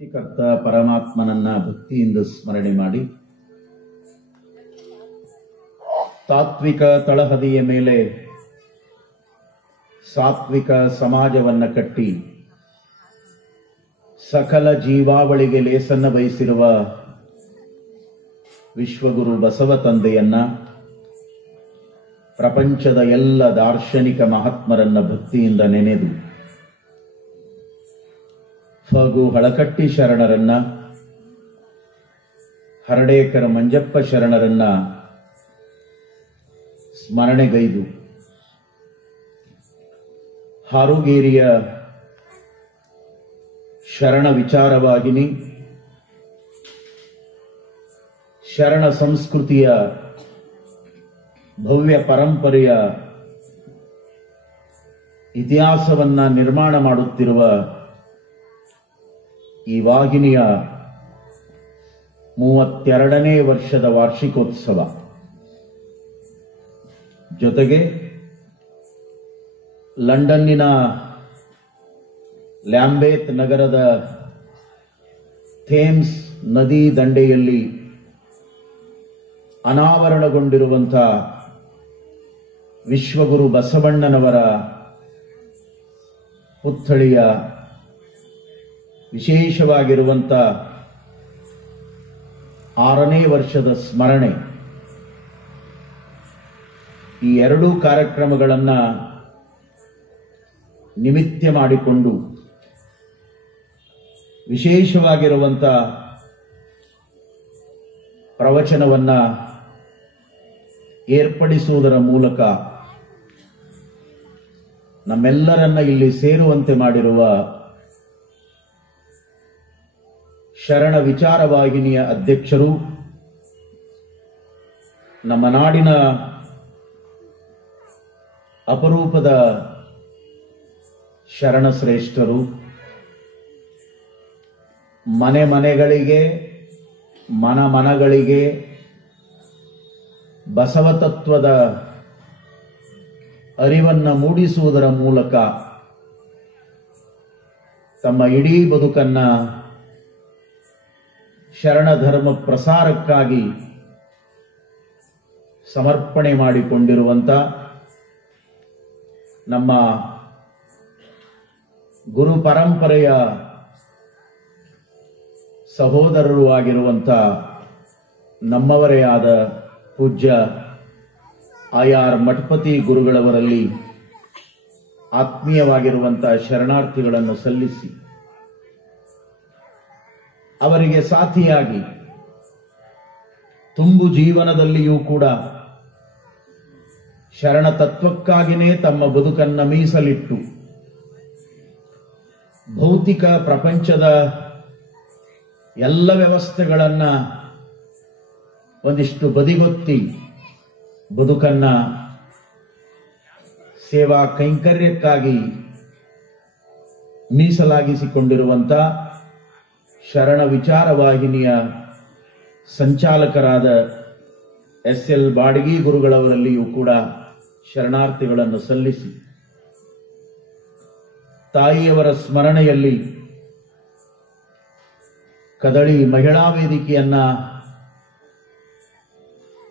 ಸೃಷ್ಟಿಕರ್ತ ಪರಮಾತ್ಮನನ್ನ ಭಕ್ತಿಯಿಂದ ಸ್ಮರಣೆ ಮಾಡಿ ತಾತ್ವಿಕ ತಳಹದಿಯ ಮೇಲೆ ಸಾತ್ವಿಕ ಸಮಾಜವನ್ನ ಕಟ್ಟಿ ಸಕಲ ಜೀವಾವಳಿಗೆ ಲೇಸನ್ನ ಬಯಸಿರುವ ವಿಶ್ವಗುರು ಬಸವ ತಂದೆಯನ್ನ, ಪ್ರಪಂಚದ ಎಲ್ಲ ದಾರ್ಶನಿಕ ಮಹಾತ್ಮರನ್ನ ಭಕ್ತಿಯಿಂದ ನೆನೆದು ಫಗು ಹಳಕಟ್ಟಿ ಶರಣರನ್ನ, ಹರಡೇಕರ ಮಂಜಪ್ಪ ಶರಣರನ್ನ ಸ್ಮರಣೆಗೈದು ಹಾರುಗೇರಿಯ ಶರಣ ವಿಚಾರವಾಗಿನಿ, ಶರಣ ಸಂಸ್ಕೃತಿಯ ಭವ್ಯ ಪರಂಪರೆಯ ಇತಿಹಾಸವನ್ನ ನಿರ್ಮಾಣ ಮಾಡುತ್ತಿರುವ ಈ ವಾಹಿನಿಯ 32ನೇ ವರ್ಷದ ವಾರ್ಷಿಕೋತ್ಸವ, ಜೊತೆಗೆ ಲಂಡನ್ನಿನ ಲ್ಯಾಂಬೇತ್ ನಗರದ ಥೇಮ್ಸ್ ನದಿ ದಂಡೆಯಲ್ಲಿ ಅನಾವರಣಗೊಂಡಿರುವಂತಹ ವಿಶ್ವಗುರು ಬಸವಣ್ಣನವರ ಪುತ್ಥಳಿಯ ವಿಶೇಷವಾಗಿರುವಂಥ 6ನೇ ವರ್ಷದ ಸ್ಮರಣೆ. ಈ ಎರಡೂ ಕಾರ್ಯಕ್ರಮಗಳನ್ನು ನಿಮಿತ್ತ ಮಾಡಿಕೊಂಡು ವಿಶೇಷವಾಗಿರುವಂಥ ಪ್ರವಚನವನ್ನ ಏರ್ಪಡಿಸುವುದರ ಮೂಲಕ ನಮ್ಮೆಲ್ಲರನ್ನ ಇಲ್ಲಿ ಸೇರುವಂತೆ ಮಾಡಿರುವ ಶರಣ ವಿಚಾರವಾಹಿನಿಯ ಅಧ್ಯಕ್ಷರು, ನಮ್ಮ ನಾಡಿನ ಅಪರೂಪದ ಶರಣ ಶ್ರೇಷ್ಠರು, ಮನೆ ಮನೆಗಳಿಗೆ ಮನಗಳಿಗೆ ಬಸವ ತತ್ವದ ಅರಿವನ್ನ ಮೂಡಿಸುವುದರ ಮೂಲಕ ತಮ್ಮ ಇಡೀ ಬದುಕನ್ನ ಶರಣ ಧರ್ಮ ಪ್ರಸಾರಕ್ಕಾಗಿ ಸಮರ್ಪಣೆ ಮಾಡಿಕೊಂಡಿರುವಂತ ನಮ್ಮ ಗುರು ಪರಂಪರೆಯ ಸಹೋದರರು ಆಗಿರುವಂತ ನಮ್ಮವರೇ ಆದ ಪೂಜ್ಯ ಆರ್ ಮಠಪತಿ ಗುರುಗಳವರಲ್ಲಿ ಆತ್ಮೀಯವಾಗಿರುವಂತಹ ಶರಣಾರ್ಥಿಗಳನ್ನು ಸಲ್ಲಿಸಿ, ಅವರಿಗೆ ಸಾಥಿಯಾಗಿ ತುಂಬು ಜೀವನದಲ್ಲಿಯೂ ಕೂಡ ಶರಣ ತತ್ವಕ್ಕಾಗಿಯೇ ತಮ್ಮ ಬದುಕನ್ನ ಮೀಸಲಿಟ್ಟು ಭೌತಿಕ ಪ್ರಪಂಚದ ಎಲ್ಲ ವ್ಯವಸ್ಥೆಗಳನ್ನ ಒಂದಿಷ್ಟು ಬದಿಗೊತ್ತಿ ಬದುಕನ್ನ ಸೇವಾ ಕೈಂಕರ್ಯಕ್ಕಾಗಿ ಮೀಸಲಾಗಿಸಿಕೊಂಡಿರುವಂತ ಶರಣ ವಿಚಾರವಾಹಿನಿಯ ಸಂಚಾಲಕರಾದ SL ಬಾಡಗಿ ಗುರುಗಳವರಲ್ಲಿಯೂ ಕೂಡ ಶರಣಾರ್ಥಿಗಳನ್ನು ಸಲ್ಲಿಸಿ, ತಾಯಿಯವರ ಸ್ಮರಣೆಯಲ್ಲಿ ಕದಳಿ ಮಹಿಳಾ ವೇದಿಕೆಯನ್ನ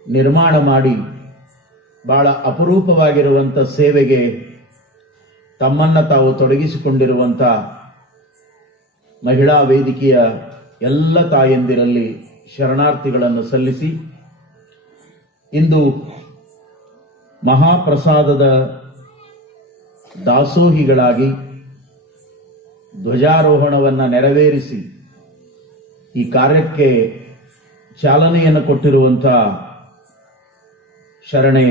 ನಿರ್ಮಾಣ ಮಾಡಿ ಬಹಳ ಅಪರೂಪವಾಗಿರುವಂಥ ಸೇವೆಗೆ ತಮ್ಮನ್ನ ತಾವು ತೊಡಗಿಸಿಕೊಂಡಿರುವಂಥ ಮಹಿಳಾ ವೇದಿಕೆಯ ಎಲ್ಲ ತಾಯಂದಿರಲ್ಲಿ ಶರಣಾರ್ಥಿಗಳನ್ನು ಸಲ್ಲಿಸಿ, ಇಂದು ಮಹಾಪ್ರಸಾದದ ದಾಸೋಹಿಗಳಾಗಿ ಧ್ವಜಾರೋಹಣವನ್ನು ನೆರವೇರಿಸಿ ಈ ಕಾರ್ಯಕ್ಕೆ ಚಾಲನೆಯನ್ನು ಕೊಟ್ಟಿರುವಂಥ ಶರಣೆ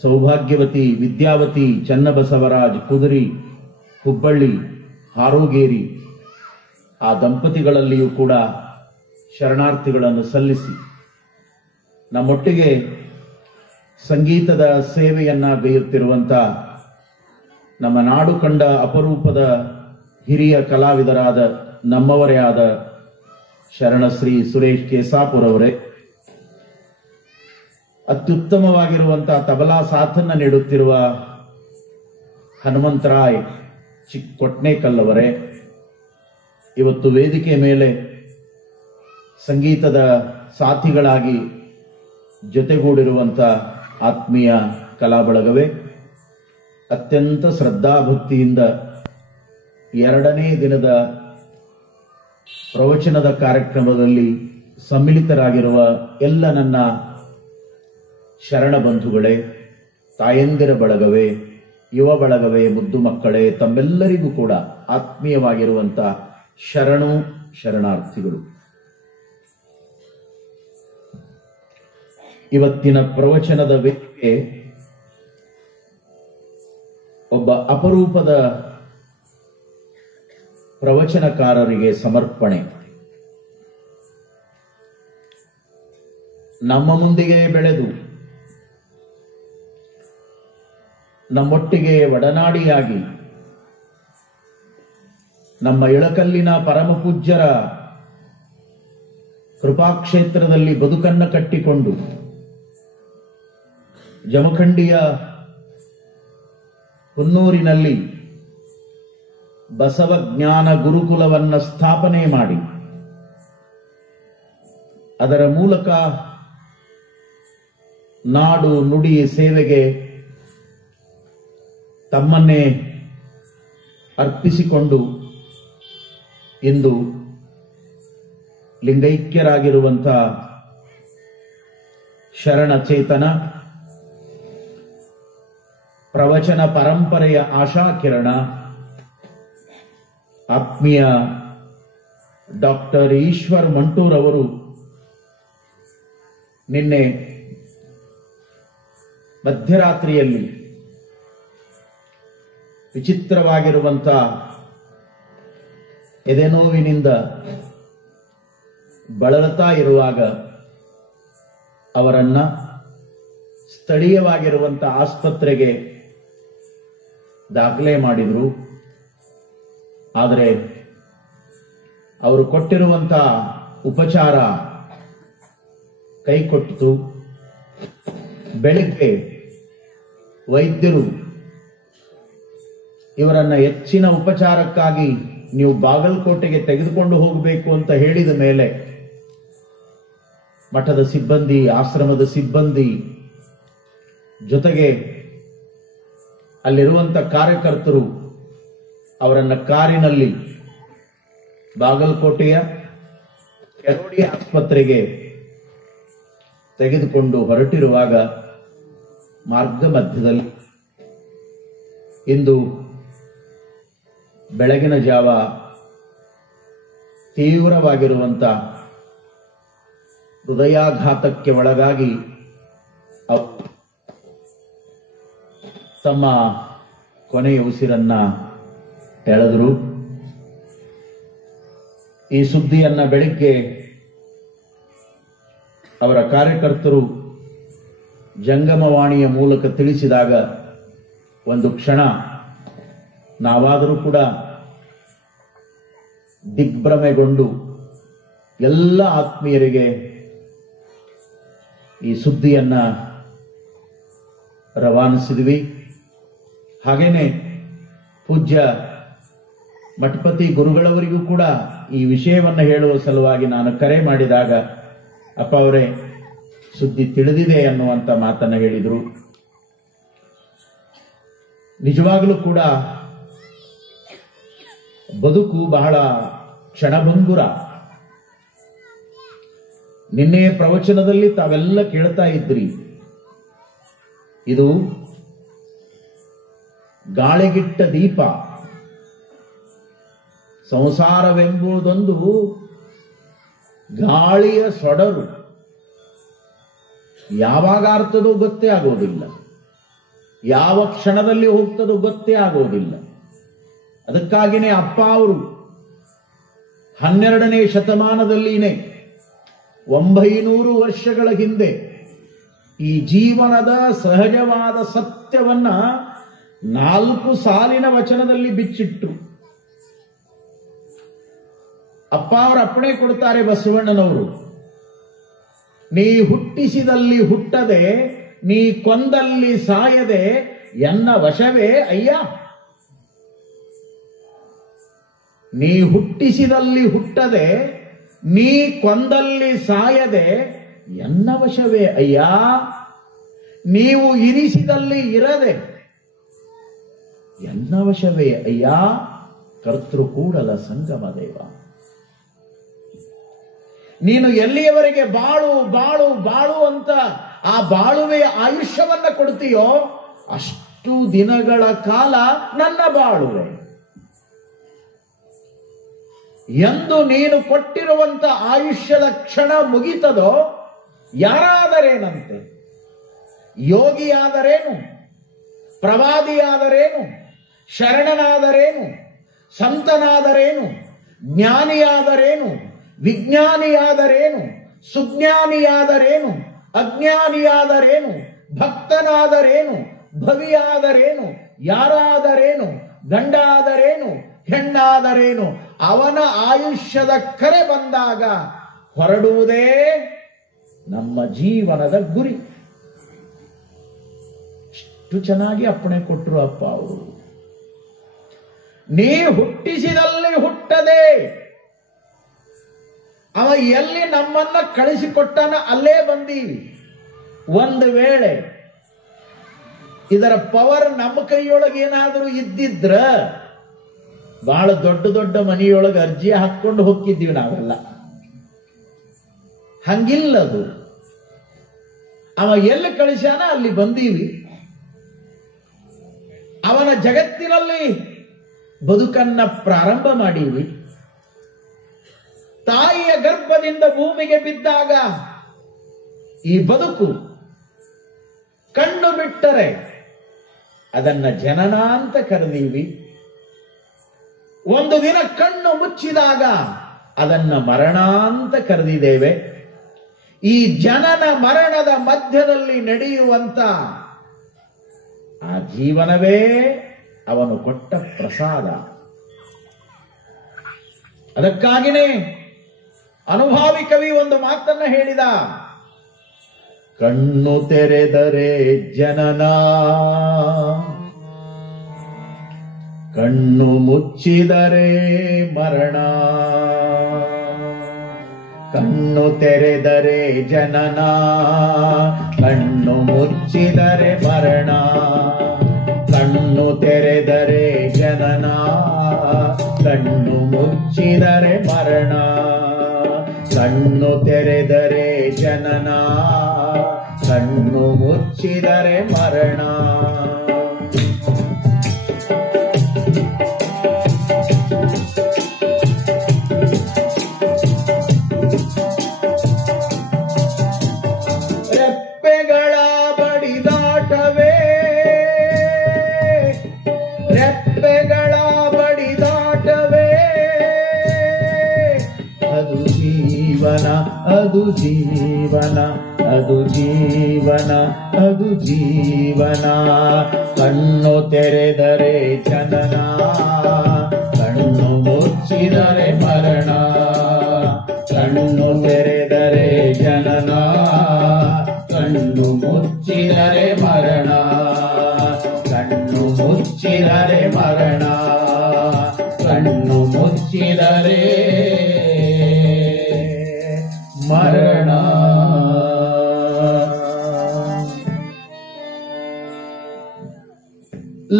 ಸೌಭಾಗ್ಯವತಿ ವಿದ್ಯಾವತಿ ಚನ್ನಬಸವರಾಜ್ ಕುದುರಿ, ಹುಬ್ಬಳ್ಳಿ, ಹಾರೋಗೇರಿ, ಆ ದಂಪತಿಗಳಲ್ಲಿಯೂ ಕೂಡ ಶರಣಾರ್ಥಿಗಳನ್ನು ಸಲ್ಲಿಸಿ, ನಮ್ಮೊಟ್ಟಿಗೆ ಸಂಗೀತದ ಸೇವೆಯನ್ನ ಗೈಯುತ್ತಿರುವಂಥ ನಮ್ಮ ನಾಡು ಕಂಡ ಅಪರೂಪದ ಹಿರಿಯ ಕಲಾವಿದರಾದ ನಮ್ಮವರೇ ಆದ ಶರಣಶ್ರೀ ಸುರೇಶ್ ಕೇಸಾಪುರ್ ಅವರೇ, ಅತ್ಯುತ್ತಮವಾಗಿರುವಂತಹ ತಬಲಾ ಸಾಥನ್ನ ನೀಡುತ್ತಿರುವ ಹನುಮಂತರಾಯ್ ಕೊಟ್ನೇಕಲ್ ಅವರೇ, ಇವತ್ತು ವೇದಿಕೆ ಮೇಲೆ ಸಂಗೀತದ ಸಾಥಿಗಳಾಗಿ ಜೊತೆಗೂಡಿರುವಂಥ ಆತ್ಮೀಯ ಕಲಾಬಳಗವೇ, ಅತ್ಯಂತ ಶ್ರದ್ಧಾಭಕ್ತಿಯಿಂದ 2ನೇ ದಿನದ ಪ್ರವಚನದ ಕಾರ್ಯಕ್ರಮದಲ್ಲಿ ಸಮ್ಮಿಳಿತರಾಗಿರುವ ಎಲ್ಲ ನನ್ನ ಶರಣ ಬಂಧುಗಳೇ, ತಾಯಂದಿರ ಬಳಗವೇ, ಯುವ ಬಳಗವೇ, ಮುದ್ದು ಮಕ್ಕಳೇ, ತಮ್ಮೆಲ್ಲರಿಗೂ ಕೂಡ ಆತ್ಮೀಯವಾಗಿರುವಂಥ ಶರಣಾರ್ಥಿಗಳು. ಇವತ್ತಿನ ಪ್ರವಚನದ ವೇದಿಕೆ ಒಬ್ಬ ಅಪರೂಪದ ಪ್ರವಚನಕಾರರಿಗೆ ಸಮರ್ಪಣೆ. ನಮ್ಮ ಮುಂದಿಗೆ ಬೆಳೆದು ನಮ್ಮೊಟ್ಟಿಗೆ ಒಡನಾಡಿಯಾಗಿ ನಮ್ಮ ಇಳಕಲ್ಲಿನ ಪರಮಪೂಜ್ಯರ ಕೃಪಾಕ್ಷೇತ್ರದಲ್ಲಿ ಬದುಕನ್ನು ಕಟ್ಟಿಕೊಂಡು ಜಮಖಂಡಿಯ ಹುನ್ನೂರಿನಲ್ಲಿ ಬಸವಜ್ಞಾನ ಗುರುಕುಲವನ್ನು ಸ್ಥಾಪನೆ ಮಾಡಿ ಅದರ ಮೂಲಕ ನಾಡು ನುಡಿ ಸೇವೆಗೆ ತಮ್ಮನ್ನೇ ಅರ್ಪಿಸಿಕೊಂಡು ಇಂದು ಲಿಂಗೈಕ್ಯರಾಗಿರುವಂಥ ಶರಣ ಚೇತನ ಪ್ರವಚನ ಪರಂಪರೆಯ ಆಶಾಕಿರಣ ಆತ್ಮೀಯ ಡಾಕ್ಟರ್ ಈಶ್ವರ್ ಮಂಟೂರ್ ಅವರು ನಿನ್ನೆ ಮಧ್ಯರಾತ್ರಿಯಲ್ಲಿ ವಿಚಿತ್ರವಾಗಿರುವಂಥ ಎದೆನೋವಿನಿಂದ ಬಳಲುತ್ತಾ ಇರುವಾಗ ಅವರನ್ನ ಸ್ಥಳೀಯವಾಗಿರುವಂಥ ಆಸ್ಪತ್ರೆಗೆ ದಾಖಲೆ ಮಾಡಿದರು. ಆದರೆ ಅವರು ಕೊಟ್ಟಿರುವಂಥ ಉಪಚಾರ ಕೈಕೊಟ್ಟಿತು. ಬೆಳಿಗ್ಗೆ ವೈದ್ಯರು ಇವರನ್ನ ಹೆಚ್ಚಿನ ಉಪಚಾರಕ್ಕಾಗಿ ನೀವು ಬಾಗಲಕೋಟೆಗೆ ತೆಗೆದುಕೊಂಡು ಹೋಗಬೇಕು ಅಂತ ಹೇಳಿದ ಮೇಲೆ ಮಠದ ಸಿಬ್ಬಂದಿ, ಆಶ್ರಮದ ಸಿಬ್ಬಂದಿ ಜೊತೆಗೆ ಅಲ್ಲಿರುವಂಥ ಕಾರ್ಯಕರ್ತರು ಅವರನ್ನ ಕಾರಿನಲ್ಲಿ ಬಾಗಲಕೋಟೆಯ ಕೆರೋಡಿ ಆಸ್ಪತ್ರೆಗೆ ತೆಗೆದುಕೊಂಡು ಹೊರಟಿರುವಾಗ ಮಾರ್ಗ ಮಧ್ಯದಲ್ಲಿ ಇಂದು ಬೆಳಗಿನ ಜಾವ ತೀವ್ರವಾಗಿರುವಂಥ ಹೃದಯಾಘಾತಕ್ಕೆ ಒಳಗಾಗಿ ತಮ್ಮ ಕೊನೆಯ ಉಸಿರನ್ನ ಎಳೆದರು. ಈ ಸುದ್ದಿಯನ್ನ ಬೆಳಿಗ್ಗೆ ಅವರ ಕಾರ್ಯಕರ್ತರು ಜಂಗಮವಾಣಿಯ ಮೂಲಕ ತಿಳಿಸಿದಾಗ ಒಂದು ಕ್ಷಣ ನಾವಾದರೂ ಕೂಡ ದಿಗ್ಭ್ರಮೆಗೊಂಡು ಎಲ್ಲ ಆತ್ಮೀಯರಿಗೆ ಈ ಸುದ್ದಿಯನ್ನ ರವಾನಿಸಿದ್ವಿ. ಹಾಗೇನೆ ಪೂಜ್ಯ ಮಠಪತಿ ಗುರುಗಳವರಿಗೂ ಕೂಡ ಈ ವಿಷಯವನ್ನು ಹೇಳುವ ಸಲುವಾಗಿ ನಾನು ಕರೆ ಮಾಡಿದಾಗ ಅಪ್ಪ ಅವರೇ ಸುದ್ದಿ ತಿಳಿದಿದೆ ಅನ್ನುವಂಥ ಮಾತನ್ನು ಹೇಳಿದರು. ನಿಜವಾಗಲೂ ಕೂಡ ಬದುಕು ಬಹಳ ಕ್ಷಣಭಂಗುರ. ನಿನ್ನೆಯ ಪ್ರವಚನದಲ್ಲಿ ತಾವೆಲ್ಲ ಕೇಳ್ತಾ ಇದ್ರಿ, ಇದು ಗಾಳಿಗಿಟ್ಟ ದೀಪ. ಸಂಸಾರವೆಂಬುದೊಂದು ಗಾಳಿಯ ಸೊಡರು, ಯಾವಾಗ ಆರ್ತದೋ ಗೊತ್ತೇ ಆಗೋದಿಲ್ಲ, ಯಾವ ಕ್ಷಣದಲ್ಲಿ ಹೋಗ್ತದೋ ಗೊತ್ತೇ ಆಗೋದಿಲ್ಲ. ಅದಕ್ಕಾಗಿಯೇ ಅಪ್ಪ ಅವರು 12ನೇ ಶತಮಾನದಲ್ಲಿನೇ 900 ವರ್ಷಗಳ ಹಿಂದೆ ಈ ಜೀವನದ ಸಹಜವಾದ ಸತ್ಯವನ್ನ 4 ಸಾಲಿನ ವಚನದಲ್ಲಿ ಬಿಚ್ಚಿಟ್ರು. ಅಪ್ಪ ಅವರ ಅಪ್ಪಣೆ ಕೊಡ್ತಾರೆ ಬಸವಣ್ಣನವರು, ನೀ ಹುಟ್ಟಿಸಿದಲ್ಲಿ ಹುಟ್ಟದೆ, ನೀ ಕೊಂದಲ್ಲಿ ಸಾಯದೆ, ಎನ್ನ ವಶವೇ ಅಯ್ಯ. ನೀ ಹುಟ್ಟಿಸಿದಲ್ಲಿ ಹುಟ್ಟದೆ, ನೀ ಕೊಂದಲ್ಲಿ ಸಾಯದೆ, ಎನ್ನ ವಶವೇ ಅಯ್ಯ. ನೀವು ಇರಿಸಿದಲ್ಲಿ ಇರದೆ, ಎನ್ನ ವಶವೇ ಅಯ್ಯ. ಕರ್ತೃಕೂಡಲ ಸಂಗಮ ದೇವ, ನೀನು ಎಲ್ಲಿಯವರೆಗೆ ಬಾಳು ಬಾಳು ಬಾಳು ಅಂತ ಆ ಬಾಳುವೆಯ ಆಯುಷ್ಯವನ್ನ ಕೊಡ್ತೀಯೋ ಅಷ್ಟು ದಿನಗಳ ಕಾಲ ನನ್ನ ಬಾಳುವೆ. ಎಂದು ನೀನು ಕೊಟ್ಟಿರುವಂತ ಆಯುಷ್ಯದ ಕ್ಷಣ ಮುಗಿತದೋ, ಯಾರಾದರೇನಂತೆ, ಯೋಗಿಯಾದರೇನು, ಪ್ರವಾದಿಯಾದರೇನು, ಶರಣನಾದರೇನು, ಸಂತನಾದರೇನು, ಜ್ಞಾನಿಯಾದರೇನು, ವಿಜ್ಞಾನಿಯಾದರೇನು, ಸುಜ್ಞಾನಿಯಾದರೇನು, ಅಜ್ಞಾನಿಯಾದರೇನು, ಭಕ್ತನಾದರೇನು, ಭವಿಯಾದರೇನು, ಯಾರಾದರೇನು, ಗಂಡಾದರೇನು, ಹೆಣ್ಣಾದರೇನು, ಅವನ ಆಯುಷ್ಯದ ಕರೆ ಬಂದಾಗ ಹೊರಡುವುದೇ ನಮ್ಮ ಜೀವನದ ಗುರಿ. ಎಷ್ಟು ಚೆನ್ನಾಗಿ ಅಪ್ಪಣೆ ಕೊಟ್ಟರು ಅಪ್ಪ ಅವರು. ನೀ ಹುಟ್ಟಿಸಿದಲ್ಲಿ ಹುಟ್ಟದೆ, ಅವ ಎಲ್ಲಿ ನಮ್ಮನ್ನ ಕಳಿಸಿಕೊಟ್ಟನ ಅಲ್ಲೇ ಬಂದೀವಿ. ಒಂದು ವೇಳೆ ಇದರ ಪವರ್ ನಮ್ಮ ಕೈಯೊಳಗೆ ಏನಾದರೂ ಇದ್ದಿದ್ರ ಬಹಳ ದೊಡ್ಡ ದೊಡ್ಡ ಮನೆಯೊಳಗೆ ಅರ್ಜಿ ಹಾಕೊಂಡು ಹೋಗಿದ್ದೀವಿ ನಾವೆಲ್ಲ. ಹಂಗಿಲ್ಲದು. ಅವ ಎಲ್ಲಿ ಕಳಿಸ್ಯಾನ ಅಲ್ಲಿ ಬಂದೀವಿ. ಅವನ ಜಗತ್ತಿನಲ್ಲಿ ಬದುಕನ್ನ ಪ್ರಾರಂಭ ಮಾಡೀವಿ. ತಾಯಿಯ ಗರ್ಭದಿಂದ ಭೂಮಿಗೆ ಬಿದ್ದಾಗ ಈ ಬದುಕು ಕಣ್ಣು ಬಿಟ್ಟರೆ ಅದನ್ನ ಜನನ ಅಂತ ಕರೆದೀವಿ. ಒಂದು ದಿನ ಕಣ್ಣು ಮುಚ್ಚಿದಾಗ ಅದನ್ನ ಮರಣ ಅಂತ ಕರೆದಿದ್ದೇವೆ. ಈ ಜನನ ಮರಣದ ಮಧ್ಯದಲ್ಲಿ ನಡೆಯುವಂತ ಆ ಜೀವನವೇ ಅವನು ಕೊಟ್ಟ ಪ್ರಸಾದ. ಅದಕ್ಕಾಗಿನೇ ಅನುಭಾವಿ ಕವಿ ಒಂದು ಮಾತನ್ನ ಹೇಳಿದ, ಕಣ್ಣು ತೆರೆದರೆ ಜನನ, ಕಣ್ಣು ಮುಚ್ಚಿದರೆ ಮರಣ. ಕಣ್ಣು ತೆರೆದರೆ ಜನನ, ಕಣ್ಣು ಮುಚ್ಚಿದರೆ ಮರಣ. ಕಣ್ಣು ತೆರೆದರೆ ಜನನ, ಕಣ್ಣು ಮುಚ್ಚಿದರೆ ಮರಣ. ಕಣ್ಣು ತೆರೆದರೆ ಜನನ, ಕಣ್ಣು ಮುಚ್ಚಿದರೆ ಮರಣ. ರೆಪ್ಪೆಗಳ ಬಡಿದಾಟವೇ, ರೆಪ್ಪೆಗಳ ಬಡಿದಾಟವೇ, ಅದು ಜೀವನ, ಅದು ಜೀವನ, ಅದು ಜೀವನ, ಅದು ಜೀವನ. ಕಣ್ಣು ತೆರೆದರೆ ಜನನ, ಕಣ್ಣು ಮುಚ್ಚಿದರೆ ಮರಣ. ಕಣ್ಣು ತೆರೆದರೆ ಜನನ, ಕಣ್ಣು ಮುಚ್ಚಿದರೆ ಮರಣ. ಕಣ್ಣು ಮುಚ್ಚಿದರೆ ಮರಣ, ಕಣ್ಣು ಮುಚ್ಚಿದರೆ ಮರಣ.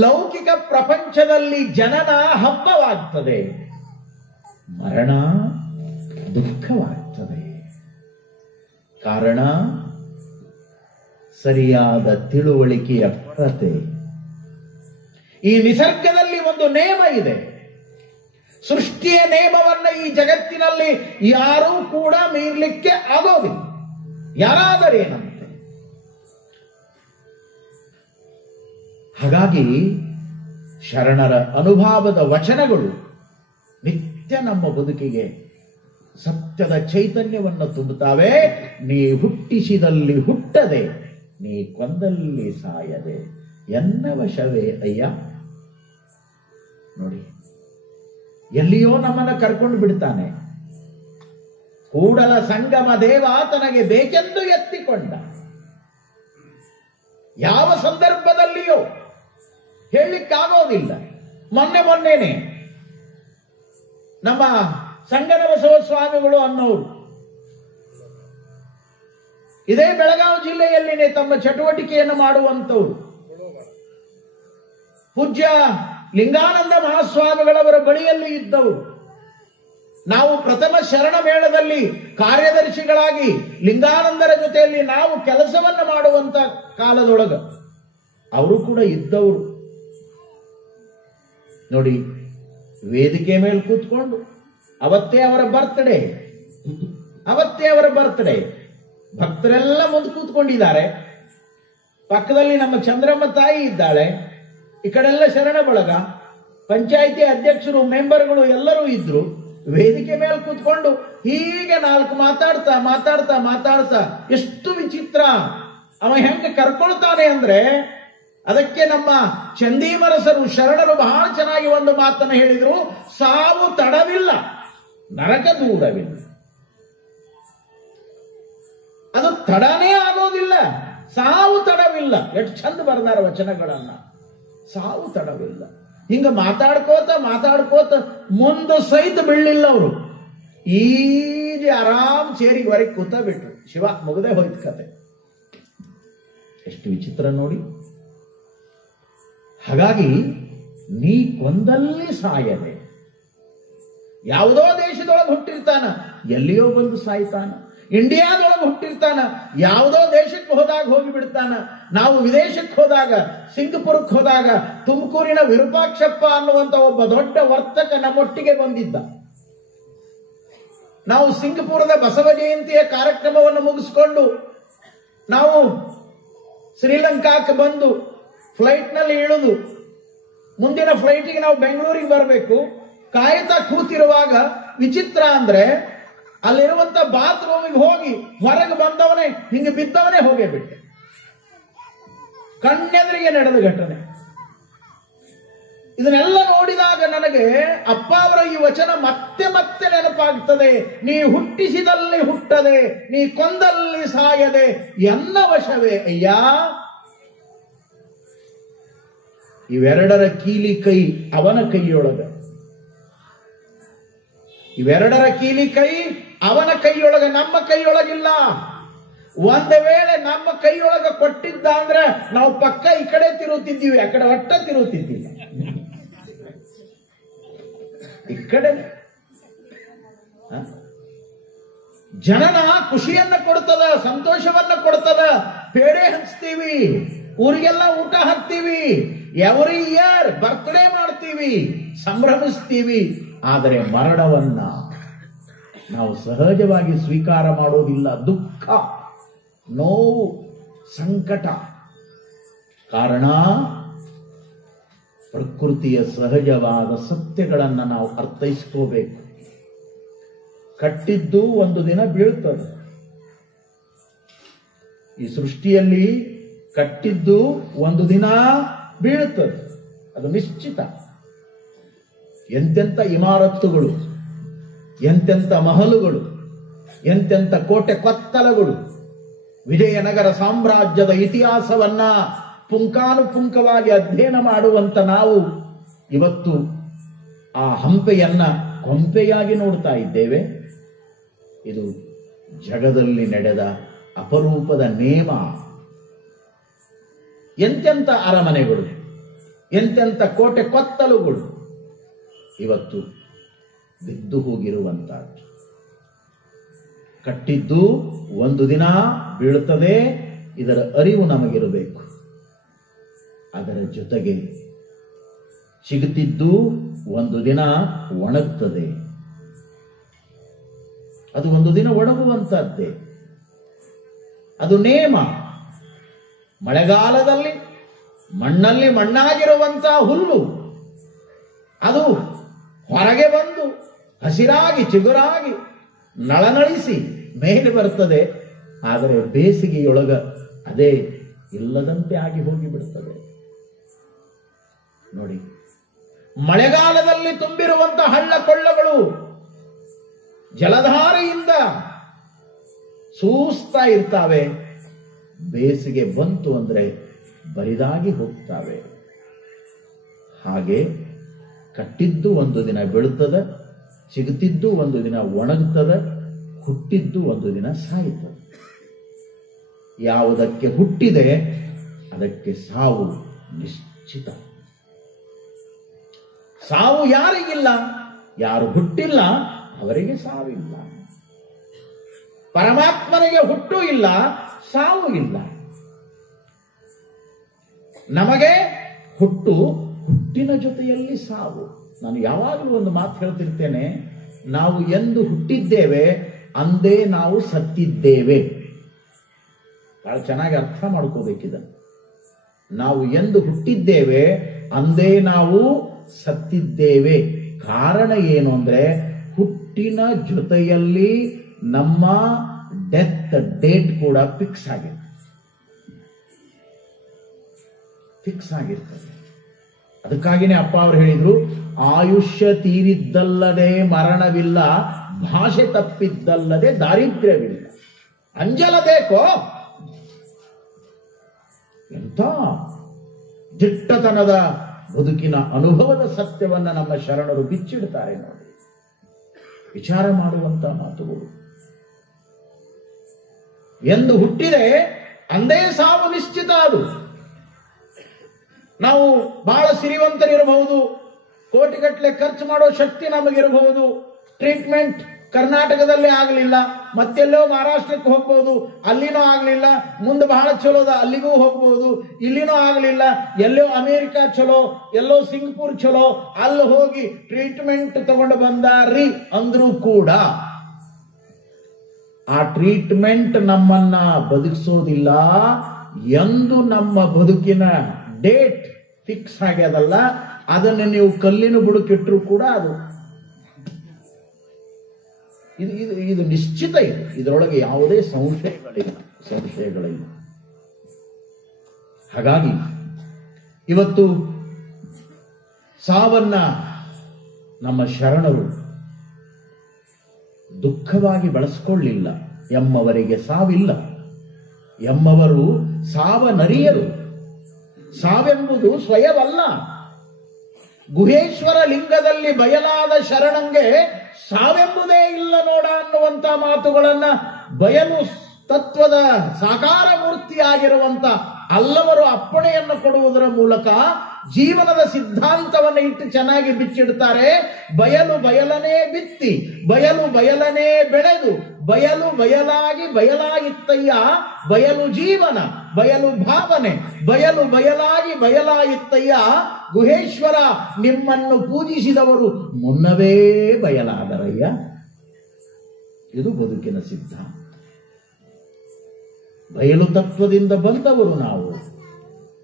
ಲೌಕಿಕ ಪ್ರಪಂಚದಲ್ಲಿ ಜನನ ಹಬ್ಬವಾಗ್ತದೆ, ಮರಣ ದುಃಖವಾಗ್ತದೆ. ಕಾರಣ ಸರಿಯಾದ ತಿಳುವಳಿಕೆಯ ಕೊರತೆ. ಈ ನಿಸರ್ಗದಲ್ಲಿ ಒಂದು ನೇಮ ಇದೆ. ಸೃಷ್ಟಿಯ ನೇಮವನ್ನ ಈ ಜಗತ್ತಿನಲ್ಲಿ ಯಾರೂ ಕೂಡ ಮೀರಲಿಕ್ಕೆ ಆಗೋದಿಲ್ಲ. ಯಾರಾದರೇನಂತೆ. ಹಾಗಾಗಿ ಶರಣರ ಅನುಭವದ ವಚನಗಳು ನಿತ್ಯ ನಮ್ಮ ಬದುಕಿಗೆ ಸತ್ಯದ ಚೈತನ್ಯವನ್ನು ತುಂಬುತ್ತಾವೆ. ನೀ ಹುಟ್ಟಿಸಿದಲ್ಲಿ ಹುಟ್ಟದೆ, ನೀ ಕೊಂದಲ್ಲಿ ಸಾಯದೆ, ಎನ್ನ ವಶವೇ ಅಯ್ಯ. ನೋಡಿ, ಎಲ್ಲಿಯೋ ನಮ್ಮನ್ನು ಕರ್ಕೊಂಡು ಬಿಡ್ತಾನೆ. ಕೂಡಲ ಸಂಗಮ ದೇವ ತನಗೆ ಬೇಕೆಂದು ಎತ್ತಿಕೊಂಡ. ಯಾವ ಸಂದರ್ಭದಲ್ಲಿಯೋ ಹೇಳಲಿಕ್ಕಾಗೋದಿಲ್ಲ. ಮೊನ್ನೆನೆ ನಮ್ಮ ಸಂಗನ ಬಸವ ಸ್ವಾಮಿಗಳು ಅನ್ನೋರು ಇದೇ ಬೆಳಗಾವಿ ಜಿಲ್ಲೆಯಲ್ಲಿನೇ ತಮ್ಮ ಚಟುವಟಿಕೆಯನ್ನು ಮಾಡುವಂತವರು. ಪೂಜ್ಯ ಲಿಂಗಾನಂದ ಮಹಾಸ್ವಾಮಿಗಳವರ ಬಳಿಯಲ್ಲಿ ಇದ್ದವರು. ನಾವು ಪ್ರಥಮ ಶರಣ ಮೇಳದಲ್ಲಿ ಕಾರ್ಯದರ್ಶಿಗಳಾಗಿ ಲಿಂಗಾನಂದರ ಜೊತೆಯಲ್ಲಿ ನಾವು ಕೆಲಸವನ್ನು ಮಾಡುವಂತ ಕಾಲದೊಳಗ ಅವರು ಕೂಡ ಇದ್ದವರು. ನೋಡಿ, ವೇದಿಕೆ ಮೇಲೆ ಕೂತ್ಕೊಂಡು ಅವತ್ತೇ ಅವರ ಬರ್ತ್ಡೇ ಭಕ್ತರೆಲ್ಲ ಮುಂದೆ ಕೂತ್ಕೊಂಡಿದ್ದಾರೆ. ಪಕ್ಕದಲ್ಲಿ ನಮ್ಮ ಚಂದ್ರಮ್ಮ ತಾಯಿ ಇದ್ದಾಳೆ. ಈ ಕಡೆಲ್ಲ ಶರಣ ಬಳಗ, ಪಂಚಾಯಿತಿ ಅಧ್ಯಕ್ಷರು, ಮೆಂಬರ್ಗಳು ಎಲ್ಲರೂ ಇದ್ರು. ವೇದಿಕೆ ಮೇಲೆ ಕೂತ್ಕೊಂಡು ಹೀಗೆ ನಾಲ್ಕು ಮಾತಾಡ್ತಾ ಎಷ್ಟು ವಿಚಿತ್ರ. ಅವ ಹೆಂಗ ಕರ್ಕೊಳ್ತಾನೆ ಅಂದ್ರೆ, ಅದಕ್ಕೆ ನಮ್ಮ ಚಂದೀಮರಸರು ಶರಣರು ಬಹಳ ಚೆನ್ನಾಗಿ ಒಂದು ಮಾತನ್ನು ಹೇಳಿದ್ರು, ಸಾವು ತಡವಿಲ್ಲ, ನರಕ ದೂರವಿಲ್ಲ. ಅದು ತಡನೇ ಆಗೋದಿಲ್ಲ, ಸಾವು ತಡವಿಲ್ಲ. ಎಷ್ಟು ಚಂದ ಬರ್ದಾರ ವಚನಗಳನ್ನ. ಸಾವು ತಡವಿಲ್ಲ. ಹಿಂಗ ಮಾತಾಡ್ಕೋತ ಮುಂದೆ ಸಹಿತ ಬೀಳಲಿಲ್ಲ ಅವರು. ಈಜಿ ಆರಾಮ್ ಚೇರಿವರೆಗೆ ಕೂತ ಬಿಟ್ರು. ಶಿವ ಮುಗದೆ ಹೋಯ್ತು ಕತೆ. ಎಷ್ಟು ವಿಚಿತ್ರ ನೋಡಿ. ಹಾಗಾಗಿ ನೀ ಕೊಂದಲ್ಲಿ ಸಾಯದೆ. ಯಾವುದೋ ದೇಶದೊಳಗೆ ಹುಟ್ಟಿರ್ತಾನ, ಎಲ್ಲಿಯೋ ಬಂದು ಸಾಯ್ತಾನ. ಇಂಡಿಯಾದೊಳಗೆ ಹುಟ್ಟಿರ್ತಾನ, ಯಾವುದೋ ದೇಶಕ್ಕೆ ಹೋದಾಗ ಹೋಗಿ ಬಿಡ್ತಾನ. ನಾವು ವಿದೇಶಕ್ಕೆ ಹೋದಾಗ, ಸಿಂಗಪುರಕ್ಕೆ ಹೋದಾಗ, ತುಮಕೂರಿನ ವಿರೂಪಾಕ್ಷಪ್ಪ ಅನ್ನುವಂತ ಒಬ್ಬ ದೊಡ್ಡ ವರ್ತಕ ನಮ್ಮೊಟ್ಟಿಗೆ ಬಂದಿದ್ದ. ನಾವು ಸಿಂಗಪುರದ ಬಸವ ಜಯಂತಿಯ ಕಾರ್ಯಕ್ರಮವನ್ನು ಮುಗಿಸ್ಕೊಂಡು ನಾವು ಶ್ರೀಲಂಕಾಕ್ಕೆ ಬಂದು ಫ್ಲೈಟ್ನಲ್ಲಿ ಇಳಿದು ಮುಂದಿನ ಫ್ಲೈಟಿಗೆ ನಾವು ಬೆಂಗಳೂರಿಗೆ ಬರಬೇಕು. ಕಾಯ್ತಾ ಕೂತಿರುವಾಗ ವಿಚಿತ್ರ ಅಂದ್ರೆ, ಅಲ್ಲಿರುವಂತ ಬಾತ್ರೂಮಿಗೆ ಹೋಗಿ ಹೊರಗೆ ಬಂದವನೇ ಹಿಂಗೆ ಬಿದ್ದವನೇ ಹೋಗೇ ಬಿಟ್ಟೆ. ಕಣ್ಣೆದುರಿಗೆ ನಡೆದ ಘಟನೆ. ಇದನ್ನೆಲ್ಲ ನೋಡಿದಾಗ ನನಗೆ ಅಪ್ಪ ಅವರ ಈ ವಚನ ಮತ್ತೆ ಮತ್ತೆ ನೆನಪಾಗ್ತದೆ. ನೀ ಹುಟ್ಟಿಸಿದಲ್ಲಿ ಹುಟ್ಟದೆ, ನೀ ಕೊಂದಲ್ಲಿ ಸಾಯದೆ, ಎನ್ನ ವಶವೇ ಅಯ್ಯ. ಇವೆರಡರ ಕೀಲಿ ಕೈ ಅವನ ಕೈಯೊಳಗ, ಇವೆರಡರ ಕೀಲಿ ಕೈ ಅವನ ಕೈಯೊಳಗ, ನಮ್ಮ ಕೈಯೊಳಗಿಲ್ಲ. ಒಂದು ವೇಳೆ ನಮ್ಮ ಕೈಯೊಳಗ ಕೊಟ್ಟಿದ್ದ ಅಂದ್ರೆ ನಾವು ಪಕ್ಕ ಈ ಕಡೆ ತಿರುಗುತ್ತಿದ್ದೀವಿ, ಆ ಕಡೆ ಒಟ್ಟ ತಿರುಗುತ್ತಿದ್ದಿಲ್ಲ. ಈ ಕಡೆ ಜನನ ಖುಷಿಯನ್ನ ಕೊಡ್ತದ, ಸಂತೋಷವನ್ನ ಕೊಡ್ತದ. ಪೇಡೆ ಹಂಚ್ತೀವಿ, ಊರಿಗೆಲ್ಲ ಊಟ ಹಾಕ್ತೀವಿ, ಎವ್ರಿ ಇಯರ್ ಬರ್ತ್ಡೇ ಮಾಡ್ತೀವಿ, ಸಂಭ್ರಮಿಸ್ತೀವಿ. ಆದರೆ ಮರಣವನ್ನ ನಾವು ಸಹಜವಾಗಿ ಸ್ವೀಕಾರ ಮಾಡೋದಿಲ್ಲ. ದುಃಖ, ನೋವು, ಸಂಕಟ. ಕಾರಣ ಪ್ರಕೃತಿಯ ಸಹಜವಾದ ಸತ್ಯಗಳನ್ನು ನಾವು ಅರ್ಥೈಸ್ಕೋಬೇಕು. ಕಟ್ಟಿದ್ದು ಒಂದು ದಿನ ಬೀಳ್ತದೆ. ಈ ಸೃಷ್ಟಿಯಲ್ಲಿ ಕಟ್ಟಿದ್ದು ಒಂದು ದಿನ ಬೀಳುತ್ತದೆ, ಅದು ನಿಶ್ಚಿತ. ಎಂತೆಂಥ ಇಮಾರತ್ತುಗಳು, ಎಂತೆಂಥ ಮಹಲುಗಳು, ಎಂತೆಂಥ ಕೋಟೆ ಕೊತ್ತಲಗಳು. ವಿಜಯನಗರ ಸಾಮ್ರಾಜ್ಯದ ಇತಿಹಾಸವನ್ನ ಪುಂಖಾನುಪುಂಖವಾಗಿ ಅಧ್ಯಯನ ಮಾಡುವಂತ ನಾವು ಇವತ್ತು ಆ ಹಂಪೆಯನ್ನ ಕೊಂಪೆಯಾಗಿ ನೋಡ್ತಾ ಇದ್ದೇವೆ. ಇದು ಜಗದಲ್ಲಿ ನಡೆದ ಅಪರೂಪದ ನೇಮ. ಎಂತೆಂಥ ಅರಮನೆಗಳು, ಎಂತೆಂಥ ಕೋಟೆ ಕೊತ್ತಲುಗಳು ಇವತ್ತು ಬಿದ್ದು ಹೋಗಿರುವಂತಹದ್ದು. ಕಟ್ಟಿದ್ದು ಒಂದು ದಿನ ಬೀಳುತ್ತದೆ, ಇದರ ಅರಿವು ನಮಗಿರಬೇಕು. ಅದರ ಜೊತೆಗೆ ಚಿಗುತ್ತಿದ್ದು ಒಂದು ದಿನ ಒಣಗುತ್ತದೆ, ಅದು ಒಂದು ದಿನ ಒಣಗುವಂತಹದ್ದೇ. ಅದು ನೇಮ. ಮಳೆಗಾಲದಲ್ಲಿ ಮಣ್ಣಲ್ಲಿ ಮಣ್ಣಾಗಿರುವಂತಹ ಹುಲ್ಲು ಅದು ಹೊರಗೆ ಬಂದು ಹಸಿರಾಗಿ ಚಿಗುರಾಗಿ ನಳನಳಿಸಿ ಮೇಲೆ ಬರ್ತದೆ. ಆದರೆ ಬೇಸಿಗೆಯೊಳಗ ಅದೇ ಇಲ್ಲದಂತೆ ಆಗಿ ಹೋಗಿಬಿಡುತ್ತದೆ. ನೋಡಿ, ಮಳೆಗಾಲದಲ್ಲಿ ತುಂಬಿರುವಂತಹ ಹಳ್ಳ ಕೊಳ್ಳಗಳು ಜಲಧಾರೆಯಿಂದ ಸೂಸ್ತಾ ಇರ್ತಾವೆ. ಬೇಸಿಗೆ ಬಂತು ಅಂದ್ರೆ ಬರಿದಾಗಿ ಹೋಗ್ತಾವೆ. ಹಾಗೆ ಕಟ್ಟಿದ್ದು ಒಂದು ದಿನ ಬೀಳುತ್ತದೆ, ಚಿಗುತ್ತಿದ್ದು ಒಂದು ದಿನ ಒಣಗ್ತದೆ, ಹುಟ್ಟಿದ್ದು ಒಂದು ದಿನ ಸಾಯ್ತದೆ. ಯಾವುದಕ್ಕೆ ಹುಟ್ಟಿದೆ ಅದಕ್ಕೆ ಸಾವು ನಿಶ್ಚಿತ. ಸಾವು ಯಾರಿಗಿಲ್ಲ? ಯಾರು ಹುಟ್ಟಿಲ್ಲ ಅವರಿಗೆ ಸಾವಿಲ್ಲ. ಪರಮಾತ್ಮನಿಗೆ ಹುಟ್ಟು ಇಲ್ಲ, ಸಾವು ಇಲ್ಲ. ನಮಗೆ ಹುಟ್ಟು, ಹುಟ್ಟಿನ ಜೊತೆಯಲ್ಲಿ ಸಾವು. ನಾನು ಯಾವಾಗಲೂ ಒಂದು ಮಾತು ಹೇಳ್ತಿರ್ತೇನೆ, ನಾವು ಎಂದು ಹುಟ್ಟಿದ್ದೇವೆ ಅಂದೇ ನಾವು ಸತ್ತಿದ್ದೇವೆ. ಬಹಳ ಚೆನ್ನಾಗಿ ಅರ್ಥ ಮಾಡ್ಕೋಬೇಕಿದೆ. ನಾವು ಎಂದು ಹುಟ್ಟಿದ್ದೇವೆ ಅಂದೇ ನಾವು ಸತ್ತಿದ್ದೇವೆ. ಕಾರಣ ಏನು ಅಂದ್ರೆ, ಹುಟ್ಟಿನ ಜೊತೆಯಲ್ಲಿ ನಮ್ಮ ಡೆತ್ ಡೇಟ್ ಕೂಡ ಫಿಕ್ಸ್ ಆಗಿರ್ತದೆ. ಅದಕ್ಕಾಗಿನೇ ಅಪ್ಪ ಅವರು ಹೇಳಿದ್ರು, ಆಯುಷ್ಯ ತೀರಿದ್ದಲ್ಲದೆ ಮರಣವಿಲ್ಲ, ಭಾಷೆ ತಪ್ಪಿದ್ದಲ್ಲದೆ ದಾರಿದ್ರ್ಯವಿಲ್ಲ. ಅಂಜಲಬೇಕೋ? ಎಂಥ ದಿಟ್ಟತನದ ಬದುಕಿನ ಅನುಭವದ ಸತ್ಯವನ್ನ ನಮ್ಮ ಶರಣರು ಬಿಚ್ಚಿಡ್ತಾರೆ ನೋಡಿ. ವಿಚಾರ ಮಾಡುವಂತ ಮಾತುಗಳು. ಎಂದು ಹುಟ್ಟಿದೆ ಅಂದೇ ಸಾವು ನಿಶ್ಚಿತ. ಅದು ನಾವು ಬಹಳ ಸಿರಿವಂತರಿರಬಹುದು, ಕೋಟಿಗಟ್ಟಲೆ ಖರ್ಚು ಮಾಡೋ ಶಕ್ತಿ ನಮಗಿರಬಹುದು, ಟ್ರೀಟ್ಮೆಂಟ್ ಕರ್ನಾಟಕದಲ್ಲಿ ಆಗಲಿಲ್ಲ, ಮತ್ತೆಲ್ಲೋ ಮಹಾರಾಷ್ಟ್ರಕ್ಕೆ ಹೋಗ್ಬಹುದು, ಅಲ್ಲಿನೂ ಆಗಲಿಲ್ಲ, ಮುಂದೆ ಬಹಳ ಚಲೋದ ಅಲ್ಲಿಗೂ ಹೋಗ್ಬಹುದು, ಇಲ್ಲಿನೂ ಆಗಲಿಲ್ಲ, ಎಲ್ಲೋ ಅಮೆರಿಕ ಚಲೋ, ಎಲ್ಲೋ ಸಿಂಗಪೂರ್ ಚಲೋ, ಅಲ್ಲಿ ಹೋಗಿ ಟ್ರೀಟ್ಮೆಂಟ್ ತಗೊಂಡು ಬಂದಾರ್ರಿ ಅಂದ್ರೂ ಕೂಡ ಆ ಟ್ರೀಟ್ಮೆಂಟ್ ನಮ್ಮನ್ನ ಬದುಕಿಸೋದಿಲ್ಲ. ಎಂದು ನಮ್ಮ ಬದುಕಿನ ಡೇಟ್ ಫಿಕ್ಸ್ ಆಗ್ಯದಲ್ಲ, ಅದನ್ನು ನೀವು ಕಲ್ಲಿನ ಬುಡಕಿಟ್ರು ಕೂಡ ಅದು ಇದು ನಿಶ್ಚಿತ ಇದೆ. ಇದರೊಳಗೆ ಯಾವುದೇ ಸಂಶಯಗಳಿಲ್ಲ. ಹಾಗಾಗಿ ಇವತ್ತು ಸಾವನ್ನ ನಮ್ಮ ಶರಣರು ದುಃಖವಾಗಿ ಬಳಸಿಕೊಳ್ಳಿಲ್ಲ. ಎಮ್ಮವರಿಗೆ ಸಾವಿಲ್ಲ, ಎಮ್ಮವರು ಸಾವನರಿಯರು. ಸಾವೆಂಬುದು ಸ್ವಯವಲ್ಲ. ಗುಹೇಶ್ವರ ಲಿಂಗದಲ್ಲಿ ಬಯಲಾದ ಶರಣಂಗೆ ಸಾವೆಂಬುದೇ ಇಲ್ಲ ನೋಡ ಅನ್ನುವಂತ ಮಾತುಗಳನ್ನ ಬಯಲು ತತ್ವದ ಸಾಕಾರ ಮೂರ್ತಿಯಾಗಿರುವಂತ ಅಲ್ಲವರು ಅಪ್ಪಣೆಯನ್ನು ಕೊಡುವುದರ ಮೂಲಕ ಜೀವನದ ಸಿದ್ಧಾಂತವನ್ನು ಇಟ್ಟು ಚೆನ್ನಾಗಿ ಬಿಚ್ಚಿಡ್ತಾರೆ. ಬಯಲು ಬಯಲನೇ ಬಿತ್ತಿ, ಬಯಲು ಬಯಲನೇ ಬೆಳೆದು, ಬಯಲು ಬಯಲಾಗಿ ಬಯಲಾಗಿತ್ತಯ್ಯ ಬಯಲು ಜೀವನ, ಬಯಲು ಭಾವನೆ, ಬಯಲು ಬಯಲಾಗಿ ಬಯಲಾಗಿತ್ತಯ್ಯ ಗುಹೇಶ್ವರ. ನಿಮ್ಮನ್ನು ಪೂಜಿಸಿದವರು ಮುನ್ನವೇ ಬಯಲಾದರಯ್ಯ. ಇದು ಬದುಕಿನ ಸಿದ್ಧಾಂತ. ಬಯಲು ತತ್ವದಿಂದ ಬಂದವರು ನಾವು,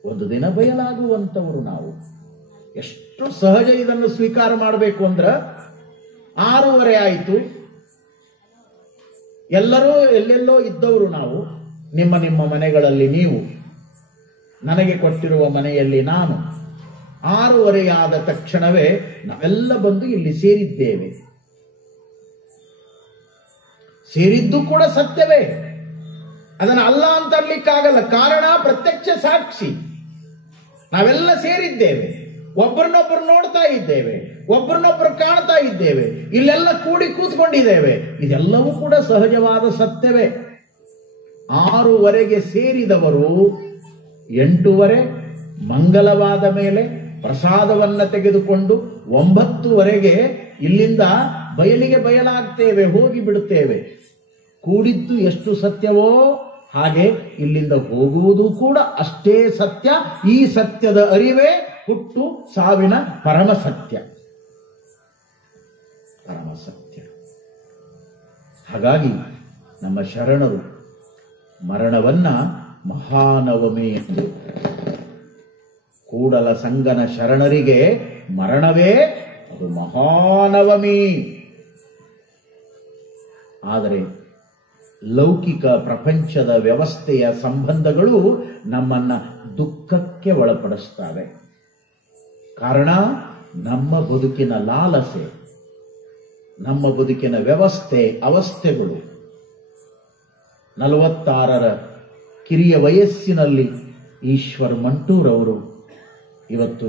ಒಂದು ದಿನ ಬಯಲಾಗುವಂತವರು ನಾವು. ಎಷ್ಟು ಸಹಜ ಇದನ್ನು ಸ್ವೀಕಾರ ಮಾಡಬೇಕು ಅಂದ್ರ, 6:30 ಆಯಿತು, ಎಲ್ಲರೂ ಎಲ್ಲೆಲ್ಲೋ ಇದ್ದವರು ನಾವು. ನಿಮ್ಮ ನಿಮ್ಮ ಮನೆಗಳಲ್ಲಿ ನೀವು, ನನಗೆ ಕೊಟ್ಟಿರುವ ಮನೆಯಲ್ಲಿ ನಾನು. 6:30 ಆದ ತಕ್ಷಣವೇ ನಾವೆಲ್ಲ ಬಂದು ಇಲ್ಲಿ ಸೇರಿದ್ದೇವೆ. ಸೇರಿದ್ದು ಕೂಡ ಸತ್ಯವೇ, ಅದನ್ನ ಅಲ್ಲ ಅಂತ ಅನ್ಲಿಕ್ಕಾಗಲ್ಲ. ಕಾರಣ ಪ್ರತ್ಯಕ್ಷ ಸಾಕ್ಷಿ. ನಾವೆಲ್ಲ ಸೇರಿದ್ದೇವೆ, ಒಬ್ಬರನ್ನೊಬ್ಬರು ನೋಡ್ತಾ ಇದ್ದೇವೆ, ಒಬ್ಬರನ್ನೊಬ್ಬರು ಕಾಣ್ತಾ ಇದ್ದೇವೆ, ಇಲ್ಲೆಲ್ಲ ಕೂಡಿ ಕೂತ್ಕೊಂಡಿದ್ದೇವೆ. ಇದೆಲ್ಲವೂ ಕೂಡ ಸಹಜವಾದ ಸತ್ಯವೇ. 6:00 ಸೇರಿದವರು 8:00 ಮಂಗಲವಾದ ಮೇಲೆ ಪ್ರಸಾದವನ್ನ ತೆಗೆದುಕೊಂಡು 9:00 ಇಲ್ಲಿಂದ ಬಯಲಿಗೆ ಬಯಲಾಗ್ತೇವೆ, ಹೋಗಿ ಬಿಡುತ್ತೇವೆ. ಕೂಡಿದ್ದು ಎಷ್ಟು ಸತ್ಯವೋ ಹಾಗೆ ಇಲ್ಲಿಂದ ಹೋಗುವುದು ಕೂಡ ಅಷ್ಟೇ ಸತ್ಯ. ಈ ಸತ್ಯದ ಅರಿವೇ ಹುಟ್ಟು ಸಾವಿನ ಪರಮ ಸತ್ಯ. ಹಾಗಾಗಿ ನಮ್ಮ ಶರಣರು ಮರಣವನ್ನ ಮಹಾನವಮಿ ಎಂದು, ಕೂಡಲ ಸಂಗನ ಶರಣರಿಗೆ ಮರಣವೇ ಅದು ಮಹಾನವಮಿ. ಆದರೆ ಲೌಕಿಕ ಪ್ರಪಂಚದ ವ್ಯವಸ್ಥೆಯ ಸಂಬಂಧಗಳು ನಮ್ಮನ್ನ ದುಃಖಕ್ಕೆ ಒಳಪಡಿಸ್ತವೆ. ಕಾರಣ ನಮ್ಮ ಬದುಕಿನ ಲಾಲಸೆ, ನಮ್ಮ ಬದುಕಿನ ವ್ಯವಸ್ಥೆ ಅವಸ್ಥೆಗಳು. 46ರ ಕಿರಿಯ ವಯಸ್ಸಿನಲ್ಲಿ ಈಶ್ವರ್ ಮಂಟೂರ್ ಅವರು ಇವತ್ತು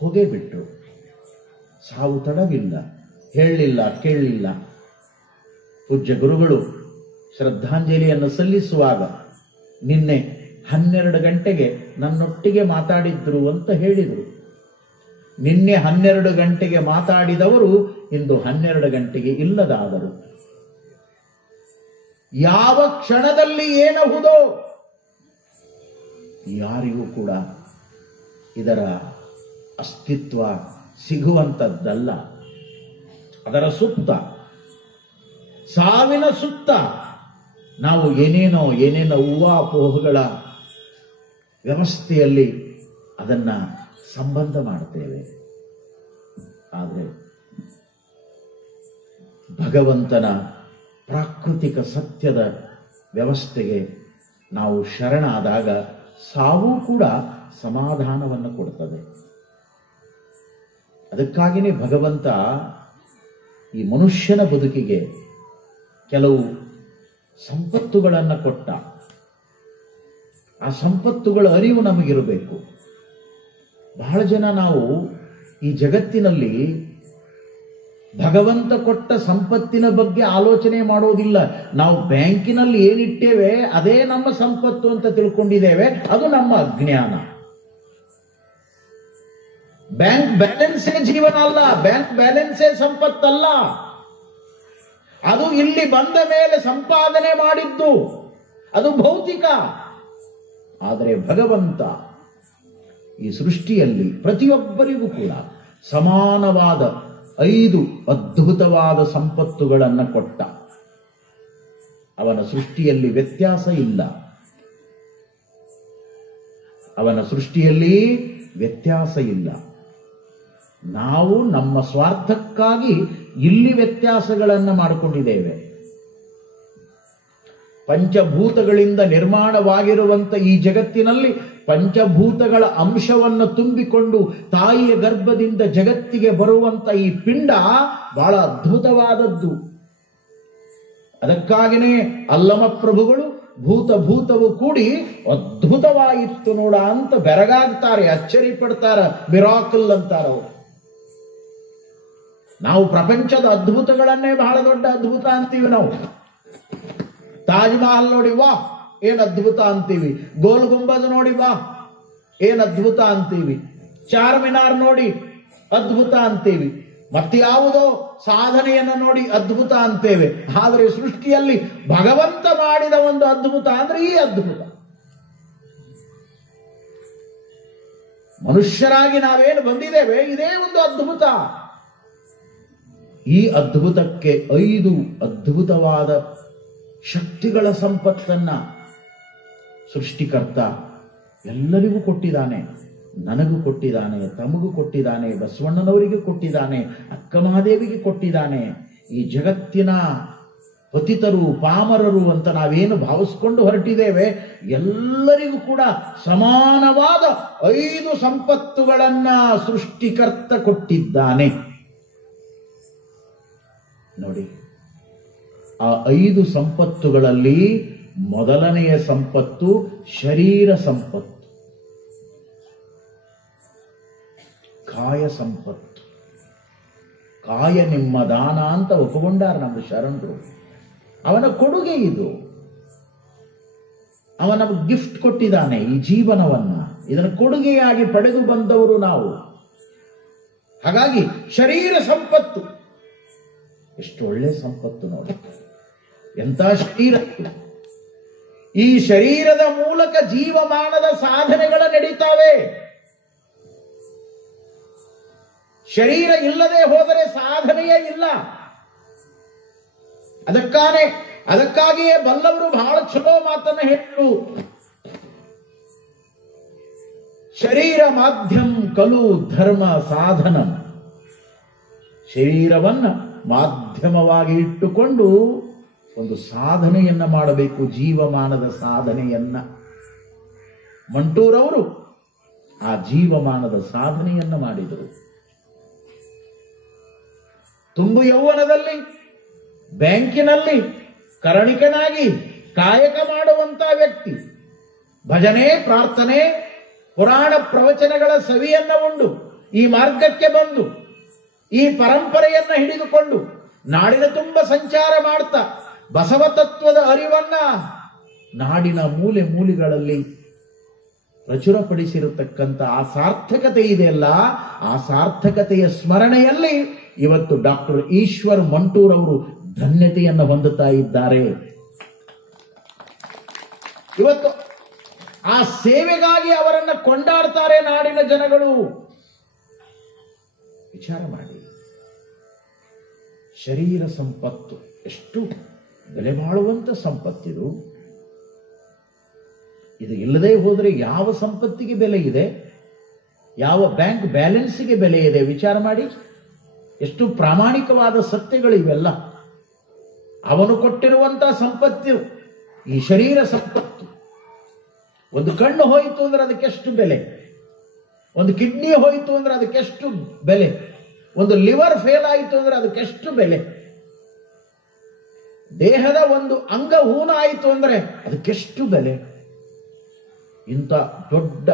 ಹೋಗೇ ಬಿಟ್ರು. ಸಾವು ತಡವಿಲ್ಲ, ಹೇಳಲಿಲ್ಲ, ಕೇಳಲಿಲ್ಲ. ಪೂಜ್ಯ ಗುರುಗಳು ಶ್ರದ್ಧಾಂಜಲಿಯನ್ನು ಸಲ್ಲಿಸುವಾಗ ನಿನ್ನೆ 12 ಗಂಟೆಗೆ ನನ್ನೊಟ್ಟಿಗೆ ಮಾತಾಡಿದ್ರು ಅಂತ ಹೇಳಿದರು. ನಿನ್ನೆ 12 ಗಂಟೆಗೆ ಮಾತಾಡಿದವರು ಇಂದು 12 ಗಂಟೆಗೆ ಇಲ್ಲದಾದರು. ಯಾವ ಕ್ಷಣದಲ್ಲಿ ಏನಹುದೋ ಯಾರಿಗೂ ಕೂಡ ಇದರ ಅಸ್ತಿತ್ವ ಸಿಗುವಂಥದ್ದಲ್ಲ. ಅದರ ಸುತ್ತ, ಸಾವಿನ ಸುತ್ತ ನಾವು ಏನೇನೋ ಊಹಾಪೋಹಗಳ ವ್ಯವಸ್ಥೆಯಲ್ಲಿ ಅದನ್ನ ಸಂಬಂಧ ಮಾಡ್ತೇವೆ. ಆದರೆ ಭಗವಂತನ ಪ್ರಾಕೃತಿಕ ಸತ್ಯದ ವ್ಯವಸ್ಥೆಗೆ ನಾವು ಶರಣಾದಾಗ ಸಾವು ಕೂಡ ಸಮಾಧಾನವನ್ನು ಕೊಡ್ತದೆ. ಅದಕ್ಕಾಗಿಯೇ ಭಗವಂತ ಈ ಮನುಷ್ಯನ ಬದುಕಿಗೆ ಕೆಲವು ಸಂಪತ್ತುಗಳನ್ನು ಕೊಟ್ಟ. ಆ ಸಂಪತ್ತುಗಳ ಅರಿವು ನಮಗಿರಬೇಕು. ಬಹಳ ಜನ ನಾವು ಈ ಜಗತ್ತಿನಲ್ಲಿ ಭಗವಂತ ಕೊಟ್ಟ ಸಂಪತ್ತಿನ ಬಗ್ಗೆ ಆಲೋಚನೆ ಮಾಡೋದಿಲ್ಲ. ನಾವು ಬ್ಯಾಂಕಿನಲ್ಲಿ ಏನಿಟ್ಟೇವೆ ಅದೇ ನಮ್ಮ ಸಂಪತ್ತು ಅಂತ ತಿಳ್ಕೊಂಡಿದ್ದೇವೆ. ಅದು ನಮ್ಮ ಅಜ್ಞಾನ. ಬ್ಯಾಂಕ್ ಬ್ಯಾಲೆನ್ಸೇ ಜೀವನ ಅಲ್ಲ, ಬ್ಯಾಂಕ್ ಬ್ಯಾಲೆನ್ಸೇ ಸಂಪತ್ತಲ್ಲ. ಅದು ಇಲ್ಲಿ ಬಂದ ಮೇಲೆ ಸಂಪಾದನೆ ಮಾಡಿದ್ದು, ಅದು ಭೌತಿಕ. ಆದರೆ ಭಗವಂತ ಈ ಸೃಷ್ಟಿಯಲ್ಲಿ ಪ್ರತಿಯೊಬ್ಬರಿಗೂ ಕೂಡ ಸಮಾನವಾದ 5 ಅದ್ಭುತವಾದ ಸಂಪತ್ತುಗಳನ್ನು ಕೊಟ್ಟ. ಅವನ ಸೃಷ್ಟಿಯಲ್ಲಿ ವ್ಯತ್ಯಾಸ ಇಲ್ಲ. ಅವನ ಸೃಷ್ಟಿಯಲ್ಲಿ ವ್ಯತ್ಯಾಸ ಇಲ್ಲ. ನಾವು ನಮ್ಮ ಸ್ವಾರ್ಥಕ್ಕಾಗಿ ಇಲ್ಲಿ ವ್ಯತ್ಯಾಸಗಳನ್ನು ಮಾಡಿಕೊಂಡಿದ್ದೇವೆ. ಪಂಚಭೂತಗಳಿಂದ ನಿರ್ಮಾಣವಾಗಿರುವಂತ ಈ ಜಗತ್ತಿನಲ್ಲಿ ಪಂಚಭೂತಗಳ ಅಂಶವನ್ನು ತುಂಬಿಕೊಂಡು ತಾಯಿಯ ಗರ್ಭದಿಂದ ಜಗತ್ತಿಗೆ ಬರುವಂತ ಈ ಪಿಂಡ ಬಹಳ ಅದ್ಭುತವಾದದ್ದು. ಅದಕ್ಕಾಗಿಯೇ ಅಲ್ಲಮ ಪ್ರಭುಗಳು ಭೂತವು ಕೂಡಿ ಅದ್ಭುತವಾಯಿತು ನೋಡ ಅಂತ ಬೆರಗಾಗ್ತಾರೆ, ಅಚ್ಚರಿ ಪಡ್ತಾರ, ಮಿರಾಕಲ್ ಅಂತಾರ ಅವರು. ನಾವು ಪ್ರಪಂಚದ ಅದ್ಭುತಗಳನ್ನೇ ಬಹಳ ದೊಡ್ಡ ಅದ್ಭುತ ಅಂತೀವಿ. ನಾವು ತಾಜ್ ಮಹಲ್ ನೋಡಿ ವಾ ಏನ್ ಅದ್ಭುತ ಅಂತೀವಿ, ಗೋಲ್ ಗುಂಬಜ್ ನೋಡಿ ವಾ ಏನ್ ಅದ್ಭುತ ಅಂತೀವಿ, ಚಾರ್ಮಿನಾರ್ ನೋಡಿ ಅದ್ಭುತ ಅಂತೀವಿ, ಮತ್ಯಾವುದೋ ಸಾಧನೆಯನ್ನು ನೋಡಿ ಅದ್ಭುತ ಅಂತೇವೆ. ಆದರೆ ಸೃಷ್ಟಿಯಲ್ಲಿ ಭಗವಂತ ಮಾಡಿದ ಒಂದು ಅದ್ಭುತ ಅಂದ್ರೆ ಈ ಅದ್ಭುತ. ಮನುಷ್ಯರಾಗಿ ನಾವೇನು ಬಂದಿದ್ದೇವೆ ಇದೇ ಒಂದು ಅದ್ಭುತ. ಈ ಅದ್ಭುತಕ್ಕೆ 5 ಅದ್ಭುತವಾದ ಶಕ್ತಿಗಳ ಸಂಪತ್ತನ್ನ ಸೃಷ್ಟಿಕರ್ತ ಎಲ್ಲರಿಗೂ ಕೊಟ್ಟಿದ್ದಾನೆ. ನನಗೂ ಕೊಟ್ಟಿದ್ದಾನೆ, ತಮಗೂ ಕೊಟ್ಟಿದ್ದಾನೆ, ಬಸವಣ್ಣನವರಿಗೆ ಕೊಟ್ಟಿದ್ದಾನೆ, ಅಕ್ಕ ಮಹಾದೇವಿಗೆ ಕೊಟ್ಟಿದ್ದಾನೆ. ಈ ಜಗತ್ತಿನ ಪತಿತರು ಪಾಮರರು ಅಂತ ನಾವೇನು ಭಾವಿಸ್ಕೊಂಡು ಹೊರಟಿದ್ದೇವೆ ಎಲ್ಲರಿಗೂ ಕೂಡ ಸಮಾನವಾದ 5 ಸಂಪತ್ತುಗಳನ್ನ ಸೃಷ್ಟಿಕರ್ತ ಕೊಟ್ಟಿದ್ದಾನೆ. ನೋಡಿ, ಆ 5 ಸಂಪತ್ತುಗಳಲ್ಲಿ ಮೊದಲನೆಯ ಸಂಪತ್ತು ಶರೀರ ಸಂಪತ್ತು, ಕಾಯ ಸಂಪತ್ತು. ಕಾಯ ನಿಮ್ಮ ದಾನ ಅಂತ ಒಪ್ಪಿಕೊಂಡಾರ ನಮ್ಮ ಶರಣರು. ಅವನ ಕೊಡುಗೆ ಇದು. ಅವನ ನಮಗೆ ಗಿಫ್ಟ್ ಕೊಟ್ಟಿದ್ದಾನೆ ಈ ಜೀವನವನ್ನ. ಇದನ್ನು ಕೊಡುಗೆಯಾಗಿ ಪಡೆದು ಬಂದವರು ನಾವು. ಹಾಗಾಗಿ ಶರೀರ ಸಂಪತ್ತು ಎಷ್ಟು ಒಳ್ಳೆ ಸಂಪತ್ತು ನೋಡಿ. ಎಂಥ ಶರೀರ! ಈ ಶರೀರದ ಮೂಲಕ ಜೀವಮಾನದ ಸಾಧನೆಗಳು ನಡೀತಾವೆ. ಶರೀರ ಇಲ್ಲದೆ ಹೋದರೆ ಸಾಧನೆಯೇ ಇಲ್ಲ. ಅದಕ್ಕಾಗಿಯೇ ಬಲ್ಲವರು ಬಹಳ ಚಲೋ ಮಾತನ್ನು ಹೇಳಿದ್ರು. ಶರೀರ ಮಾಧ್ಯಮ ಕಲು ಧರ್ಮ ಸಾಧನ. ಶರೀರವನ್ನ ಮಾಧ್ಯಮವಾಗಿ ಇಟ್ಟುಕೊಂಡು ಒಂದು ಸಾಧನೆಯನ್ನ ಮಾಡಬೇಕು, ಜೀವಮಾನದ ಸಾಧನೆಯನ್ನ. ಮಂಟೂರವರು ಆ ಜೀವಮಾನದ ಸಾಧನೆಯನ್ನ ಮಾಡಿದರು. ತುಂಬು ಯೌವನದಲ್ಲಿ ಬ್ಯಾಂಕಿನಲ್ಲಿ ಕರಣಿಕನಾಗಿ ಕಾಯಕ ಮಾಡುವಂತ ವ್ಯಕ್ತಿ, ಭಜನೆ, ಪ್ರಾರ್ಥನೆ, ಪುರಾಣ ಪ್ರವಚನಗಳ ಸವಿಯನ್ನ ಉಂಡು ಈ ಮಾರ್ಗಕ್ಕೆ ಬಂದು ಈ ಪರಂಪರೆಯನ್ನ ಹಿಡಿದುಕೊಂಡು ನಾಡಿನ ತುಂಬ ಸಂಚಾರ ಮಾಡ್ತಾ ಬಸವ ತತ್ವದ ಅರಿವನ್ನ ನಾಡಿನ ಮೂಲೆ ಮೂಲೆಗಳಲ್ಲಿ ಪ್ರಚುರಪಡಿಸಿರತಕ್ಕಂಥ ಆ ಸಾರ್ಥಕತೆ ಇದೆಯಲ್ಲ, ಆ ಸಾರ್ಥಕತೆಯ ಸ್ಮರಣೆಯಲ್ಲಿ ಇವತ್ತು ಡಾಕ್ಟರ್ ಈಶ್ವರ್ ಮಂಟೂರ್ ಅವರು ಧನ್ಯತೆಯನ್ನು ಹೊಂದುತ್ತಾ ಇದ್ದಾರೆ. ಇವತ್ತು ಆ ಸೇವೆಗಾಗಿ ಅವರನ್ನ ಕೊಂಡಾಡ್ತಾರೆ ನಾಡಿನ ಜನಗಳು. ವಿಚಾರ ಮಾಡಿ, ಶರೀರ ಸಂಪತ್ತು ಎಷ್ಟು ಬೆಲೆ ಬಾಳುವಂತ ಸಂಪತ್ತಿದು. ಇದು ಇಲ್ಲದೆ ಹೋದರೆ ಯಾವ ಸಂಪತ್ತಿಗೆ ಬೆಲೆ ಇದೆ, ಯಾವ ಬ್ಯಾಂಕ್ ಬ್ಯಾಲೆನ್ಸ್ಗೆ ಬೆಲೆ ಇದೆ? ವಿಚಾರ ಮಾಡಿ, ಎಷ್ಟು ಪ್ರಾಮಾಣಿಕವಾದ ಸತ್ಯಗಳು ಇವೆಲ್ಲ. ಅವನು ಕೊಟ್ಟಿರುವಂತಹ ಸಂಪತ್ತು ಈ ಶರೀರ ಸಂಪತ್ತು. ಒಂದು ಕಣ್ಣು ಹೋಯಿತು ಅಂದ್ರೆ ಅದಕ್ಕೆಷ್ಟು ಬೆಲೆ, ಒಂದು ಕಿಡ್ನಿ ಹೋಯಿತು ಅಂದ್ರೆ ಅದಕ್ಕೆಷ್ಟು ಬೆಲೆ, ಒಂದು ಲಿವರ್ ಫೇಲ್ ಆಯಿತು ಅಂದ್ರೆ ಅದಕ್ಕೆಷ್ಟು ಬೆಲೆ, ದೇಹದ ಒಂದು ಅಂಗ ಊನ ಆಯಿತು ಅಂದ್ರೆ ಅದಕ್ಕೆಷ್ಟು ಬೆಲೆ. ಇಂಥ ದೊಡ್ಡ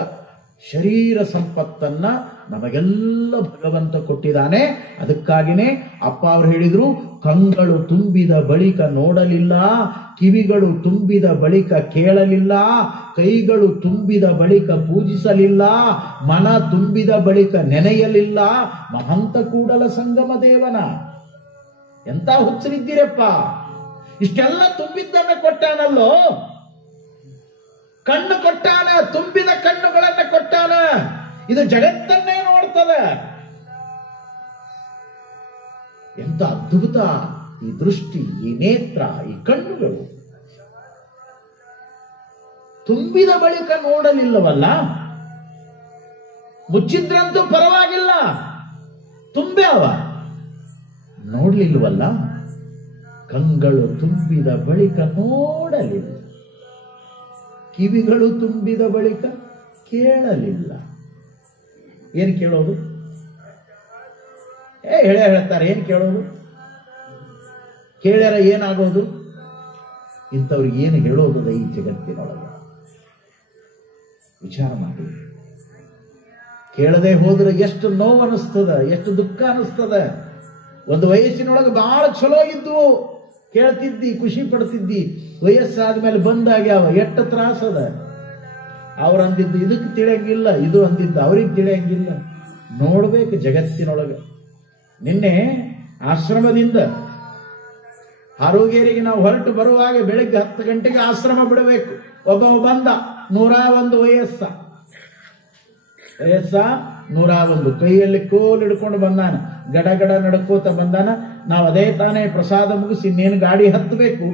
ಶರೀರ ಸಂಪತ್ತನ್ನ ನಮಗೆಲ್ಲ ಭಗವಂತ ಕೊಟ್ಟಿದ್ದಾನೆ. ಅದಕ್ಕಾಗಿನೇ ಅಪ್ಪ ಅವರು ಹೇಳಿದ್ರು, ಕಂಗಳು ತುಂಬಿದ ಬಳಿಕ ನೋಡಲಿಲ್ಲ, ಕಿವಿಗಳು ತುಂಬಿದ ಬಳಿಕ ಕೇಳಲಿಲ್ಲ, ಕೈಗಳು ತುಂಬಿದ ಬಳಿಕ ಪೂಜಿಸಲಿಲ್ಲ, ಮನ ತುಂಬಿದ ಬಳಿಕ ನೆನೆಯಲಿಲ್ಲ ಮಹಂತ ಕೂಡಲ ಸಂಗಮ ದೇವನ. ಎಂತ ಹುಚ್ಚರಿದ್ದೀರಪ್ಪ, ಇಷ್ಟೆಲ್ಲ ತುಂಬಿದ್ದನ್ನ ಕೊಟ್ಟಾನಲ್ಲೋ. ಕಣ್ಣು ಕೊಟ್ಟಾನ, ತುಂಬಿದ ಕಣ್ಣುಗಳನ್ನ ಕೊಟ್ಟಾನ. ಇದು ಜಗತ್ತನ್ನೇ ನೋಡ್ತದೆ. ಎಂತ ಅದ್ಭುತ ಈ ದೃಷ್ಟಿ, ಈ ನೇತ್ರ, ಈ ಕಣ್ಣುಗಳು. ತುಂಬಿದ ಬಳಿಕ ನೋಡಲಿಲ್ಲವಲ್ಲ, ಮುಚ್ಚಿದ್ರಂತೂ ಪರವಾಗಿಲ್ಲ, ತುಂಬ್ಯಾವ, ನೋಡ್ಲಿಲ್ವಲ್ಲ. ಕಂಗಳು ತುಂಬಿದ ಬಳಿಕ ನೋಡಲಿಲ್ಲ, ಕಿವಿಗಳು ತುಂಬಿದ ಬಳಿಕ ಕೇಳಲಿಲ್ಲ. ಏನ್ ಕೇಳೋದು? ಹೇಳ್ತಾರೆ, ಏನ್ ಕೇಳೋದು? ಕೇಳ್ಯಾರ ಏನಾಗೋದು? ಇಂಥವ್ರಿಗೆ ಏನು ಹೇಳೋದದ ಈ ಜಗತ್ತಿನೊಳಗೆ? ವಿಚಾರ ಮಾಡಿ. ಕೇಳದೆ ಹೋದ್ರೆ ಎಷ್ಟು ನೋವು ಅನಿಸ್ತದ, ಎಷ್ಟು ದುಃಖ ಅನಿಸ್ತದ. ಒಂದು ವಯಸ್ಸಿನೊಳಗೆ ಬಹಳ ಚಲೋ ಇದ್ವು, ಕೇಳ್ತಿದ್ದಿ, ಖುಷಿ ಪಡ್ತಿದ್ದಿ. ವಯಸ್ಸಾದ್ಮೇಲೆ ಬಂದಾಗ್ಯಾವ, ಎಷ್ಟು ತ್ರಾಸದ. ಅವ್ರು ಅಂದಿದ್ದು ಇದಕ್ಕೆ ತಿಳಿಯಂಗಿಲ್ಲ, ಇದು ಅಂದಿದ್ದು ಅವ್ರಿಗೆ ತಿಳಿಯಂಗಿಲ್ಲ. ನೋಡ್ಬೇಕು ಜಗತ್ತಿನೊಳಗೆ. ನಿನ್ನೆ ಆಶ್ರಮದಿಂದ ಹಾರೋಗೇರಿಗೆ ನಾವು ಹೊರಟು ಬರುವಾಗ ಬೆಳಗ್ಗೆ 10 ಗಂಟೆಗೆ ಆಶ್ರಮ ಬಿಡಬೇಕು. ಒಬ್ಬ ಬಂದ, 101 ವಯಸ್ಸ 101, ಕೈಯಲ್ಲಿ ಕೋಲ್ ಹಿಡ್ಕೊಂಡು ಬಂದಾನ, ಗಡಗಡ ನಡ್ಕೋತ ಬಂದಾನ. ನಾವು ಅದೇ ತಾನೇ ಪ್ರಸಾದ ಮುಗಿಸಿ ಇನ್ನೇನು ಗಾಡಿ ಹತ್ತಬೇಕು.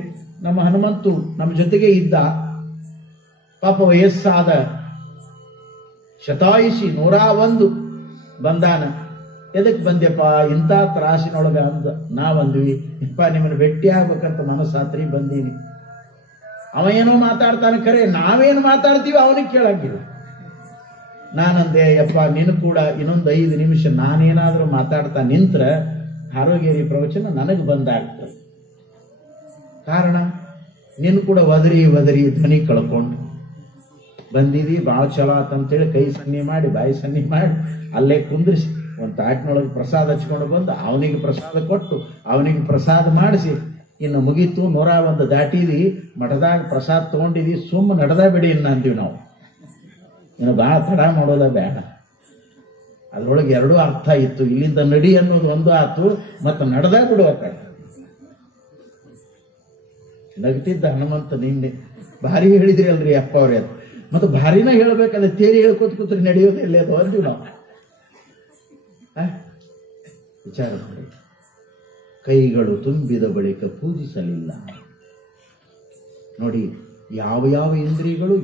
ನಮ್ಮ ಹನುಮಂತು ನಮ್ಮ ಜೊತೆಗೆ ಇದ್ದ. ಪಾಪ ವಯಸ್ಸಾದ ಶತಾಯುಷಿ 101 ಬಂದಾನ. ಎದಕ್ ಬಂದ್ಯಪ್ಪ ಇಂಥ ತ್ರಾಸಿನೊಳಗ ಅಂದ. ನಾವಂದ್ವಿ, ಇಪ್ಪ ನಿಮ್ಮನ್ನು ಭೇಟಿ ಆಗ್ಬೇಕಂತ ಮನಸ್ಸಾತ್ರಿ ಬಂದೀನಿ. ಅವ ಏನೋ ಮಾತಾಡ್ತಾನೆ, ಖರೆ ನಾವೇನು ಮಾತಾಡ್ತೀವಿ ಅವನಿಗೆ ಕೇಳಂಗಿಲ್ಲ. ನಾನಂದೆ, ಯಪ್ಪ ನಿನ್ ಕೂಡ ಇನ್ನೊಂದು 5 ನಿಮಿಷ ನಾನೇನಾದ್ರೂ ಮಾತಾಡ್ತಾ ನಿಂತ್ರ ಆರೋಗ್ಯರಿ ಪ್ರವಚನ ನನಗೆ ಬಂದಾಗ್ತದೆ. ಕಾರಣ ನಿನ್ ಕೂಡ ಒದರಿ ಧ್ವನಿ ಕಳ್ಕೊಂಡು ಬಂದಿದಿ. ಭಾಳ ಚಲೋ ಆತಂತೇಳಿ ಕೈ ಸನ್ನಿ ಮಾಡಿ, ಬಾಯಿ ಸನ್ನಿ ಮಾಡಿ, ಅಲ್ಲೇ ಕುಂದ್ರಿಸಿ ಒಂದು ತಾಟಿನೊಳಗೆ ಪ್ರಸಾದ ಹಚ್ಕೊಂಡು ಬಂದು ಅವನಿಗೆ ಪ್ರಸಾದ ಕೊಟ್ಟು ಅವನಿಗೆ ಪ್ರಸಾದ ಮಾಡಿಸಿ, ಇನ್ನು ಮುಗೀತು 101 ದಾಟಿದಿ, ಮಠದಾಗ ಪ್ರಸಾದ ತಗೊಂಡಿದಿ, ಸುಮ್ಮ ನಡೆದ ಬಿಡಿ ಇನ್ನ ಅಂತೀವಿ ನಾವು. ಇನ್ನು ಭಾಳ ತಡ ಮಾಡೋದ ಬೇಡ. ಅದ್ರೊಳಗೆ 2 ಅರ್ಥ ಇತ್ತು. ಇಲ್ಲಿಂದ ನಡಿ ಅನ್ನೋದು ಒಂದು ಆತು, ಮತ್ತು ನಡೆದ ಬಿಡುವ ಕಡೆ. ನಗ್ತಿದ್ದ ಹನುಮಂತ, ನಿನ್ನೆ ಭಾರಿ ಹೇಳಿದ್ರಿ ಅಲ್ರಿ ಅಪ್ಪ ಅವ್ರೆ. ಮತ್ತು ಭಾರಿನ ಹೇಳ್ಬೇಕಲ್ಲ, ತೇರಿ ಹೇಳ್ಕೋತ ಕೂತ್ರಿ ನಡೆಯೋದಿಲ್ಲ ಅದು ಅಂತೀವಿ ನಾವು. ವಿಚಾರ ಮಾಡಿ. ಕೈಗಳು ತುಂಬಿದ ಬಳಿಕ ಪೂಜಿಸಲಿಲ್ಲ. ನೋಡಿ, ಯಾವ ಇಂದ್ರಿಯಗಳು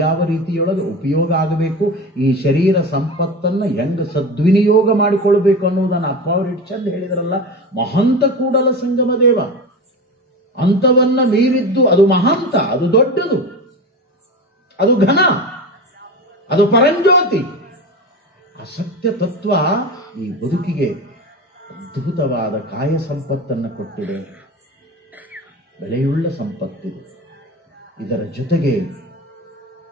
ಯಾವ ರೀತಿಯೊಳಗೆ ಉಪಯೋಗ ಆಗಬೇಕು, ಈ ಶರೀರ ಸಂಪತ್ತನ್ನು ಹೆಂಗ ಸದ್ವಿನಿಯೋಗ ಮಾಡಿಕೊಳ್ಬೇಕು ಅನ್ನೋದನ್ನ ಅಪ್ಪ ಅವರು ಇಟ್ಟು ಚಂದ ಹೇಳಿದ್ರಲ್ಲ. ಮಹಂತ ಕೂಡಲ ಸಂಗಮ ದೇವ ಅಂತವನ್ನ ಮೀರಿದ್ದು ಅದು ಮಹಾಂತ, ಅದು ದೊಡ್ಡದು, ಅದು ಘನ, ಅದು ಪರಂಜ್ಯೋತಿ. ಆ ಸತ್ಯ ತತ್ವ ಈ ಬದುಕಿಗೆ ಅದ್ಭುತವಾದ ಕಾಯ ಸಂಪತ್ತನ್ನು ಕೊಟ್ಟಿದೆ. ಬೆಲೆಯುಳ್ಳ ಸಂಪತ್ತಿದೆ. ಇದರ ಜೊತೆಗೆ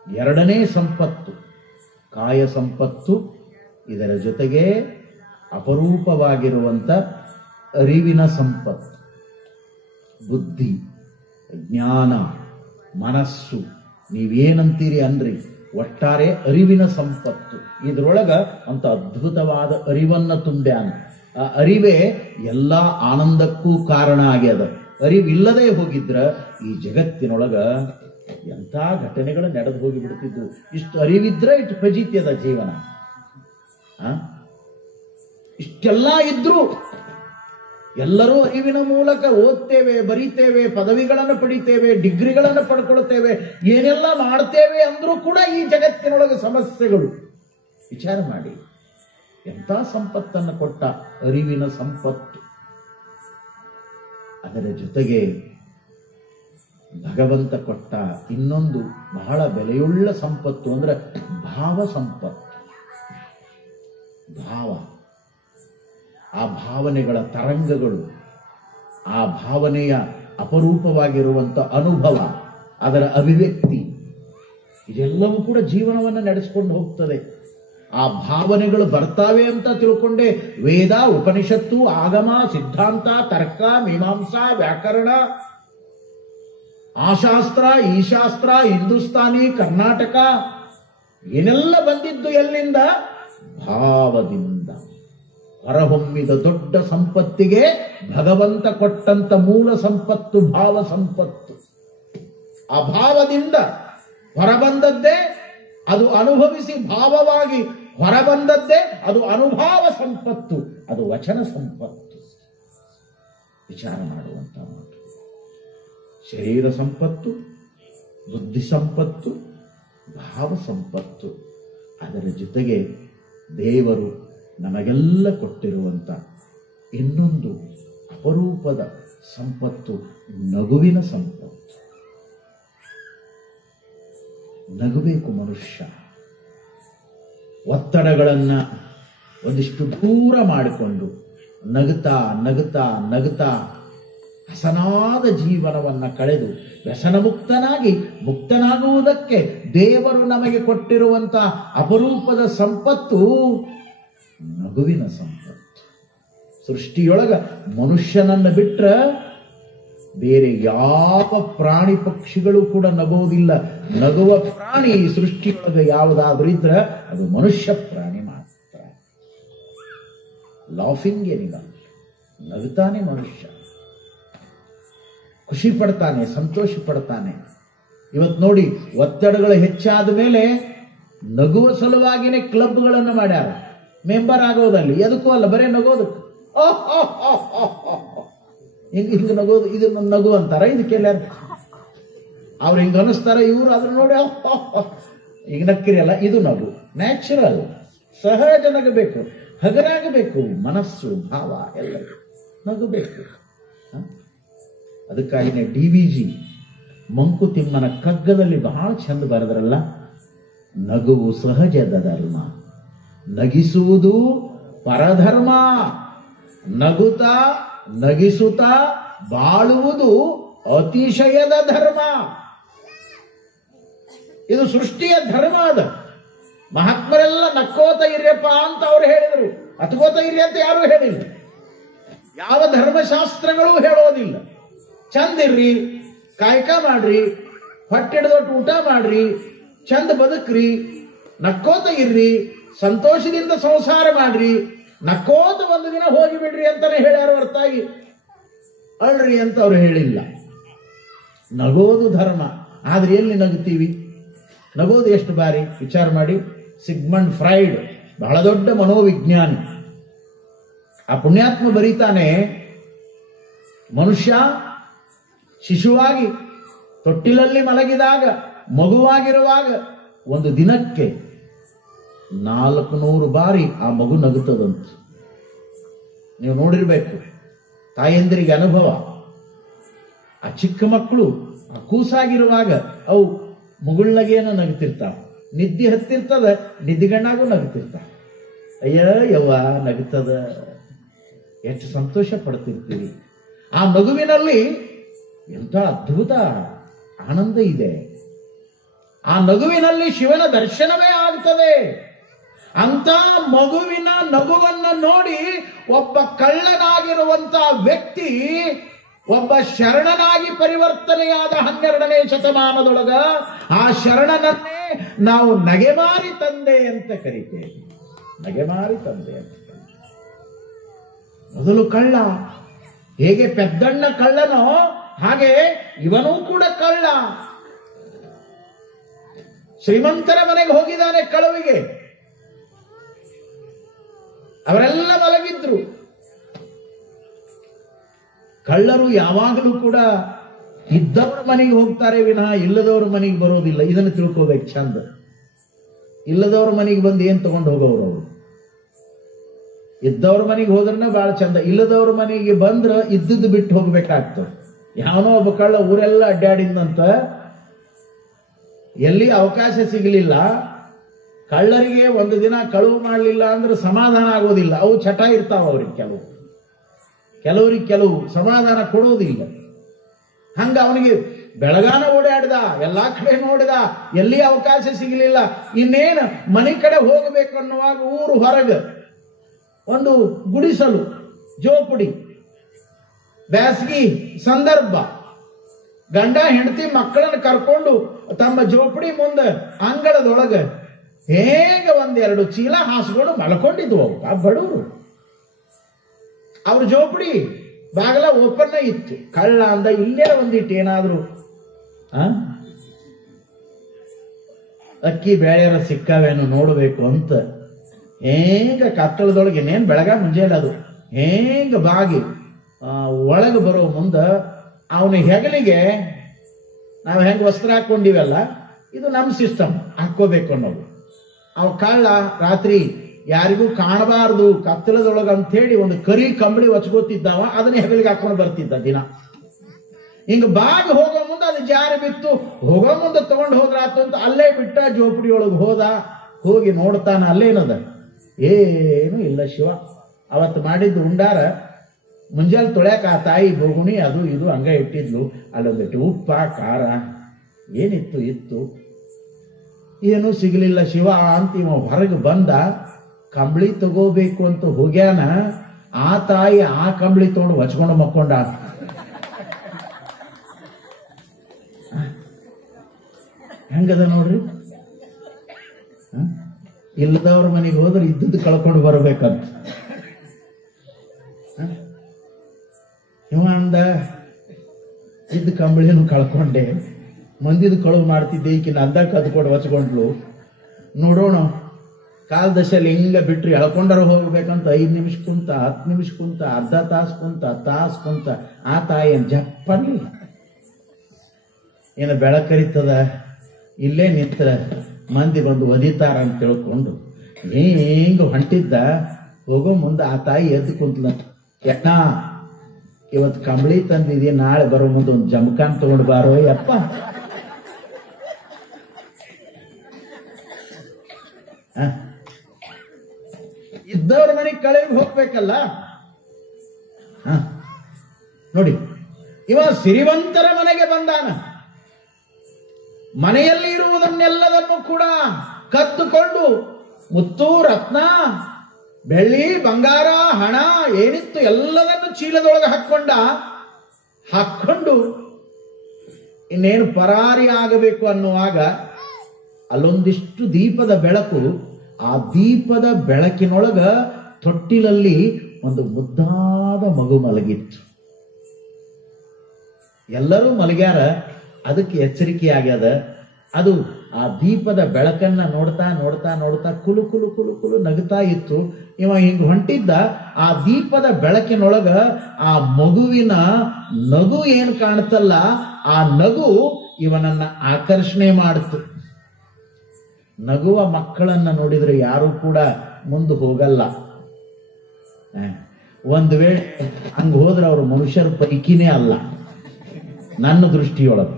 2ನೇ ಸಂಪತ್ತು ಕಾಯ ಸಂಪತ್ತು, ಇದರ ಜೊತೆಗೆ ಅಪರೂಪವಾಗಿರುವಂಥ ಅರಿವಿನ ಸಂಪತ್ತು. ಬುದ್ಧಿ, ಜ್ಞಾನ, ಮನಸ್ಸು, ನೀವೇನಂತೀರಿ ಅನ್ರಿ, ಒಟ್ಟಾರೆ ಅರಿವಿನ ಸಂಪತ್ತು. ಇದರೊಳಗ ಅಂತ ಅದ್ಭುತವಾದ ಅರಿವನ್ನ ತುಂಬ್ಯಾನ. ಆ ಅರಿವೇ ಎಲ್ಲ ಆನಂದಕ್ಕೂ ಕಾರಣ ಆಗ್ಯದ. ಅರಿವಿಲ್ಲದೆ ಹೋಗಿದ್ರ ಈ ಜಗತ್ತಿನೊಳಗ ಎಂಥ ಘಟನೆಗಳು ನಡೆದು ಹೋಗಿ ಬಿಡ್ತಿದ್ವು. ಇಷ್ಟು ಅರಿವಿದ್ರೆ ಇಷ್ಟು ಫಜಿತ್ಯದ ಜೀವನ. ಇಷ್ಟೆಲ್ಲ ಇದ್ರು ಎಲ್ಲರೂ ಅರಿವಿನ ಮೂಲಕ ಓದ್ತೇವೆ, ಬರೀತೇವೆ, ಪದವಿಗಳನ್ನು ಪಡಿತೇವೆ, ಡಿಗ್ರಿಗಳನ್ನು ಪಡ್ಕೊಳ್ತೇವೆ, ಏನೆಲ್ಲ ಮಾಡ್ತೇವೆ ಅಂದ್ರೂ ಕೂಡ ಈ ಜಗತ್ತಿನೊಳಗೆ ಸಮಸ್ಯೆಗಳು. ವಿಚಾರ ಮಾಡಿ, ಎಂಥ ಸಂಪತ್ತನ್ನು ಕೊಟ್ಟ ಅರಿವಿನ ಸಂಪತ್ತು. ಅದರ ಜೊತೆಗೆ ಭಗವಂತ ಕೊಟ್ಟ ಇನ್ನೊಂದು ಬಹಳ ಬೆಲೆಯುಳ್ಳ ಸಂಪತ್ತು ಅಂದ್ರೆ ಭಾವ ಸಂಪತ್ತು. ಭಾವ, ಆ ಭಾವನೆಗಳ ತರಂಗಗಳು, ಆ ಭಾವನೆಯ ಅಪರೂಪವಾಗಿರುವಂಥ ಅನುಭವ, ಅದರ ಅಭಿವ್ಯಕ್ತಿ, ಇದೆಲ್ಲವೂ ಕೂಡ ಜೀವನವನ್ನು ನಡೆಸಿಕೊಂಡು ಹೋಗ್ತದೆ. ಆ ಭಾವನೆಗಳು ಬರ್ತಾವೆ ಅಂತ ತಿಳ್ಕೊಂಡೆ ವೇದ, ಉಪನಿಷತ್ತು, ಆಗಮ, ಸಿದ್ಧಾಂತ, ತರ್ಕ, ಮೀಮಾಂಸಾ, ವ್ಯಾಕರಣ, ಆ ಶಾಸ್ತ್ರ, ಈ ಶಾಸ್ತ್ರ, ಹಿಂದೂಸ್ತಾನಿ, ಕರ್ನಾಟಕ ಏನೆಲ್ಲ ಬಂದಿದ್ದು ಎಲ್ಲಿಂದ? ಭಾವದಿಂದ. ಹೊರಹೊಮ್ಮಿದ ದೊಡ್ಡ ಸಂಪತ್ತಿಗೆ ಭಗವಂತ ಕೊಟ್ಟಂತ ಮೂಲ ಸಂಪತ್ತು ಭಾವ ಸಂಪತ್ತು. ಆ ಭಾವದಿಂದ ಹೊರಬಂದದ್ದೇ ಅದು ಅನುಭವಿಸಿ ಭಾವವಾಗಿ ಹೊರಬಂದದ್ದೇ ಅದು ಅನುಭಾವ ಸಂಪತ್ತು, ಅದು ವಚನ ಸಂಪತ್ತು. ವಿಚಾರ ಮಾಡುವಂತ ಮಾತು. ಶರೀರ ಸಂಪತ್ತು, ಬುದ್ಧಿ ಸಂಪತ್ತು, ಭಾವ ಸಂಪತ್ತು. ಅದರ ಜೊತೆಗೆ ದೇವರು ನಮಗೆಲ್ಲ ಕೊಟ್ಟಿರುವಂಥ ಇನ್ನೊಂದು ಅಪರೂಪದ ಸಂಪತ್ತು ನಗುವಿನ ಸಂಪತ್ತು. ನಗಬೇಕು ಮನುಷ್ಯ. ಒತ್ತಡಗಳನ್ನ ಒಂದಿಷ್ಟು ದೂರ ಮಾಡಿಕೊಂಡು ನಗುತ್ತಾ ನಗುತ್ತಾ ನಗುತ್ತಾ ಹಸನಾದ ಜೀವನವನ್ನ ಕಳೆದು ವ್ಯಸನ ಮುಕ್ತನಾಗುವುದಕ್ಕೆ ದೇವರು ನಮಗೆ ಕೊಟ್ಟಿರುವಂತ ಅಪರೂಪದ ಸಂಪತ್ತು ನಗುವಿನ ಸಂಪತ್ತು. ಸೃಷ್ಟಿಯೊಳಗ ಮನುಷ್ಯನನ್ನು ಬಿಟ್ರ ಬೇರೆ ಯಾವ ಪ್ರಾಣಿ ಪಕ್ಷಿಗಳು ಕೂಡ ನಗೋದಿಲ್ಲ. ನಗುವ ಪ್ರಾಣಿ ಸೃಷ್ಟಿಯೊಳಗ ಯಾವುದಾದ್ರೂ ಇದ್ರ ಅದು ಮನುಷ್ಯ ಪ್ರಾಣಿ ಮಾತ್ರ. ಲಾಫಿಂಗ್ ಎನಿಮಲ್, ನಗುತ್ತಾನೆ ಮನುಷ್ಯ, ಖುಷಿ ಪಡ್ತಾನೆ, ಸಂತೋಷ ಪಡ್ತಾನೆ. ಇವತ್ತು ನೋಡಿ, ಒತ್ತಡಗಳು ಹೆಚ್ಚಾದ ಮೇಲೆ ನಗುವ ಸಲುವಾಗಿನೇ ಕ್ಲಬ್ಗಳನ್ನು ಮಾಡ್ಯಾರ. ಮೆಂಬರ್ ಆಗೋದಲ್ಲಿ ಎದಕ್ಕೂ ಅಲ್ಲ, ಬರೇ ನಗೋದಕ್ಕೆ. ಹಿಂಗ ನಗೋದು, ಇದನ್ನ ನಗು ಅಂತಾರ. ಇದಕ್ಕೆಲ್ಲ ಅವ್ರು ಹಿಂಗ ಅನಿಸ್ತಾರ, ಇವ್ರು ಅದ್ರ ನೋಡಿ ಈಗ ನಕ್ಕಿರಿ ಅಲ್ಲ, ಇದು ನಗು ನ್ಯಾಚುರಲ್, ಸಹಜ ನಗಬೇಕು, ಹಗರಾಗಬೇಕು. ಮನಸ್ಸು, ಭಾವ ಎಲ್ಲ ನಗಬೇಕು. ಅದಕ್ಕಾಗಿನೇ DVG ಮಂಕುತಿಮ್ಮನ ಕಗ್ಗದಲ್ಲಿ ಬಹಳ ಚಂದ ಬರೆದ್ರಲ್ಲ, ನಗುವು ಸಹಜದ ಧರ್ಮ, ನಗಿಸುವುದು ಪರಧರ್ಮ, ನಗುತ್ತಾ ನಗಿಸುತ್ತಾ ಬಾಳುವುದು ಅತಿಶಯದ ಧರ್ಮ. ಇದು ಸೃಷ್ಟಿಯ ಧರ್ಮ. ಅದ ಮಹಾತ್ಮರೆಲ್ಲ ನಕ್ಕೋತ ಇರ್ಯಪ್ಪ ಅಂತ ಅವ್ರು ಹೇಳಿದರು, ಅತ್ಕೋತ ಇರ್ರಿ ಅಂತ ಯಾರು ಹೇಳಿಲ್ಲ. ಯಾವ ಧರ್ಮಶಾಸ್ತ್ರಗಳು ಹೇಳೋದಿಲ್ಲ. ಚಂದಿರ್ರಿ, ಕಾಯಕ ಮಾಡ್ರಿ, ಹೊಟ್ಟೆಡ್ದೊಟ್ಟು ಊಟ ಮಾಡ್ರಿ, ಚಂದ ಬದುಕ್ರಿ, ನಕ್ಕೋತ ಇರ್ರಿ, ಸಂತೋಷದಿಂದ ಸಂಸಾರ ಮಾಡ್ರಿ, ನಕ್ಕೋತ ಒಂದು ದಿನ ಹೋಗಿಬಿಡ್ರಿ ಅಂತಾನೆ ಹೇಳ್ಯಾರ ಹೊರತಾಗಿ ಅಳ್ರಿ ಅಂತ ಅವ್ರು ಹೇಳಿಲ್ಲ. ನಗೋದು ಧರ್ಮ. ಆದ್ರೆ ಎಲ್ಲಿ ನಗುತ್ತೀವಿ? ನಗೋದು ಎಷ್ಟು ಬಾರಿ ವಿಚಾರ ಮಾಡಿ. ಸಿಗ್ಮಂಡ್ ಫ್ರೈಡ್ ಬಹಳ ದೊಡ್ಡ ಮನೋವಿಜ್ಞಾನಿ. ಆ ಪುಣ್ಯಾತ್ಮ ಬರೀತಾನೆ, ಮನುಷ್ಯ ಶಿಶುವಾಗಿ ತೊಟ್ಟಿಲಲ್ಲಿ ಮಲಗಿದಾಗ, ಮಗುವಾಗಿರುವಾಗ ಒಂದು ದಿನಕ್ಕೆ 400 ಬಾರಿ ಆ ಮಗು ನಗುತ್ತದಂತ. ನೀವು ನೋಡಿರ್ಬೇಕು, ತಾಯಂದಿರಿಗೆ ಅನುಭವ. ಆ ಚಿಕ್ಕ ಮಕ್ಕಳು ಆ ಕೂಸಾಗಿರುವಾಗ ಅವು ಮುಗುಳ್ನಗೇನೋ ನಗುತ್ತಿರ್ತಾವ, ನಿದ್ದೆ ಹತ್ತಿರ್ತದ, ನಿದ್ದಿಗಣ್ಣಾಗೂ ನಗುತ್ತಿರ್ತಾವ. ಅಯ್ಯ ಯವ್ವ ನಗುತ್ತದ, ಎಷ್ಟು ಸಂತೋಷ ಪಡ್ತಿರ್ತೀವಿ. ಆ ನಗುವಿನಲ್ಲಿ ಎಂಥ ಅದ್ಭುತ ಆನಂದ ಇದೆ. ಆ ನಗುವಿನಲ್ಲಿ ಶಿವನ ದರ್ಶನವೇ ಆಗ್ತದೆ. ಅಂತ ಮಗುವಿನ ನಗುವನ್ನ ನೋಡಿ ಒಬ್ಬ ಕಳ್ಳನಾಗಿರುವಂತ ವ್ಯಕ್ತಿ ಒಬ್ಬ ಶರಣನಾಗಿ ಪರಿವರ್ತನೆಯಾದ 12ನೇ ಶತಮಾನದೊಳಗ ಆ ಶರಣನನ್ನೇ ನಾವು ನಗೆಮಾರಿ ತಂದೆ ಅಂತ ಕರಿತೇವೆ. ನಗೆಮಾರಿ ತಂದೆ ಅಂತ. ಮೊದಲು ಕಳ್ಳ, ಹೇಗೆ ಪೆದ್ದಣ್ಣ ಕಳ್ಳನೋ ಹಾಗೆ ಇವನೂ ಕೂಡ ಕಳ್ಳ. ಶ್ರೀಮಂತರ ಮನೆಗೆ ಹೋಗಿದ್ದಾನೆ ಕಳುವಿಗೆ. ಅವರೆಲ್ಲ ಮಲಗಿದ್ರು. ಕಳ್ಳರು ಯಾವಾಗಲೂ ಕೂಡ ಇದ್ದವರ ಮನೆಗೆ ಹೋಗ್ತಾರೆ ವಿನಃ ಇಲ್ಲದವರ ಮನೆಗೆ ಬರೋದಿಲ್ಲ. ಇದನ್ನು ತಿಳ್ಕೋಬೇಕು ಚಂದ. ಇಲ್ಲದವ್ರ ಮನೆಗೆ ಬಂದು ಏನ್ ತಗೊಂಡು ಹೋಗೋರು ಅವರು? ಇದ್ದವ್ರ ಮನೆಗೆ ಹೋದ್ರೆ ಬಹಳ ಚಂದ. ಇಲ್ಲದವ್ರ ಮನೆಗೆ ಬಂದ್ರ ಇದ್ದದ್ದು ಬಿಟ್ಟು ಹೋಗ್ಬೇಕಾಗ್ತದೆ. ಯಾವನೋ ಒಬ್ಬ ಕಳ್ಳ ಊರೆಲ್ಲ ಅಡ್ಡಾಡಿದಂತ, ಎಲ್ಲಿ ಅವಕಾಶ ಸಿಗಲಿಲ್ಲ. ಕಳ್ಳರಿಗೆ ಒಂದು ದಿನ ಕಳುವು ಮಾಡಲಿಲ್ಲ ಅಂದ್ರೆ ಸಮಾಧಾನ ಆಗೋದಿಲ್ಲ. ಅವು ಚಟ ಇರ್ತಾವ ಅವ್ರಿಗೆ. ಕೆಲವರಿಗೆ ಕೆಲವು ಸಮಾಧಾನ ಕೊಡೋದಿಲ್ಲ. ಹಂಗ ಅವನಿಗೆ ಬೆಳಗಾನ ಓಡಾಡಿದ, ಎಲ್ಲಾ ಕಡೆ ನೋಡಿದ, ಎಲ್ಲಿ ಅವಕಾಶ ಸಿಗಲಿಲ್ಲ. ಇನ್ನೇನು ಮನೆ ಕಡೆ ಹೋಗಬೇಕು ಅನ್ನುವಾಗ ಊರು ಹೊರಗೆ ಒಂದು ಗುಡಿಸಲು, ಜೋಪುಡಿ, ಬ್ಯಾಸಗಿ ಸಂದರ್ಭ, ಗಂಡ ಹೆಂಡತಿ ಮಕ್ಕಳನ್ನು ಕರ್ಕೊಂಡು ತಮ್ಮ ಜೋಪಡಿ ಮುಂದೆ ಅಂಗಳದೊಳಗೆ ಹೇಗೆ ಒಂದೆರಡು ಚೀಲ ಹಾಸ್ಕೊಂಡು ಮಲ್ಕೊಂಡಿದ್ವು ಆ ಬಡವರು. ಅವ್ರ ಜೋಪಡಿ ಬಾಗಲ ಓಪನ್ ಇತ್ತು. ಕಳ್ಳ ಅಂದ ಇಲ್ಲೇ ಒಂದಿಟ್ಟು ಏನಾದ್ರು ಅಕ್ಕಿ ಬೇಳೆರ ಸಿಕ್ಕಾವೇನು ನೋಡಬೇಕು ಅಂತ ಹೇಗ ಕತ್ತಳದೊಳಗೆ ನೇನ್ ಬೆಳಗ ಮುಂಜಾನೆ ಅದು ಹೇಗ ಬಾಗಿ ಒಳಗೆ ಬರೋ ಮುಂದ ಅವನ ಹೆಗಲಿಗೆ ನಾವು ಹೆಂಗ್ ವಸ್ತ್ರ ಹಾಕೊಂಡಿವಲ್ಲ, ಇದು ನಮ್ಮ ಸಿಸ್ಟಮ್, ಹಾಕೋಬೇಕು ಅನ್ನೋದು. ಅವ ಕಳ್ಳ ರಾತ್ರಿ ಯಾರಿಗೂ ಕಾಣಬಾರ್ದು ಕತ್ತಲದೊಳಗ ಅಂತ ಹೇಳಿ ಒಂದು ಕರಿ ಕಂಬಳಿ ಒಚ್ಕೋತಿದ್ದಾವ. ಅದನ್ನ ಹೆಗಲಿಗೆ ಹಾಕೊಂಡು ಬರ್ತಿದ್ದ ದಿನ. ಹಿಂಗ ಬಾಗಿ ಹೋಗೋ ಮುಂದೆ ಅದು ಜಾರಿ ಬಿತ್ತು. ಹೋಗೋ ಮುಂದೆ ತಗೊಂಡು ಹೋದ್ರಾತು ಅಂತ ಅಲ್ಲೇ ಬಿಟ್ಟ. ಜೋಪಡಿಯೊಳಗೆ ಹೋದ. ಹೋಗಿ ನೋಡ್ತಾನ, ಅಲ್ಲೇನದ? ಏನು ಇಲ್ಲ ಶಿವ. ಅವತ್ತು ಮಾಡಿದ್ದು ಉಂಡಾರ ಮುಂಜಾನೆ ತೊಳ್ಯಾಕ ಆ ತಾಯಿ ಬೋಗುಣಿ ಅದು ಇದು ಹಂಗ ಇಟ್ಟಿದ್ಲು. ಅಲ್ಲೊಂದಿಟ್ಟು ಉಪ್ಪ ಖಾರ ಏನಿತ್ತು ಇತ್ತು. ಏನೂ ಸಿಗಲಿಲ್ಲ ಶಿವ ಅಂತ ಇವ ಹೊರಗೆ ಬಂದ. ಕಂಬಳಿ ತಗೋಬೇಕು ಅಂತ ಹೋಗ್ಯಾನ. ಆ ತಾಯಿ ಆ ಕಂಬಳಿ ತಗೊಂಡು ಹೊಚ್ಕೊಂಡು ಮಕ್ಕೊಂಡ. ಹೆಂಗದ ನೋಡ್ರಿ. ಇಲ್ಲದವ್ರ ಮನೆಗೆ ಹೋದ್ರೆ ಇದ್ದದ್ದು ಕಳ್ಕೊಂಡು ಬರ್ಬೇಕಂತ ಇವ ಅಂದ. ಇದ್ದ ಕಂಬಳಿಯನ್ನು ಕಳ್ಕೊಂಡೆ, ಮಂದಿದು ಕಳುವು ಮಾಡ್ತಿದ್ದೆ, ಈಕಿನ ಅಂದ ಕದ್ಕೊಂಡು ಹೊಚ್ಕೊಂಡ್ಲು. ನೋಡೋಣ ಕಾಲ ದಶೆಯಲ್ಲಿ ಹಿಂಗ ಬಿಟ್ರಿ ಎಳ್ಕೊಂಡಾರ ಹೋಗ್ಬೇಕಂತ 5 ನಿಮಿಷ ಕುಂತ, 10 ನಿಮಿಷ ಕುಂತ, ಅರ್ಧ ತಾಸು ಕುಂತ, ತಾಸು ಕುಂತ. ಆ ತಾಯಿ ಏನ್ ಜಪ್ಪನ್ಲಿ ಏನು ಬೆಳಕರಿತದ, ಇಲ್ಲೇ ನಿಂತ ಮಂದಿ ಬಂದು ಒದಿತಾರ ಅಂತ ತಿಳ್ಕೊಂಡು ಹಿಂಗ ಹೊಂಟಿದ್ದ. ಹೋಗೋ ಮುಂದೆ ಆ ತಾಯಿ ಎದ್ದು ಕುಂತಲ. ಎಣ್ಣ ಇವತ್ತು ಕಂಬಳಿ ತಂದಿದಿ, ನಾಳೆ ಬರೋ ಮುಂದೆ ಒಂದು ಜಮಖಾನ್ ತಗೊಂಡು ಬಾರೋ ಯಪ್ಪ. ಇದ್ದವ್ರ ಮನೆಗೆ ಕಳೆಗೆ ಹೋಗ್ಬೇಕಲ್ಲ. ನೋಡಿ, ಇವ ಸಿರಿವಂತರ ಮನೆಗೆ ಬಂದಾನ. ಮನೆಯಲ್ಲಿ ಇರುವುದನ್ನೆಲ್ಲದನ್ನು ಕೂಡ ಕದ್ದುಕೊಂಡು ಮುತ್ತು ರತ್ನ ಬೆಳ್ಳಿ ಬಂಗಾರ ಹಣ ಏನಿತ್ತು ಎಲ್ಲದನ್ನು ಚೀಲದೊಳಗೆ ಹಾಕೊಂಡು ಇನ್ನೇನು ಪರಾರಿ ಆಗಬೇಕು ಅನ್ನುವಾಗ ಅಲ್ಲೊಂದಿಷ್ಟು ದೀಪದ ಬೆಳಕು. ಆ ದೀಪದ ಬೆಳಕಿನೊಳಗ ತೊಟ್ಟಿಲಲ್ಲಿ ಒಂದು ಮುದ್ದಾದ ಮಗು ಮಲಗಿತ್ತು. ಎಲ್ಲರೂ ಮಲಗ್ಯಾರ. ಅದಕ್ಕೆ ಎಚ್ಚರಿಕೆ ಆಗ್ಯದ. ಅದು ಆ ದೀಪದ ಬೆಳಕನ್ನ ನೋಡ್ತಾ ನೋಡ್ತಾ ನೋಡ್ತಾ ಕುಲು ಕುಲು ಕುಲು ಕುಲು ನಗುತ್ತಾ ಇತ್ತು. ಇವ ಹಿಂಗ್ ಹೊಂಟಿದ್ದ. ಆ ದೀಪದ ಬೆಳಕಿನೊಳಗ ಆ ಮಗುವಿನ ನಗು ಏನ್ ಕಾಣ್ತಲ್ಲ, ಆ ನಗು ಇವನನ್ನ ಆಕರ್ಷಣೆ ಮಾಡಿತು. ನಗುವ ಮಕ್ಕಳನ್ನ ನೋಡಿದ್ರೆ ಯಾರು ಕೂಡ ಮುಂದೆ ಹೋಗಲ್ಲ. ಒಂದು ವೇಳೆ ಹಂಗ ಹೋದ್ರೆ ಅವರು ಮನುಷ್ಯರ ಪೈಕಿನೇ ಅಲ್ಲ ನನ್ನ ದೃಷ್ಟಿಯೊಳಗೆ.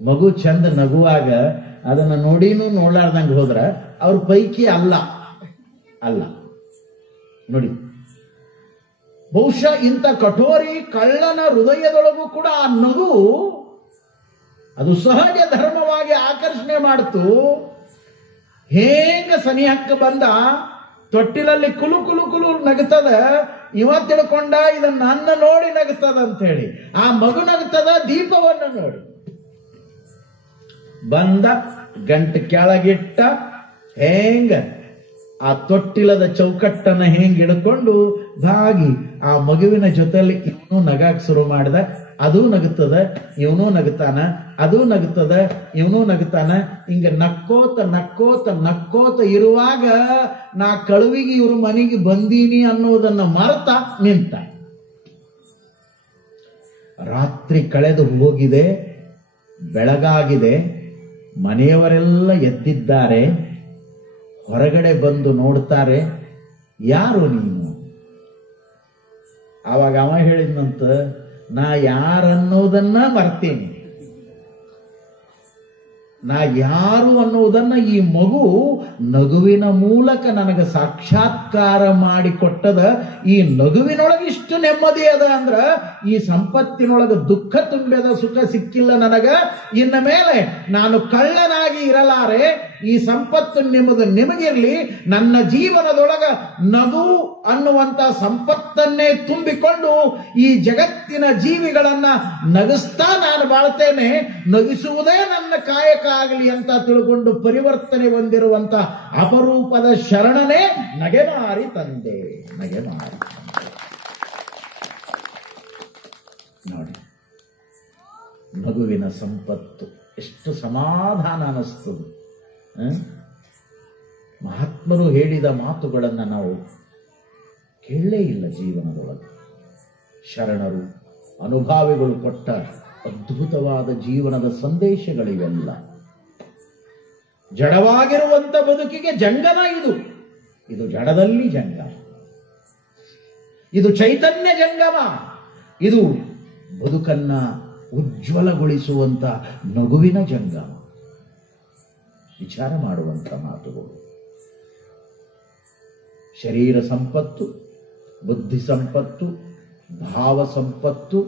ಮಗು ಚಂದ ನಗುವಾಗ ಅದನ್ನ ನೋಡಿನೂ ನೋಡ್ಲಾರ್ದಂಗ ಹೋದ್ರ ಅವ್ರ ಪೈಕಿ ಅಲ್ಲ. ನೋಡಿ, ಬಹುಶಃ ಇಂಥ ಕಠೋರಿ ಕಳ್ಳನ ಹೃದಯದೊಳಗೂ ಕೂಡ ಆ ನಗು ಅದು ಸಹಜ ಧರ್ಮವಾಗಿ ಆಕರ್ಷಣೆ ಮಾಡಿತು. ಹೇಂಗ ಸನಿಹಕ್ಕ ಬಂದ ತೊಟ್ಟಿಲಲ್ಲಿ ಕುಲು ಕುಲು ಕುಲು ನಗುತ್ತದ. ಇವ ತಿಳ್ಕೊಂಡ ಇದನ್ನ ನನ್ನ ನೋಡಿ ನಗುತ್ತದ ಅಂತ ಹೇಳಿ. ಆ ಮಗು ನಗುತ್ತದ ದೀಪವನ್ನು ನೋಡಿ. ಬಂದ ಗಂಟು ಕೆಳಗಿಟ್ಟ, ಹೇಂಗ ಆ ತೊಟ್ಟಿಲದ ಚೌಕಟ್ಟನ್ನ ಹೇಂಗ್ ಹಿಡ್ಕೊಂಡು ಬಾಗಿ ಆ ಮಗುವಿನ ಜೊತೆಯಲ್ಲಿ ಇವನು ನಗಾಕ್ ಶುರು ಮಾಡಿದ. ಅದೂ ನಗುತ್ತದ, ಇವನು ನಗುತ್ತಾನ, ಅದೂ ನಗುತ್ತದ, ಇವನು ನಗುತ್ತಾನ. ಹಿಂಗ ನಕ್ಕೋತ ನಕ್ಕೋತ ನಕ್ಕೋತ ಇರುವಾಗ ನಾ ಕಳುವಿಗೆ ಇವ್ರ ಮನೆಗೆ ಬಂದೀನಿ ಅನ್ನೋದನ್ನ ಮರೆತ ನಿಂತ. ರಾತ್ರಿ ಕಳೆದು ಹೋಗಿದೆ, ಬೆಳಗಾಗಿದೆ, ಮನೆಯವರೆಲ್ಲ ಎದ್ದಿದ್ದಾರೆ. ಹೊರಗಡೆ ಬಂದು ನೋಡ್ತಾರೆ, ಯಾರು ನೀನು? ಆವಾಗ ಅವ ಹೇಳಿದ್ನಂತ, ನಾ ಯಾರನ್ನೋದನ್ನ ಮರ್ತೀನಿ. ನಾ ಯಾರು ಅನ್ನೋದನ್ನ ಈ ಮಗು ನಗುವಿನ ಮೂಲಕ ನನಗೆ ಸಾಕ್ಷಾತ್ಕಾರ ಮಾಡಿಕೊಟ್ಟದ. ಈ ನಗುವಿನೊಳಗೆ ಇಷ್ಟು ನೆಮ್ಮದಿ ಅದ ಅಂದ್ರ ಈ ಸಂಪತ್ತಿನೊಳಗೆ ದುಃಖ ತುಂಬ್ಯದ, ಸುಖ ಸಿಕ್ಕಿಲ್ಲ ನನಗ. ಇನ್ನ ಮೇಲೆ ನಾನು ಕಳ್ಳನಾಗಿ ಇರಲಾರೆ. ಈ ಸಂಪತ್ತು ನಿಮಗಿರ್ಲಿ. ನನ್ನ ಜೀವನದೊಳಗ ನಗು ಅನ್ನುವಂತ ಸಂಪತ್ತನ್ನೇ ತುಂಬಿಕೊಂಡು ಈ ಜಗತ್ತಿನ ಜೀವಿಗಳನ್ನ ನಗಿಸ್ತಾ ನಾನು ಬಾಳ್ತೇನೆ. ನಗಿಸುವುದೇ ನನ್ನ ಕಾಯಕ ಆಗಲಿ ಅಂತ ತಿಳ್ಕೊಂಡು ಪರಿವರ್ತನೆ ಹೊಂದಿರುವಂತ ಅಪರೂಪದ ಶರಣನೇ ನಗೆಮಾರಿ ತಂದೆ. ನಗೆಮಾರಿ ನೋಡಿ, ನಗುವಿನ ಸಂಪತ್ತು ಎಷ್ಟು ಸಮಾಧಾನ ಅನಿಸ್ತದೆ. ಮಹಾತ್ಮರು ಹೇಳಿದ ಮಾತುಗಳನ್ನು ನಾವು ಕೇಳಲೇ ಇಲ್ಲ ಜೀವನದೊಳಗೆ. ಶರಣರು ಅನುಭಾವಿಗಳು ಕೊಟ್ಟ ಅದ್ಭುತವಾದ ಜೀವನದ ಸಂದೇಶಗಳಿವೆಲ್ಲ. ಜಡವಾಗಿರುವಂತ ಬದುಕಿಗೆ ಜಂಗಮ ಇದು. ಇದು ಜಡದಲ್ಲಿ ಜಂಗಮ, ಇದು ಚೈತನ್ಯ ಜಂಗಮ, ಇದು ಬದುಕನ್ನ ಉಜ್ವಲಗೊಳಿಸುವಂತ ನಗುವಿನ ಜಂಗಮ. ವಿಚಾರ ಮಾಡುವಂತ ಮಾತುಗಳು. ಶರೀರ ಸಂಪತ್ತು, ಬುದ್ಧಿ ಸಂಪತ್ತು, ಭಾವ ಸಂಪತ್ತು,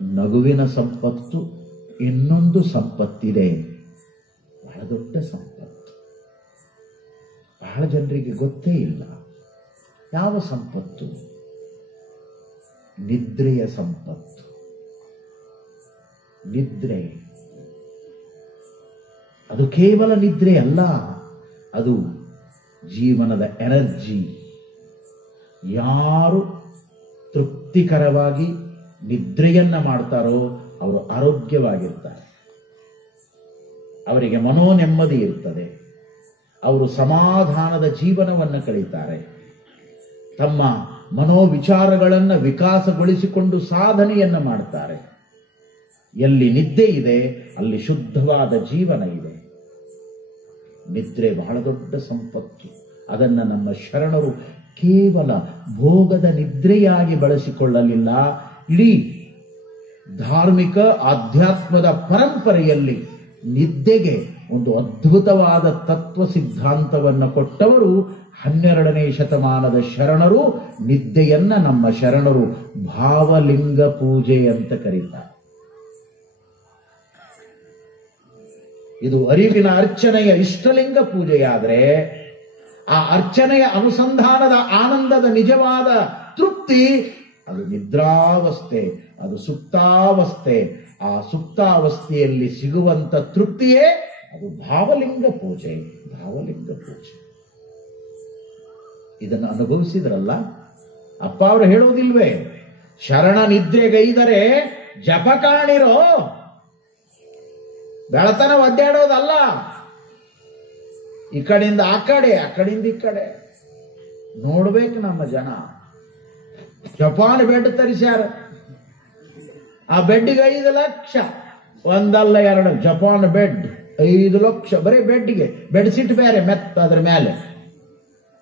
ನಗುವಿನ ಸಂಪತ್ತು, ಇನ್ನೊಂದು ಸಂಪತ್ತಿದೆ, ಬಹಳ ದೊಡ್ಡ ಸಂಪತ್ತು. ಬಹಳ ಜನರಿಗೆ ಗೊತ್ತೇ ಇಲ್ಲ. ಯಾವ ಸಂಪತ್ತು? ನಿದ್ರೆಯ ಸಂಪತ್ತು. ನಿದ್ರೆ ಅದು ಕೇವಲ ನಿದ್ರೆ ಅಲ್ಲ, ಅದು ಜೀವನದ ಎನರ್ಜಿ. ಯಾರು ತೃಪ್ತಿಕರವಾಗಿ ನಿದ್ರೆಯನ್ನ ಮಾಡ್ತಾರೋ ಅವರು ಆರೋಗ್ಯವಾಗಿರ್ತಾರೆ, ಅವರಿಗೆ ಮನೋ ನೆಮ್ಮದಿ ಇರ್ತದೆ, ಅವರು ಸಮಾಧಾನದ ಜೀವನವನ್ನು ಕಳೀತಾರೆ, ತಮ್ಮ ಮನೋವಿಚಾರಗಳನ್ನು ವಿಕಾಸಗೊಳಿಸಿಕೊಂಡು ಸಾಧನೆಯನ್ನ ಮಾಡ್ತಾರೆ. ಎಲ್ಲಿ ನಿದ್ದೆ ಇದೆ ಅಲ್ಲಿ ಶುದ್ಧವಾದ ಜೀವನ ಇದೆ. ನಿದ್ರೆ ಬಹಳ ದೊಡ್ಡ ಸಂಪತ್ತು. ಅದನ್ನು ನಮ್ಮ ಶರಣರು ಕೇವಲ ಭೋಗದ ನಿದ್ರೆಯಾಗಿ ಬಳಸಿಕೊಳ್ಳಲಿಲ್ಲ. ಇಡೀ ಧಾರ್ಮಿಕ ಆಧ್ಯಾತ್ಮದ ಪರಂಪರೆಯಲ್ಲಿ ನಿದ್ದೆಗೆ ಒಂದು ಅದ್ಭುತವಾದ ತತ್ವ ಸಿದ್ಧಾಂತವನ್ನು ಕೊಟ್ಟವರು 12ನೇ ಶತಮಾನದ ಶರಣರು. ನಿದ್ದೆಯನ್ನ ನಮ್ಮ ಶರಣರು ಭಾವಲಿಂಗ ಪೂಜೆ ಅಂತ ಕರೀತಾರೆ. ಇದು ಅರಿವಿನ ಅರ್ಚನೆಯ ಇಷ್ಟಲಿಂಗ ಪೂಜೆಯಾದರೆ ಆ ಅರ್ಚನೆಯ ಅನುಸಂಧಾನದ ಆನಂದದ ನಿಜವಾದ ತೃಪ್ತಿ ಅದು ನಿದ್ರಾವಸ್ಥೆ, ಅದು ಸುಪ್ತಾವಸ್ಥೆ. ಆ ಸುಪ್ತಾವಸ್ಥೆಯಲ್ಲಿ ಸಿಗುವಂತ ತೃಪ್ತಿಯೇ ಅದು ಭಾವಲಿಂಗ ಪೂಜೆ. ಭಾವಲಿಂಗ ಪೂಜೆ ಇದನ್ನು ಅನುಭವಿಸಿದ್ರಲ್ಲ ಅಪ್ಪ ಅವರು ಹೇಳೋದಿಲ್ವೇ? ಶರಣ ನಿದ್ರೆಗೈದರೆ ಜಪ ಕಾಣಿರೋ. ಬೆಳತನ ಒದ್ದಾಡೋದಲ್ಲ, ಈ ಕಡೆಯಿಂದ ಆ ಕಡೆ, ಆ ಕಡೆಯಿಂದ ಈ ಕಡೆ ನೋಡ್ಬೇಕು. ನಮ್ಮ ಜನ ಜಪಾನ್ ಬೆಡ್ ತರಿಸ್ಯಾರ. ಆ ಬೆಡ್ಗೆ 5 ಲಕ್ಷ, ಒಂದಲ್ಲ ಎರಡು. ಜಪಾನ್ ಬೆಡ್ 5 ಲಕ್ಷ ಬರೀ ಬೆಡ್ಗೆ. ಬೆಡ್ಶೀಟ್ ಬೇರೆ ಮೆತ್ತ ಅದ್ರ ಮೇಲೆ.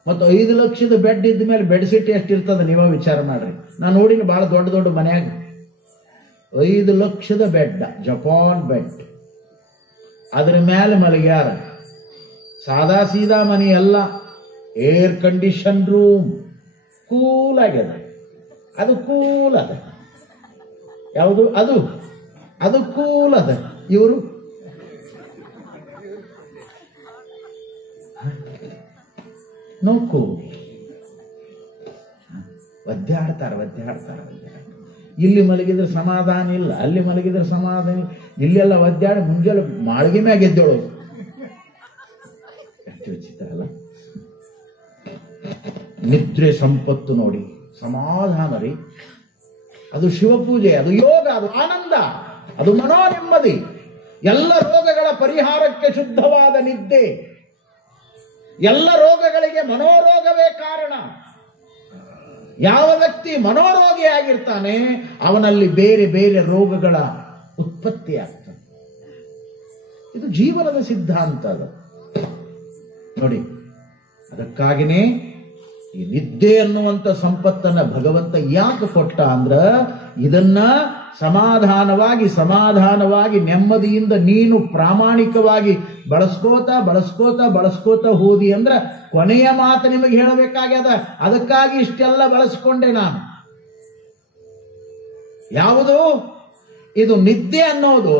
ಮತ್ತು 5 ಲಕ್ಷದ ಬೆಡ್ ಇದ್ದ ಮೇಲೆ ಬೆಡ್ಶೀಟ್ ಎಷ್ಟಿರ್ತದೆ ನೀವೇ ವಿಚಾರ ಮಾಡ್ರಿ. ನಾನು ನೋಡಿನ ಬಹಳ ದೊಡ್ಡ ದೊಡ್ಡ ಮನ್ಯಾಗ 5 ಲಕ್ಷದ ಬೆಡ್, ಜಪಾನ್ ಬೆಡ್. ಅದ್ರ ಮೇಲೆ ಮಲಗ್ಯಾರ. ಸಾದಾ ಸೀದಾ ಮನೆ ಅಲ್ಲ, ಏರ್ ಕಂಡೀಷನ್ ರೂಮ್, ಕೂಲ್ ಆಗ್ಯದ. ಅದು ಕೂಲ್ ಅದ. ಯಾವುದು ಅದು? ಅದು ಕೂಲ್ ಅದ. ಇವರು ನೋಕು ಒದ್ದಾಡ್ತಾರೆ. ಇಲ್ಲಿ ಮಲಗಿದ್ರೆ ಸಮಾಧಾನ ಇಲ್ಲ, ಅಲ್ಲಿ ಮಲಗಿದ್ರೆ ಸಮಾಧಾನ ಇಲ್ಲ, ಇಲ್ಲೆಲ್ಲ ಒದ್ದಾಡಿ ಮುಂಜಾನೆ ಮಾಳಿಗೆ ಮ್ಯಾಗ ಎದ್ದೇಳೋದು. ಎಷ್ಟು ವಿಚಿತ್ರ ಅಲ್ಲ. ನಿದ್ರೆ ಸಂಪತ್ತು ನೋಡಿ, ಸಮಾಧಾನ ರೀ. ಅದು ಶಿವಪೂಜೆ, ಅದು ಯೋಗ, ಅದು ಆನಂದ, ಅದು ಮನೋ ನೆಮ್ಮದಿ. ಎಲ್ಲ ರೋಗಗಳ ಪರಿಹಾರಕ್ಕೆ ಶುದ್ಧವಾದ ನಿದ್ದೆ. ಎಲ್ಲ ರೋಗಗಳಿಗೆ ಮನೋರೋಗವೇ ಕಾರಣ. ಯಾವ ವ್ಯಕ್ತಿ ಮನೋರೋಗಿಯಾಗಿರ್ತಾನೆ ಅವನಲ್ಲಿ ಬೇರೆ ಬೇರೆ ರೋಗಗಳ ಉತ್ಪತ್ತಿ ಆಗ್ತದೆ. ಇದು ಜೀವನದ ಸಿದ್ಧಾಂತ ಅದು ನೋಡಿ. ಅದಕ್ಕಾಗಿನೇ ಈ ನಿದ್ದೆ ಅನ್ನುವಂಥ ಸಂಪತ್ತನ್ನ ಭಗವಂತ ಯಾಕೆ ಕೊಟ್ಟ ಅಂದ್ರ, ಇದನ್ನ ಸಮಾಧಾನವಾಗಿ ನೆಮ್ಮದಿಯಿಂದ ನೀನು ಪ್ರಾಮಾಣಿಕವಾಗಿ ಬಳಸ್ಕೋತ ಹೋದಿ ಅಂದ್ರ ಕೊನೆಯ ಮಾತು ನಿಮಗೆ ಹೇಳಬೇಕಾಗ್ಯದ. ಅದಕ್ಕಾಗಿ ಇಷ್ಟೆಲ್ಲ ಬಳಸ್ಕೊಂಡೆ ನಾನು. ಯಾವುದು ಇದು ನಿದ್ದೆ ಅನ್ನೋದು?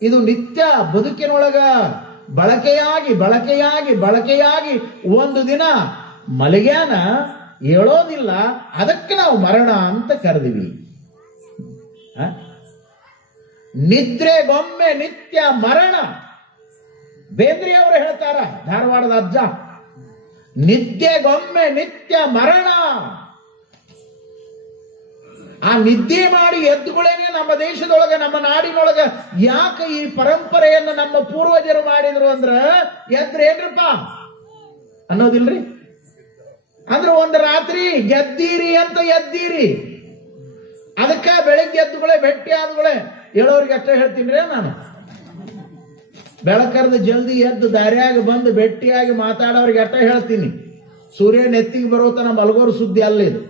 ಇದು ನಿತ್ಯ ಬದುಕಿನೊಳಗ ಬಳಕೆಯಾಗಿ ಒಂದು ದಿನ ಮಲಗ್ಯಾನ ಹೇಳೋದಿಲ್ಲ. ಅದಕ್ಕೆ ನಾವು ಮರಣ ಅಂತ ಕರೆದಿವಿ. ನಿದ್ರೆಗೊಮ್ಮೆ ನಿತ್ಯ ಮರಣ. ಬೇಂದ್ರೆ ಅವರು ಹೇಳ್ತಾರ, ಧಾರವಾಡದ ಅಜ್ಜ, ನಿದ್ದೆಗೊಮ್ಮೆ ನಿತ್ಯ ಮರಣ. ಆ ನಿದ್ದೆ ಮಾಡಿ ಎದ್ದುಗಳೇನೆ ನಮ್ಮ ದೇಶದೊಳಗ, ನಮ್ಮ ನಾಡಿನೊಳಗ ಯಾಕೆ ಈ ಪರಂಪರೆಯನ್ನು ನಮ್ಮ ಪೂರ್ವಜರು ಮಾಡಿದ್ರು ಅಂದ್ರ, ಎದ್ರೇನ್ರಪ್ಪ ಅನ್ನೋದಿಲ್ರಿ. ಅಂದ್ರೆ ಒಂದು ರಾತ್ರಿ ಗೆದ್ದೀರಿ ಅಂತ ಎದ್ದೀರಿ. ಅದಕ್ಕ ಬೆಳಿಗ್ಗೆ ಎದ್ದುಗಳೇ ಭೇಟಿ ಆದ್ಗಳೇ ಹೇಳೋರಿಗೆ ಅಷ್ಟೇ ಹೇಳ್ತೀನಿ ನಾನು. ಬೆಳಕರ್ದು ಜಲ್ದಿ ಎದ್ದು ದಾರಿಯಾಗ ಬಂದು ಭೇಟಿಯಾಗಿ ಮಾತಾಡೋರಿಗೆ ಅಷ್ಟೇ ಹೇಳ್ತೀನಿ. ಸೂರ್ಯ ನೆತ್ತಿಗೆ ಬರೋತನ ಮಲಗೋರು ಸುದ್ದಿ ಅಲ್ಲ ಇದು.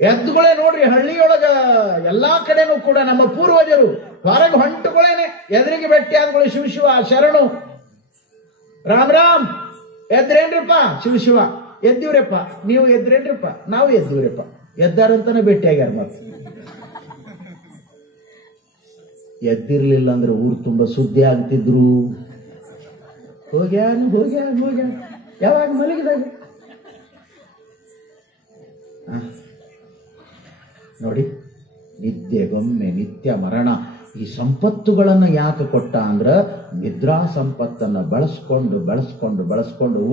ಎದ್ದುಗಳೇ ನೋಡ್ರಿ, ಹಳ್ಳಿಯೊಳಗ ಎಲ್ಲಾ ಕಡೆನೂ ಕೂಡ ನಮ್ಮ ಪೂರ್ವಜರು ಹೊರಗೆ ಹೊಂಟುಗಳೇನೆ ಎದುರಿಗೆ ಭೇಟಿ ಆದ್ಗಳು. ಶಿವ ಶರಣು, ರಾಮ್ ಎದ್ರೇನ್ರಿಪ್ಪ? ಶಿವ ಎದ್ದಿವ್ರಪ್ಪ. ನೀವು ಎದ್ರೇನ್ರಿಪ್ಪ? ನಾವು ಎದ್ದಿವ್ರಪ್ಪ. ಎದ್ದಾರಂತಾನೆ ಭೇಟಿಯಾಗ್ಯಾರ. ಮತ್ತೆ ಎದ್ದಿರ್ಲಿಲ್ಲ ಅಂದ್ರೆ ಊರು ತುಂಬಾ ಸುದ್ದಿ ಆಗ್ತಿದ್ರು. ಹೋಗ್ಯಾನ ಯಾವಾಗ ಮಲಗಿದಾಗ ನೋಡಿ. ನಿದ್ದೆಗೊಮ್ಮೆ ನಿತ್ಯ ಮರಣ. ಈ ಸಂಪತ್ತುಗಳನ್ನ ಯಾಕೆ ಕೊಟ್ಟ ಅಂದ್ರ, ನಿದ್ರಾ ಸಂಪತ್ತನ್ನ ಬಳಸ್ಕೊಂಡು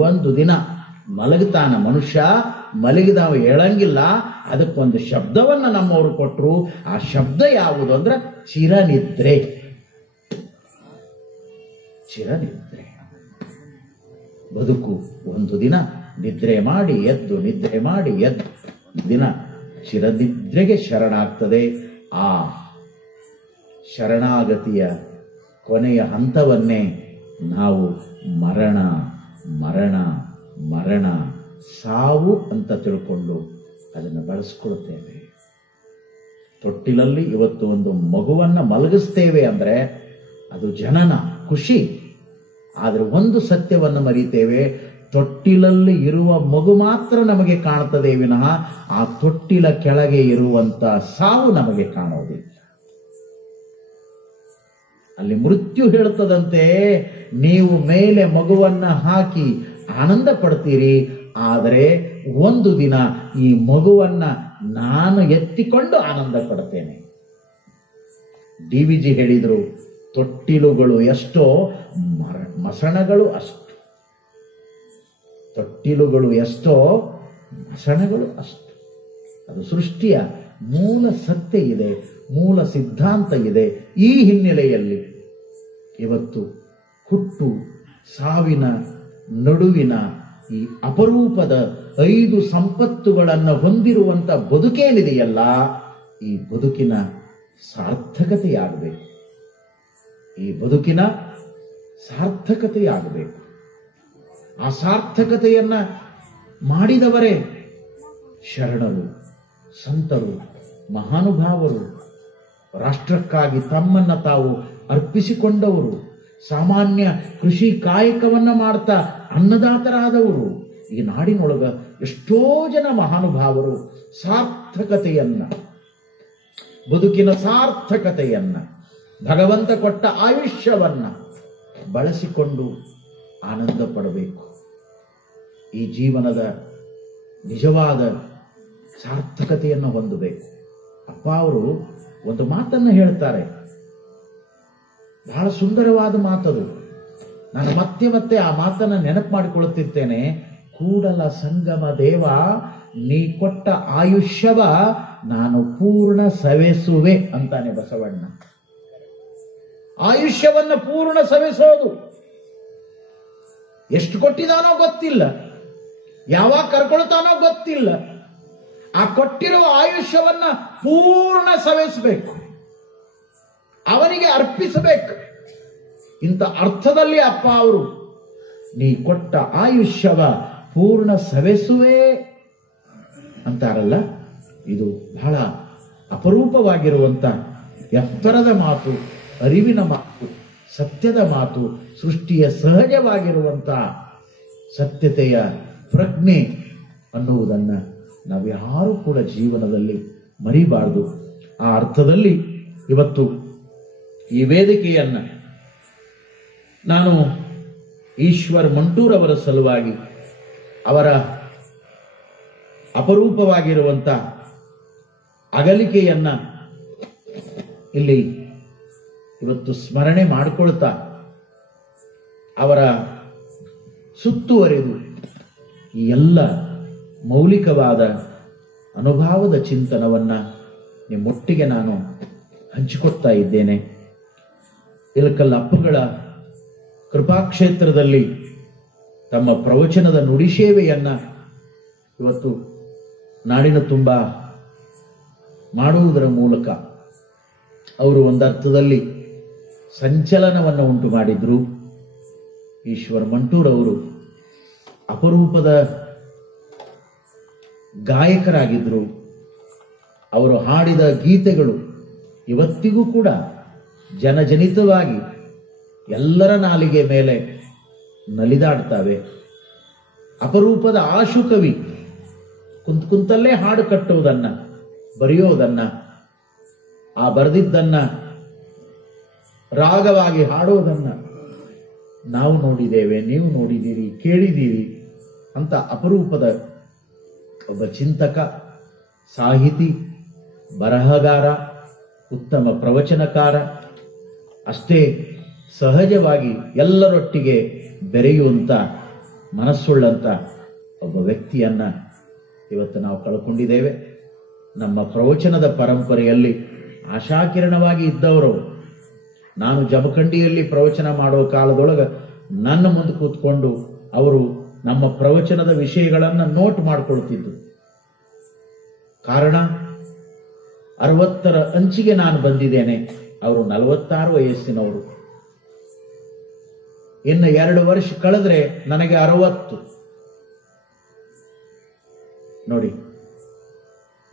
ಒಂದು ದಿನ ಮಲಗ್ತಾನ ಮನುಷ್ಯ. ಮಲಗಿದವ ಹೇಳಂಗಿಲ್ಲ. ಅದಕ್ಕೊಂದು ಶಬ್ದವನ್ನ ನಮ್ಮವರು ಕೊಟ್ಟರು. ಆ ಶಬ್ದ ಯಾವುದು ಅಂದ್ರೆ ಚಿರನಿದ್ರೆ. ಬದುಕು ಒಂದು ದಿನ ನಿದ್ರೆ ಮಾಡಿ ಎದ್ದು ದಿನ ಚಿರನಿದ್ರೆಗೆ ಶರಣಾಗ್ತದೆ. ಆ ಶರಣಾಗತಿಯ ಕೊನೆಯ ಹಂತವನ್ನೇ ನಾವು ಮರಣ ಸಾವು ಅಂತ ತಿಳ್ಕೊಂಡು ಅದನ್ನು ಬಳಸ್ಕೊಳ್ತೇವೆ. ತೊಟ್ಟಿಲಲ್ಲಿ ಇವತ್ತು ಒಂದು ಮಗುವನ್ನ ಮಲಗಿಸ್ತೇವೆ ಅಂದ್ರೆ ಅದು ಜನನ ಖುಷಿ. ಆದ್ರೆ ಒಂದು ಸತ್ಯವನ್ನು ಮರಿತೇವೆ, ತೊಟ್ಟಿಲಲ್ಲಿ ಇರುವ ಮಗು ಮಾತ್ರ ನಮಗೆ ಕಾಣ್ತದೆ ವಿನಃ ಆ ತೊಟ್ಟಿಲ ಕೆಳಗೆ ಇರುವಂತ ಸಾವು ನಮಗೆ ಕಾಣೋದಿಲ್ಲ. ಅಲ್ಲಿ ಮೃತ್ಯು ಹೇಳ್ತದಂತೆ, ನೀವು ಮೇಲೆ ಮಗುವನ್ನ ಹಾಕಿ ಆನಂದ ಪಡ್ತೀರಿ, ಆದರೆ ಒಂದು ದಿನ ಈ ಮಗುವನ್ನ ನಾನು ಎತ್ತಿಕೊಂಡು ಆನಂದ ಪಡ್ತೇನೆ. DVG ಹೇಳಿದ್ರು, ತೊಟ್ಟಿಲುಗಳು ಎಷ್ಟೋ ಮಸಣಗಳು ಅಷ್ಟು. ತೊಟ್ಟಿಲುಗಳು ಎಷ್ಟೋ ಮಸಣಗಳು ಅಷ್ಟು. ಅದು ಸೃಷ್ಟಿಯ ಮೂಲ ಸತ್ಯ ಇದೆ, ಮೂಲ ಸಿದ್ಧಾಂತ ಇದೆ. ಈ ಹಿನ್ನೆಲೆಯಲ್ಲಿ ಇವತ್ತು ಹುಟ್ಟು ಸಾವಿನ ನಡುವಿನ ಈ ಅಪರೂಪದ 5 ಸಂಪತ್ತುಗಳನ್ನು ಹೊಂದಿರುವಂತ ಬದುಕೇನಿದೆಯಲ್ಲ, ಈ ಬದುಕಿನ ಸಾರ್ಥಕತೆಯಾಗಬೇಕು. ಆ ಸಾರ್ಥಕತೆಯನ್ನ ಮಾಡಿದವರೇ ಶರಣರು, ಸಂತರು, ಮಹಾನುಭಾವರು, ರಾಷ್ಟ್ರಕ್ಕಾಗಿ ತಮ್ಮನ್ನ ತಾವು ಅರ್ಪಿಸಿಕೊಂಡವರು, ಸಾಮಾನ್ಯ ಕೃಷಿ ಕಾಯಕವನ್ನ ಮಾಡ್ತಾ ಅನ್ನದಾತರಾದವರು. ಈ ನಾಡಿನೊಳಗ ಎಷ್ಟೋ ಜನ ಮಹಾನುಭಾವರು ಸಾರ್ಥಕತೆಯನ್ನ, ಬದುಕಿನ ಸಾರ್ಥಕತೆಯನ್ನ, ಭಗವಂತ ಕೊಟ್ಟ ಆಯುಷ್ಯವನ್ನ ಬಳಸಿಕೊಂಡು ಆನಂದ ಪಡಬೇಕು. ಈ ಜೀವನದ ನಿಜವಾದ ಸಾರ್ಥಕತೆಯನ್ನು ಹೊಂದಬೇಕು. ಅಪ್ಪ ಅವರು ಒಂದು ಮಾತನ್ನು ಹೇಳ್ತಾರೆ, ಬಹಳ ಸುಂದರವಾದ ಮಾತದು. ನಾನು ಮತ್ತೆ ಮತ್ತೆ ಆ ಮಾತನ್ನು ನೆನಪು ಮಾಡಿಕೊಳ್ಳುತ್ತಿರ್ತೇನೆ. ಕೂಡಲ ಸಂಗಮ ದೇವ, ನೀ ಕೊಟ್ಟ ಆಯುಷ್ಯವ ನಾನು ಪೂರ್ಣ ಸವೆಸುವೆ ಅಂತಾನೆ ಬಸವಣ್ಣ. ಆಯುಷ್ಯವನ್ನ ಪೂರ್ಣ ಸವೆಸೋದು. ಎಷ್ಟು ಕೊಟ್ಟಿದಾನೋ ಗೊತ್ತಿಲ್ಲ, ಯಾವಾಗ ಕರ್ಕೊಳ್ತಾನೋ ಗೊತ್ತಿಲ್ಲ. ಆ ಕೊಟ್ಟಿರುವ ಆಯುಷ್ಯವನ್ನ ಪೂರ್ಣ ಸವೆಸಬೇಕು, ಅವನಿಗೆ ಅರ್ಪಿಸಬೇಕು. ಇಂಥ ಅರ್ಥದಲ್ಲಿ ಅಪ್ಪ ಅವರು ನೀ ಕೊಟ್ಟ ಆಯುಷ್ಯವ ಪೂರ್ಣ ಸವೆಸುವೆ ಅಂತಾರಲ್ಲ, ಇದು ಬಹಳ ಅಪರೂಪವಾಗಿರುವಂತ ಎತ್ತರದ ಮಾತು, ಅರಿವಿನ ಮಾತು, ಸತ್ಯದ ಮಾತು, ಸೃಷ್ಟಿಯ ಸಹಜವಾಗಿರುವಂತ ಸತ್ಯತೆಯ ಪ್ರಜ್ಞೆ ಅನ್ನುವುದನ್ನ ನಾವ್ಯಾರೂ ಕೂಡ ಜೀವನದಲ್ಲಿ ಮರಿಬಾರದು. ಆ ಅರ್ಥದಲ್ಲಿ ಇವತ್ತು ಈ ವೇದಿಕೆಯನ್ನ ನಾನು ಈಶ್ವರ್ ಮಂಟೂರ್ ಅವರ ಸಲುವಾಗಿ, ಅವರ ಅಪರೂಪವಾಗಿರುವಂತ ಅಗಲಿಕೆಯನ್ನ ಇಲ್ಲಿ ಇವತ್ತು ಸ್ಮರಣೆ ಮಾಡಿಕೊಳ್ತಾ, ಅವರ ಸುತ್ತುವರೆದು ಈ ಎಲ್ಲ ಮೌಲಿಕವಾದ ಅನುಭವದ ಚಿಂತನವನ್ನ ನಿಮ್ಮೊಟ್ಟಿಗೆ ನಾನು ಹಂಚಿಕೊಳ್ತಾ ಇದ್ದೇನೆ. ಇಲಕಲ್ ಅಪ್ಪಗಳ ಕೃಪಾಕ್ಷೇತ್ರದಲ್ಲಿ ತಮ್ಮ ಪ್ರವಚನದ ನುಡಿ ಸೇವೆಯನ್ನ ಇವತ್ತು ನಾಡಿನ ತುಂಬ ಮಾಡುವುದರ ಮೂಲಕ ಅವರು ಒಂದರ್ಥದಲ್ಲಿ ಸಂಚಲನವನ್ನು ಉಂಟು ಮಾಡಿದ್ರು. ಈಶ್ವರ್ ಮಂಟೂರ್ ಅವರು ಅಪರೂಪದ ಗಾಯಕರಾಗಿದ್ರು. ಅವರು ಹಾಡಿದ ಗೀತೆಗಳು ಇವತ್ತಿಗೂ ಕೂಡ ಜನಜನಿತವಾಗಿ ಎಲ್ಲರ ನಾಲಿಗೆ ಮೇಲೆ ನಲಿದಾಡ್ತವೆ. ಅಪರೂಪದ ಆಶುಕವಿ ಕುಂತಲ್ಲೇ ಹಾಡು ಕಟ್ಟುವುದನ್ನ, ಬರೆಯೋದನ್ನ, ಆ ಬರೆದಿದ್ದನ್ನ ರಾಗವಾಗಿ ಹಾಡುವುದನ್ನ ನಾವು ನೋಡಿದ್ದೇವೆ, ನೀವು ನೋಡಿದ್ದೀರಿ, ಕೇಳಿದ್ದೀರಿ. ಅಂತ ಅಪರೂಪದ ಒಬ್ಬ ಚಿಂತಕ, ಸಾಹಿತಿ, ಬರಹಗಾರ, ಉತ್ತಮ ಪ್ರವಚನಕಾರ, ಅಷ್ಟೇ ಸಹಜವಾಗಿ ಎಲ್ಲರೊಟ್ಟಿಗೆ ಬೆರೆಯುವಂತ ಮನಸ್ಸುಳ್ಳಂತ ಒಬ್ಬ ವ್ಯಕ್ತಿಯನ್ನ ಇವತ್ತು ನಾವು ಕಳ್ಕೊಂಡಿದ್ದೇವೆ. ನಮ್ಮ ಪ್ರವಚನದ ಪರಂಪರೆಯಲ್ಲಿ ಆಶಾಕಿರಣವಾಗಿ ಇದ್ದವರು. ನಾನು ಜಮಖಂಡಿಯಲ್ಲಿ ಪ್ರವಚನ ಮಾಡೋ ಕಾಲದೊಳಗೆ ನನ್ನ ಮುಂದೆ ಕೂತ್ಕೊಂಡು ಅವರು ನಮ್ಮ ಪ್ರವಚನದ ವಿಷಯಗಳನ್ನ ನೋಟ್ ಮಾಡಿಕೊಳ್ತಿದ್ದು. ಕಾರಣ 60ರ ಅಂಚಿಗೆ ನಾನು ಬಂದಿದ್ದೇನೆ, ಅವರು 46 ವಯಸ್ಸಿನವರು. ಇನ್ನು 2 ವರ್ಷ ಕಳೆದ್ರೆ ನನಗೆ 60. ನೋಡಿ,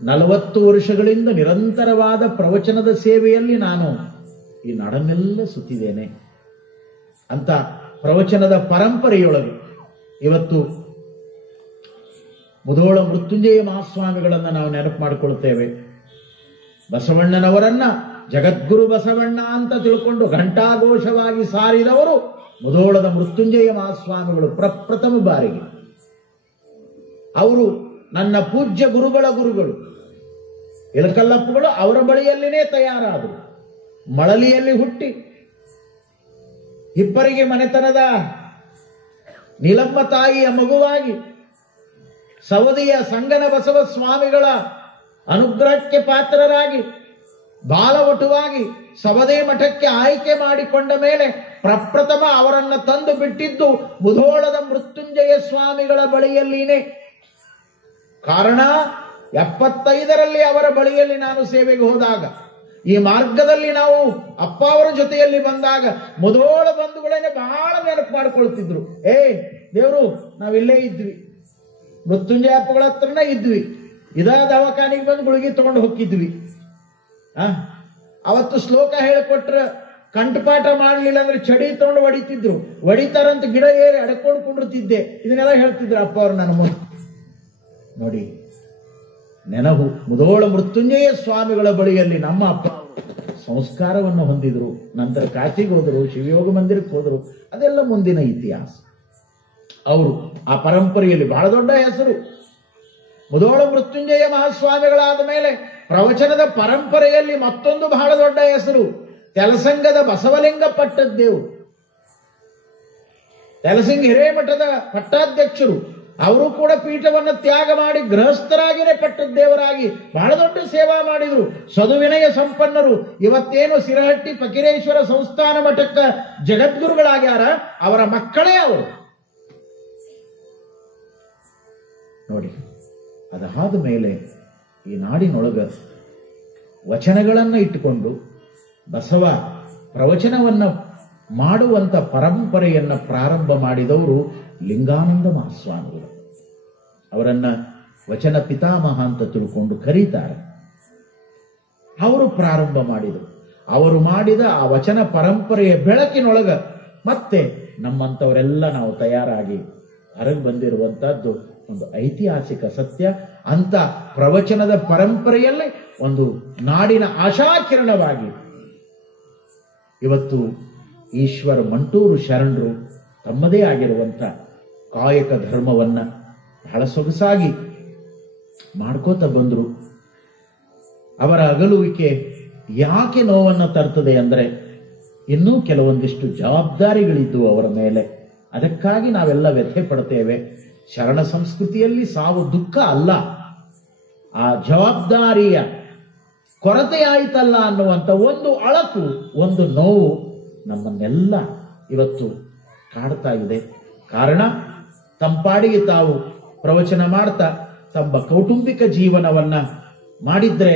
40 ವರ್ಷಗಳಿಂದ ನಿರಂತರವಾದ ಪ್ರವಚನದ ಸೇವೆಯಲ್ಲಿ ನಾನು ಈ ನಾಡನ್ನೆಲ್ಲ ಸುತ್ತಿದ್ದೇನೆ. ಅಂತ ಪ್ರವಚನದ ಪರಂಪರೆಯೊಳಗೆ ಇವತ್ತು ಮುಧೋಳ ಮೃತ್ಯುಂಜಯ ಮಹಾಸ್ವಾಮಿಗಳನ್ನ ನಾವು ನೆನಪು ಮಾಡಿಕೊಳ್ತೇವೆ. ಬಸವಣ್ಣನವರನ್ನ ಜಗದ್ಗುರು ಬಸವಣ್ಣ ಅಂತ ತಿಳ್ಕೊಂಡು ಘಂಟಾಘೋಷವಾಗಿ ಸಾರಿದವರು ಮುಧೋಳದ ಮೃತ್ಯುಂಜಯ ಮಹಾಸ್ವಾಮಿಗಳು ಪ್ರಪ್ರಥಮ ಬಾರಿಗೆ. ಅವರು ನನ್ನ ಪೂಜ್ಯ ಗುರುಗಳ ಗುರುಗಳು. ಇಳಕಲ್ಲಪ್ಪಗಳು ಅವರ ಬಳಿಯಲ್ಲಿನೇ ತಯಾರಾದರು. ಮಳಲಿಯಲ್ಲಿ ಹುಟ್ಟಿ ಇಬ್ಬರಿಗೆ ಮನೆತನದ ನೀಲಮ್ಮ ತಾಯಿಯ ಮಗುವಾಗಿ ಸವದಿಯ ಸಂಗನ ಬಸವ ಸ್ವಾಮಿಗಳ ಅನುಗ್ರಹಕ್ಕೆ ಪಾತ್ರರಾಗಿ ಬಾಲವಟುವಾಗಿ ಸವದೇ ಮಠಕ್ಕೆ ಆಯ್ಕೆ ಮಾಡಿಕೊಂಡ ಮೇಲೆ ಪ್ರಪ್ರಥಮ ಅವರನ್ನ ತಂದು ಬಿಟ್ಟಿದ್ದು ಮುಧೋಳದ ಮೃತ್ಯುಂಜಯ ಸ್ವಾಮಿಗಳ ಬಳಿಯಲ್ಲಿನೇ. ಕಾರಣ 75ರಲ್ಲಿ ಅವರ ಬಳಿಯಲ್ಲಿ ನಾನು ಸೇವೆಗೆ ಹೋದಾಗ, ಈ ಮಾರ್ಗದಲ್ಲಿ ನಾವು ಅಪ್ಪ ಅವರ ಜೊತೆಯಲ್ಲಿ ಬಂದಾಗ ಮುಧೋಳ ಬಂಧುಗಳನ್ನೇ ಬಹಳ ನೆನಪು ಮಾಡಿಕೊಳ್ತಿದ್ರು. ದೇವ್ರು, ನಾವಿಲ್ಲೇ ಇದ್ವಿ, ಮೃತ್ಯುಂಜಯ ಅಪ್ಪಗಳ ಹತ್ರನೇ ಇದ್ವಿ, ಇದಾದ ದವಾಖಾನಿಗೆ ಬಂದು ಗುಳಿಗೆ ತಗೊಂಡು ಹೋಗಿದ್ವಿ. ಅವತ್ತು ಶ್ಲೋಕ ಹೇಳಿಕೊಟ್ರ ಕಂಠಪಾಠ ಮಾಡಲಿಲ್ಲ ಅಂದ್ರೆ ಚಡಿ ತಗೊಂಡು ಹೊಡಿತಿದ್ರು, ಹೊಡಿತಾರಂತ ಗಿಡ ಏರಿ ಅಡ್ಕೊಂಡು ಕುಂಡಿರ್ತಿದ್ದೆ. ಇದನ್ನೆಲ್ಲ ಹೇಳ್ತಿದ್ರು ಅಪ್ಪ ಅವರು ನನ್ನ ಮುಂದೆ. ನೋಡಿ, ನೆನಹು ಮುಧೋಳ ಮೃತ್ಯುಂಜಯ ಸ್ವಾಮಿಗಳ ಬಳಿಯಲ್ಲಿ ನಮ್ಮ ಅಪ್ಪ ಸಂಸ್ಕಾರವನ್ನು ಹೊಂದಿದ್ರು. ನಂತರ ಕಾಶಿಗೆ ಹೋದರು, ಶಿವಯೋಗ ಮಂದಿರಕ್ಕೆ ಹೋದರು. ಅದೆಲ್ಲ ಮುಂದಿನ ಇತಿಹಾಸ. ಅವರು ಆ ಪರಂಪರೆಯಲ್ಲಿ ಬಹಳ ದೊಡ್ಡ ಹೆಸರು. ಮುಧೋಳ ಮೃತ್ಯುಂಜಯ ಮಹಾಸ್ವಾಮಿಗಳಾದ ಮೇಲೆ ಪ್ರವಚನದ ಪರಂಪರೆಯಲ್ಲಿ ಮತ್ತೊಂದು ಬಹಳ ದೊಡ್ಡ ಹೆಸರು ತೆಲಸಂಗದ ಬಸವಲಿಂಗ ಪಟ್ಟದ್ದೇವು. ತೆಲಸಿಂಗ ಹಿರೇಮಠದ ಪಟ್ಟಾಧ್ಯಕ್ಷರು. ಅವರು ಕೂಡ ಪೀಠವನ್ನು ತ್ಯಾಗ ಮಾಡಿ ಗೃಹಸ್ಥರಾಗಿಯೇ ಪಟ್ಟದ್ದೇವರಾಗಿ ಬಹಳ ದೊಡ್ಡ ಸೇವಾ ಮಾಡಿದ್ರು. ಸದುವಿನಯ ಸಂಪನ್ನರು. ಇವತ್ತೇನು ಸಿರಹಟ್ಟಿ ಫಕೀರೇಶ್ವರ ಸಂಸ್ಥಾನ ಮಠಕ್ಕ ಜಗದ್ಗುರುಗಳಾಗ್ಯಾರ, ಅವರ ಮಕ್ಕಳೇ ಅವರು. ನೋಡಿ, ಅದಾದ ಮೇಲೆ ಈ ನಾಡಿನೊಳಗ ವಚನಗಳನ್ನು ಇಟ್ಟುಕೊಂಡು ಬಸವ ಪ್ರವಚನವನ್ನ ಮಾಡುವಂತ ಪರಂಪರೆಯನ್ನ ಪ್ರಾರಂಭ ಮಾಡಿದವರು ಲಿಂಗಾನಂದ ಮಹಾಸ್ವಾಮಿಗಳು. ಅವರನ್ನ ವಚನ ಪಿತಾಮಹ ಅಂತ ತಿಳ್ಕೊಂಡು ಕರೀತಾರೆ. ಅವರು ಪ್ರಾರಂಭ ಮಾಡಿದರು. ಅವರು ಮಾಡಿದ ಆ ವಚನ ಪರಂಪರೆಯ ಬೆಳಕಿನೊಳಗ ಮತ್ತೆ ನಮ್ಮಂಥವರೆಲ್ಲ ನಾವು ತಯಾರಾಗಿ ಹೊರಗೆ ಬಂದಿರುವಂತಹದ್ದು ಒಂದು ಐತಿಹಾಸಿಕ ಸತ್ಯ. ಅಂತ ಪ್ರವಚನದ ಪರಂಪರೆಯಲ್ಲಿ ಒಂದು ನಾಡಿನ ಆಶಾಕಿರಣವಾಗಿ ಇವತ್ತು ಈಶ್ವರ ಮಂಟೂರು ಶರಣರು ತಮ್ಮದೇ ಆಗಿರುವಂತ ಕಾಯಕ ಧರ್ಮವನ್ನ ಬಹಳ ಸೊಗಸಾಗಿ ಮಾಡ್ಕೋತ ಬಂದ್ರು. ಅವರ ಅಗಲುವಿಕೆ ಯಾಕೆ ನೋವನ್ನು ತರ್ತದೆ ಅಂದ್ರೆ ಇನ್ನೂ ಕೆಲವೊಂದಿಷ್ಟು ಜವಾಬ್ದಾರಿಗಳಿದ್ದು ಅವರ ಮೇಲೆ. ಅದಕ್ಕಾಗಿ ನಾವೆಲ್ಲ ವ್ಯಥೆ ಪಡ್ತೇವೆ. ಶರಣ ಸಂಸ್ಕೃತಿಯಲ್ಲಿ ಸಾವು ದುಃಖ ಅಲ್ಲ, ಆ ಜವಾಬ್ದಾರಿಯ ಕೊರತೆಯಾಯಿತಲ್ಲ ಅನ್ನುವಂಥ ಒಂದು ಅಳಕು, ಒಂದು ನೋವು ನಮ್ಮನ್ನೆಲ್ಲ ಇವತ್ತು ಕಾಡ್ತಾ ಇದೆ. ಕಾರಣ ತಂಪಾಡಿಗೆ ತಾವು ಪ್ರವಚನ ಮಾಡ್ತಾ ತಮ್ಮ ಕೌಟುಂಬಿಕ ಜೀವನವನ್ನ ಮಾಡಿದ್ರೆ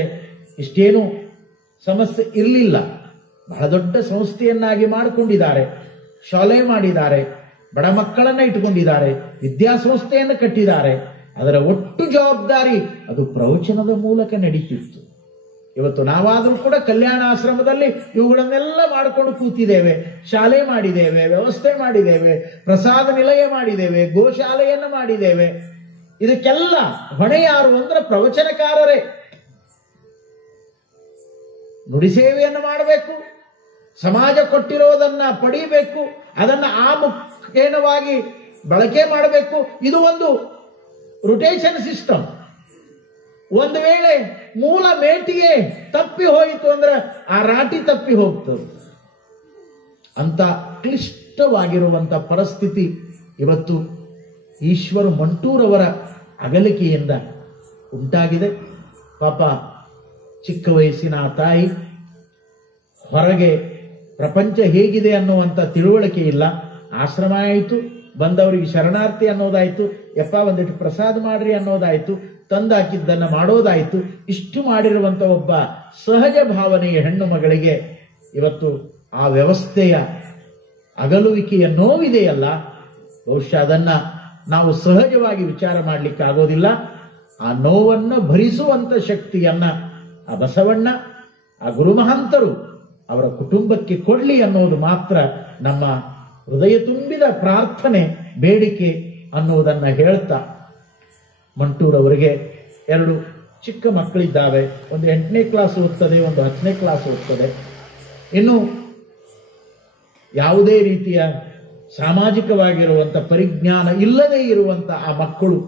ಇಷ್ಟೇನು ಸಮಸ್ಯೆ ಇರಲಿಲ್ಲ. ಬಹಳ ದೊಡ್ಡ ಸಂಸ್ಥೆಯನ್ನಾಗಿ ಮಾಡಿಕೊಂಡಿದ್ದಾರೆ, ಶಾಲೆ ಮಾಡಿದ್ದಾರೆ, ಬಡ ಮಕ್ಕಳನ್ನ ಇಟ್ಟುಕೊಂಡಿದ್ದಾರೆ, ವಿದ್ಯಾಸಂಸ್ಥೆಯನ್ನು ಕಟ್ಟಿದ್ದಾರೆ. ಅದರ ಒಟ್ಟು ಜವಾಬ್ದಾರಿ ಅದು ಪ್ರವಚನದ ಮೂಲಕ ನಡೀತಿತ್ತು. ಇವತ್ತು ನಾವಾದರೂ ಕೂಡ ಕಲ್ಯಾಣ ಆಶ್ರಮದಲ್ಲಿ ಇವುಗಳನ್ನೆಲ್ಲ ಮಾಡಿಕೊಂಡು ಕೂತಿದ್ದೇವೆ. ಶಾಲೆ ಮಾಡಿದ್ದೇವೆ, ವ್ಯವಸ್ಥೆ ಮಾಡಿದ್ದೇವೆ, ಪ್ರಸಾದ ನಿಲಯ ಮಾಡಿದ್ದೇವೆ, ಗೋಶಾಲೆಯನ್ನು ಮಾಡಿದ್ದೇವೆ. ಇದಕ್ಕೆಲ್ಲ ಹೊಣೆ ಯಾರು ಅಂದ್ರೆ ಪ್ರವಚನಕಾರರೇ. ನುಡಿ ಸೇವೆಯನ್ನು ಮಾಡಬೇಕು, ಸಮಾಜ ಕೊಟ್ಟಿರೋದನ್ನ ಪಡೀಬೇಕು, ಅದನ್ನ ಆ ಮುಖೇನವಾಗಿ ಬಳಕೆ ಮಾಡಬೇಕು. ಇದು ಒಂದು ರೊಟೇಷನ್ ಸಿಸ್ಟಮ್. ಒಂದು ವೇಳೆ ಮೂಲ ಮೇಟಿಗೆ ತಪ್ಪಿ ಹೋಯಿತು ಅಂದ್ರೆ ಆ ರಾಟಿ ತಪ್ಪಿ ಹೋಗ್ತದೆ. ಅಂತ ಕ್ಲಿಷ್ಟವಾಗಿರುವಂತ ಪರಿಸ್ಥಿತಿ ಇವತ್ತು ಈಶ್ವರ ಮಂಟೂರವರ ಅಗಲಿಕೆಯಿಂದ ಉಂಟಾಗಿದೆ. ಪಾಪ ಚಿಕ್ಕ ವಯಸ್ಸಿನ ಆ ತಾಯಿ, ಹೊರಗೆ ಪ್ರಪಂಚ ಹೇಗಿದೆ ಅನ್ನುವಂಥ ತಿಳುವಳಿಕೆ ಇಲ್ಲ. ಆಶ್ರಮ ಆಯಿತು, ಬಂದವರಿಗೆ ಶರಣಾರ್ಥಿ ಅನ್ನೋದಾಯ್ತು, ಯಪ್ಪ ಒಂದಿಟ್ಟು ಪ್ರಸಾದ ಮಾಡ್ರಿ ಅನ್ನೋದಾಯ್ತು, ತಂದಾಕಿದ್ದನ್ನ ಮಾಡೋದಾಯ್ತು. ಇಷ್ಟು ಮಾಡಿರುವಂತ ಒಬ್ಬ ಸಹಜ ಭಾವನೆಯ ಹೆಣ್ಣು ಮಗಳಿಗೆ ಇವತ್ತು ಆ ವ್ಯವಸ್ಥೆಯ ಅಗಲುವಿಕೆಯ ನೋವಿದೆಯಲ್ಲ, ಬಹುಶಃ ಅದನ್ನ ನಾವು ಸಹಜವಾಗಿ ವಿಚಾರ ಮಾಡ್ಲಿಕ್ಕೆ ಆಗೋದಿಲ್ಲ. ಆ ನೋವನ್ನ ಭರಿಸುವಂತ ಶಕ್ತಿಯನ್ನ ಆ ಬಸವಣ್ಣ, ಆ ಗುರುಮಹಂತರು ಅವರ ಕುಟುಂಬಕ್ಕೆ ಕೊಡ್ಲಿ ಅನ್ನೋದು ಮಾತ್ರ ನಮ್ಮ ಹೃದಯ ತುಂಬಿದ ಪ್ರಾರ್ಥನೆ, ಬೇಡಿಕೆ ಅನ್ನುವುದನ್ನ ಹೇಳ್ತಾ, ಮಂಟೂರವರಿಗೆ 2 ಚಿಕ್ಕ ಮಕ್ಕಳಿದ್ದಾವೆ. ಒಂದು 8ನೇ ಕ್ಲಾಸ್ ಓದ್ತದೆ, ಒಂದು 10ನೇ ಕ್ಲಾಸ್ ಓದ್ತದೆ. ಇನ್ನು ಯಾವುದೇ ರೀತಿಯ ಸಾಮಾಜಿಕವಾಗಿರುವಂಥ ಪರಿಜ್ಞಾನ ಇಲ್ಲದೆ ಇರುವಂಥ ಆ ಮಕ್ಕಳು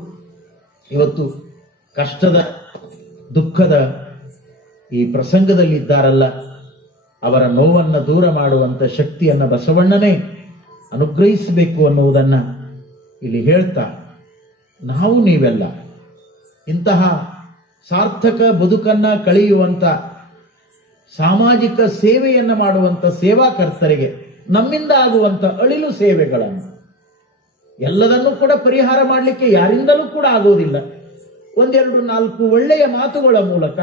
ಇವತ್ತು ಕಷ್ಟದ ದುಃಖದ ಈ ಪ್ರಸಂಗದಲ್ಲಿದ್ದಾರಲ್ಲ, ಅವರ ನೋವನ್ನ ದೂರ ಮಾಡುವಂತ ಶಕ್ತಿಯನ್ನ ಬಸವಣ್ಣನೇ ಅನುಗ್ರಹಿಸಬೇಕು ಅನ್ನುವುದನ್ನ ಇಲ್ಲಿ ಹೇಳ್ತಾ, ನಾವು ನೀವೆಲ್ಲ ಇಂತಹ ಸಾರ್ಥಕ ಬದುಕನ್ನ ಕಳೆಯುವಂತ ಸಾಮಾಜಿಕ ಸೇವೆಯನ್ನ ಮಾಡುವಂತ ಸೇವಾಕರ್ತರಿಗೆ ನಮ್ಮಿಂದ ಆಗುವಂತ ಅಳಿಲು ಸೇವೆಗಳನ್ನು ಎಲ್ಲದನ್ನೂ ಕೂಡ ಪರಿಹಾರ ಮಾಡಲಿಕ್ಕೆ ಯಾರಿಂದಲೂ ಕೂಡ ಆಗೋದಿಲ್ಲ. 1-2-4 ಒಳ್ಳೆಯ ಮಾತುಗಳ ಮೂಲಕ,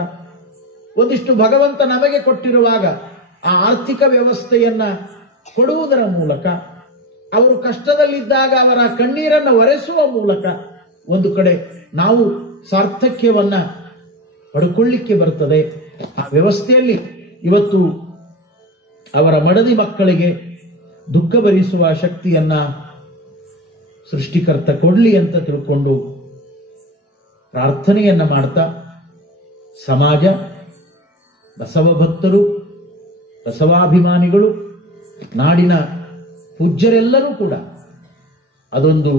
ಒಂದಿಷ್ಟು ಭಗವಂತ ನಮಗೆ ಕೊಟ್ಟಿರುವಾಗ ಆ ಆರ್ಥಿಕ ವ್ಯವಸ್ಥೆಯನ್ನ ಕೊಡುವುದರ ಮೂಲಕ, ಅವರು ಕಷ್ಟದಲ್ಲಿದ್ದಾಗ ಅವರ ಕಣ್ಣೀರನ್ನು ಒರೆಸುವ ಮೂಲಕ ಒಂದು ಕಡೆ ನಾವು ಸಾರ್ಥಕ್ಯವನ್ನ ಪಡ್ಕೊಳ್ಳಿಕ್ಕೆ ಬರ್ತದೆ. ಆ ವ್ಯವಸ್ಥೆಯಲ್ಲಿ ಇವತ್ತು ಅವರ ಮಡದಿ ಮಕ್ಕಳಿಗೆ ದುಃಖ ಭರಿಸುವ ಶಕ್ತಿಯನ್ನ ಸೃಷ್ಟಿಕರ್ತ ಕೊಡ್ಲಿ ಅಂತ ತಿಳ್ಕೊಂಡು ಪ್ರಾರ್ಥನೆಯನ್ನ ಮಾಡ್ತಾ, ಸಮಾಜ, ಬಸವ ಭಕ್ತರು, ಬಸವಾಭಿಮಾನಿಗಳು, ನಾಡಿನ ಪೂಜ್ಯರೆಲ್ಲರೂ ಕೂಡ ಅದೊಂದು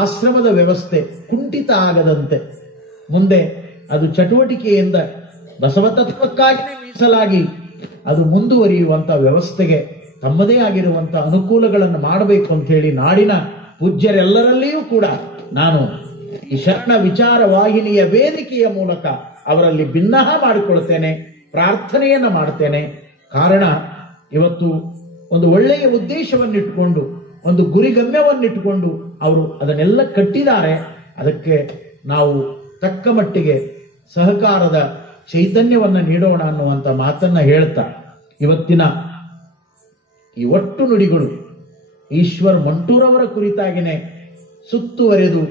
ಆಶ್ರಮದ ವ್ಯವಸ್ಥೆ ಕುಂಠಿತ ಆಗದಂತೆ ಮುಂದೆ ಅದು ಚಟುವಟಿಕೆಯಿಂದ ಬಸವತತ್ವಕ್ಕಾಗಿ ಮೀಸಲಾಗಿ ಅದು ಮುಂದುವರಿಯುವಂತ ವ್ಯವಸ್ಥೆಗೆ ತಮ್ಮದೇ ಆಗಿರುವಂತ ಅನುಕೂಲಗಳನ್ನು ಮಾಡಬೇಕು ಅಂತ ಹೇಳಿ ನಾಡಿನ ಪೂಜ್ಯರೆಲ್ಲರಲ್ಲಿಯೂ ಕೂಡ ನಾನು ಈ ಶರಣ ವಿಚಾರ ವಾಹಿನಿಯ ವೇದಿಕೆಯ ಮೂಲಕ ಅವರಲ್ಲಿ ಭಿನ್ನಹ ಮಾಡಿಕೊಳ್ತೇನೆ, ಪ್ರಾರ್ಥನೆಯನ್ನ ಮಾಡ್ತೇನೆ. ಕಾರಣ ಇವತ್ತು ಒಂದು ಒಳ್ಳೆಯ ಉದ್ದೇಶವನ್ನಿಟ್ಟುಕೊಂಡು ಒಂದು ಗುರಿಗಮ್ಯವನ್ನಿಟ್ಟುಕೊಂಡು ಅವರು ಅದನ್ನೆಲ್ಲ ಕಟ್ಟಿದ್ದಾರೆ. ಅದಕ್ಕೆ ನಾವು ತಕ್ಕ ಮಟ್ಟಿಗೆ ಸಹಕಾರದ ಚೈತನ್ಯವನ್ನು ನೀಡೋಣ ಅನ್ನುವಂಥ ಮಾತನ್ನ ಹೇಳ್ತಾ ಇವತ್ತಿನ ಈ ಒಟ್ಟು ನುಡಿಗಳು ಈಶ್ವರ್ ಮಂಟೂರವರ ಕುರಿತಾಗಿನೇ ಸುತ್ತುವರೆದು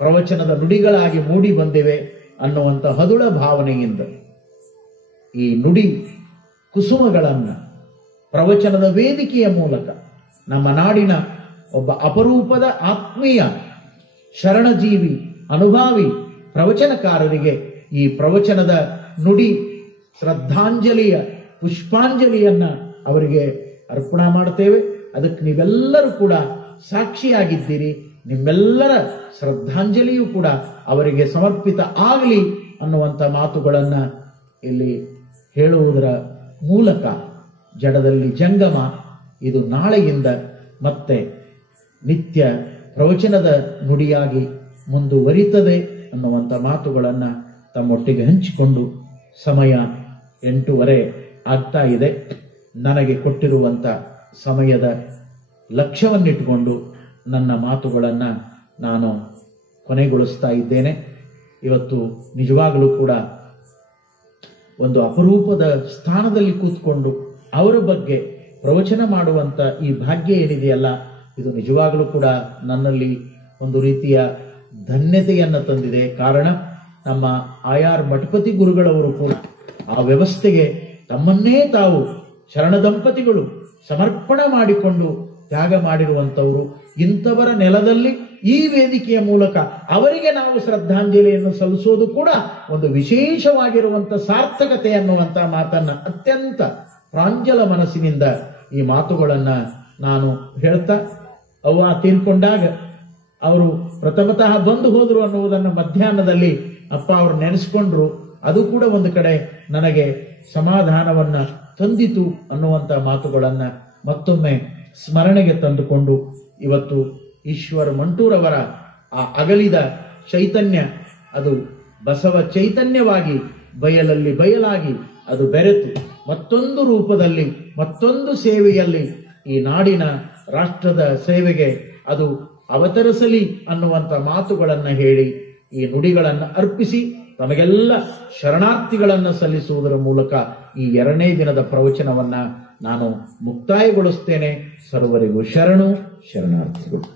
ಪ್ರವಚನದ ನುಡಿಗಳಾಗಿ ಮೂಡಿ ಬಂದಿವೆ ಅನ್ನುವಂಥ ಹದುಳ ಭಾವನೆಯಿಂದ ಈ ನುಡಿ ಕುಸುಮಗಳನ್ನ ಪ್ರವಚನದ ವೇದಿಕೆಯ ಮೂಲಕ ನಮ್ಮ ನಾಡಿನ ಒಬ್ಬ ಅಪರೂಪದ ಆತ್ಮೀಯ ಶರಣಜೀವಿ ಅನುಭಾವಿ ಪ್ರವಚನಕಾರರಿಗೆ ಈ ಪ್ರವಚನದ ನುಡಿ ಶ್ರದ್ಧಾಂಜಲಿಯ ಪುಷ್ಪಾಂಜಲಿಯನ್ನ ಅವರಿಗೆ ಅರ್ಪಣೆ ಮಾಡ್ತೇವೆ. ಅದಕ್ಕೆ ನೀವೆಲ್ಲರೂ ಕೂಡ ಸಾಕ್ಷಿಯಾಗಿದ್ದೀರಿ. ನಿಮ್ಮೆಲ್ಲರ ಶ್ರದ್ಧಾಂಜಲಿಯೂ ಕೂಡ ಅವರಿಗೆ ಸಮರ್ಪಿತ ಆಗಲಿ ಅನ್ನುವಂಥ ಮಾತುಗಳನ್ನ ಇಲ್ಲಿ ಹೇಳುವುದರ ಮೂಲಕ ಜಡದಲ್ಲಿ ಜಂಗಮ ಇದು ನಾಳೆಯಿಂದ ಮತ್ತೆ ನಿತ್ಯ ಪ್ರವಚನದ ನುಡಿಯಾಗಿ ಮುಂದುವರಿತದೆ ಅನ್ನುವಂಥ ಮಾತುಗಳನ್ನ ತಮ್ಮೊಟ್ಟಿಗೆ ಹಂಚಿಕೊಂಡು ಸಮಯ 8:15 ಆಗ್ತಾ ಇದೆ. ನನಗೆ ಕೊಟ್ಟಿರುವಂತ ಸಮಯದ ಲಕ್ಷ್ಯವನ್ನಿಟ್ಟುಕೊಂಡು ನನ್ನ ಮಾತುಗಳನ್ನ ನಾನು ಕೊನೆಗೊಳಿಸ್ತಾ ಇದ್ದೇನೆ. ಇವತ್ತು ನಿಜವಾಗಲೂ ಕೂಡ ಒಂದು ಅಪರೂಪದ ಸ್ಥಾನದಲ್ಲಿ ಕೂತ್ಕೊಂಡು ಅವರ ಬಗ್ಗೆ ಪ್ರವಚನ ಮಾಡುವಂತ ಈ ಭಾಗ್ಯ ಏನಿದೆಯಲ್ಲ, ಇದು ನಿಜವಾಗಲೂ ಕೂಡ ನನ್ನಲ್ಲಿ ಒಂದು ರೀತಿಯ ಧನ್ಯತೆಯನ್ನ ತಂದಿದೆ. ಕಾರಣ ನಮ್ಮ ಆಯಾರ್ ಮಠಪತಿ ಗುರುಗಳವರು ಕೂಡ ಆ ವ್ಯವಸ್ಥೆಗೆ ತಮ್ಮನ್ನೇ ತಾವು ಶರಣ ದಂಪತಿಗಳು ಸಮರ್ಪಣೆ ಮಾಡಿಕೊಂಡು ತ್ಯಾಗ ಮಾಡಿರುವಂತವರು. ಇಂಥವರ ನೆಲದಲ್ಲಿ ಈ ವೇದಿಕೆಯ ಮೂಲಕ ಅವರಿಗೆ ನಾವು ಶ್ರದ್ಧಾಂಜಲಿಯನ್ನು ಸಲ್ಲಿಸೋದು ಕೂಡ ಒಂದು ವಿಶೇಷವಾಗಿರುವಂತ ಸಾರ್ಥಕತೆ ಅನ್ನುವಂತ ಮಾತನ್ನ ಅತ್ಯಂತ ಪ್ರಾಂಜಲ ಮನಸ್ಸಿನಿಂದ ಈ ಮಾತುಗಳನ್ನ ನಾನು ಹೇಳ್ತಾ, ಅವ್ವ ತೀರ್ಕೊಂಡಾಗ ಅವರು ಪ್ರಥಮತಃ ಬಂದು ಹೋದ್ರು ಅನ್ನುವುದನ್ನ ಮಧ್ಯಾಹ್ನದಲ್ಲಿ ಅಪ್ಪ ಅವರು ನೆನೆಸ್ಕೊಂಡ್ರು. ಅದು ಕೂಡ ಒಂದು ಕಡೆ ನನಗೆ ಸಮಾಧಾನವನ್ನ ತಂದಿತು ಅನ್ನುವಂತ ಮಾತುಗಳನ್ನ ಮತ್ತೊಮ್ಮೆ ಸ್ಮರಣೆಗೆ ತಂದುಕೊಂಡು ಇವತ್ತು ಈಶ್ವರ್ ಮಂಟೂರವರ ಆ ಅಗಲಿದ ಚೈತನ್ಯ ಅದು ಬಸವ ಚೈತನ್ಯವಾಗಿ ಬಯಲಲ್ಲಿ ಬಯಲಾಗಿ ಅದು ಬೆರೆತು ಮತ್ತೊಂದು ರೂಪದಲ್ಲಿ ಮತ್ತೊಂದು ಸೇವೆಯಲ್ಲಿ ಈ ನಾಡಿನ ರಾಷ್ಟ್ರದ ಸೇವೆಗೆ ಅದು ಅವತರಿಸಲಿ ಅನ್ನುವಂಥ ಮಾತುಗಳನ್ನ ಹೇಳಿ ಈ ನುಡಿಗಳನ್ನ ಅರ್ಪಿಸಿ ತಮಗೆಲ್ಲ ಶರಣಾರ್ಥಿಗಳನ್ನ ಸಲ್ಲಿಸುವುದರ ಮೂಲಕ ಈ 2ನೇ ದಿನದ ಪ್ರವಚನವನ್ನ ನಾನು ಮುಕ್ತಾಯಗೊಳಿಸ್ತೇನೆ. ಸರ್ವರಿಗೂ ಶರಣು ಶರಣಾರ್ಥಿಗಳು.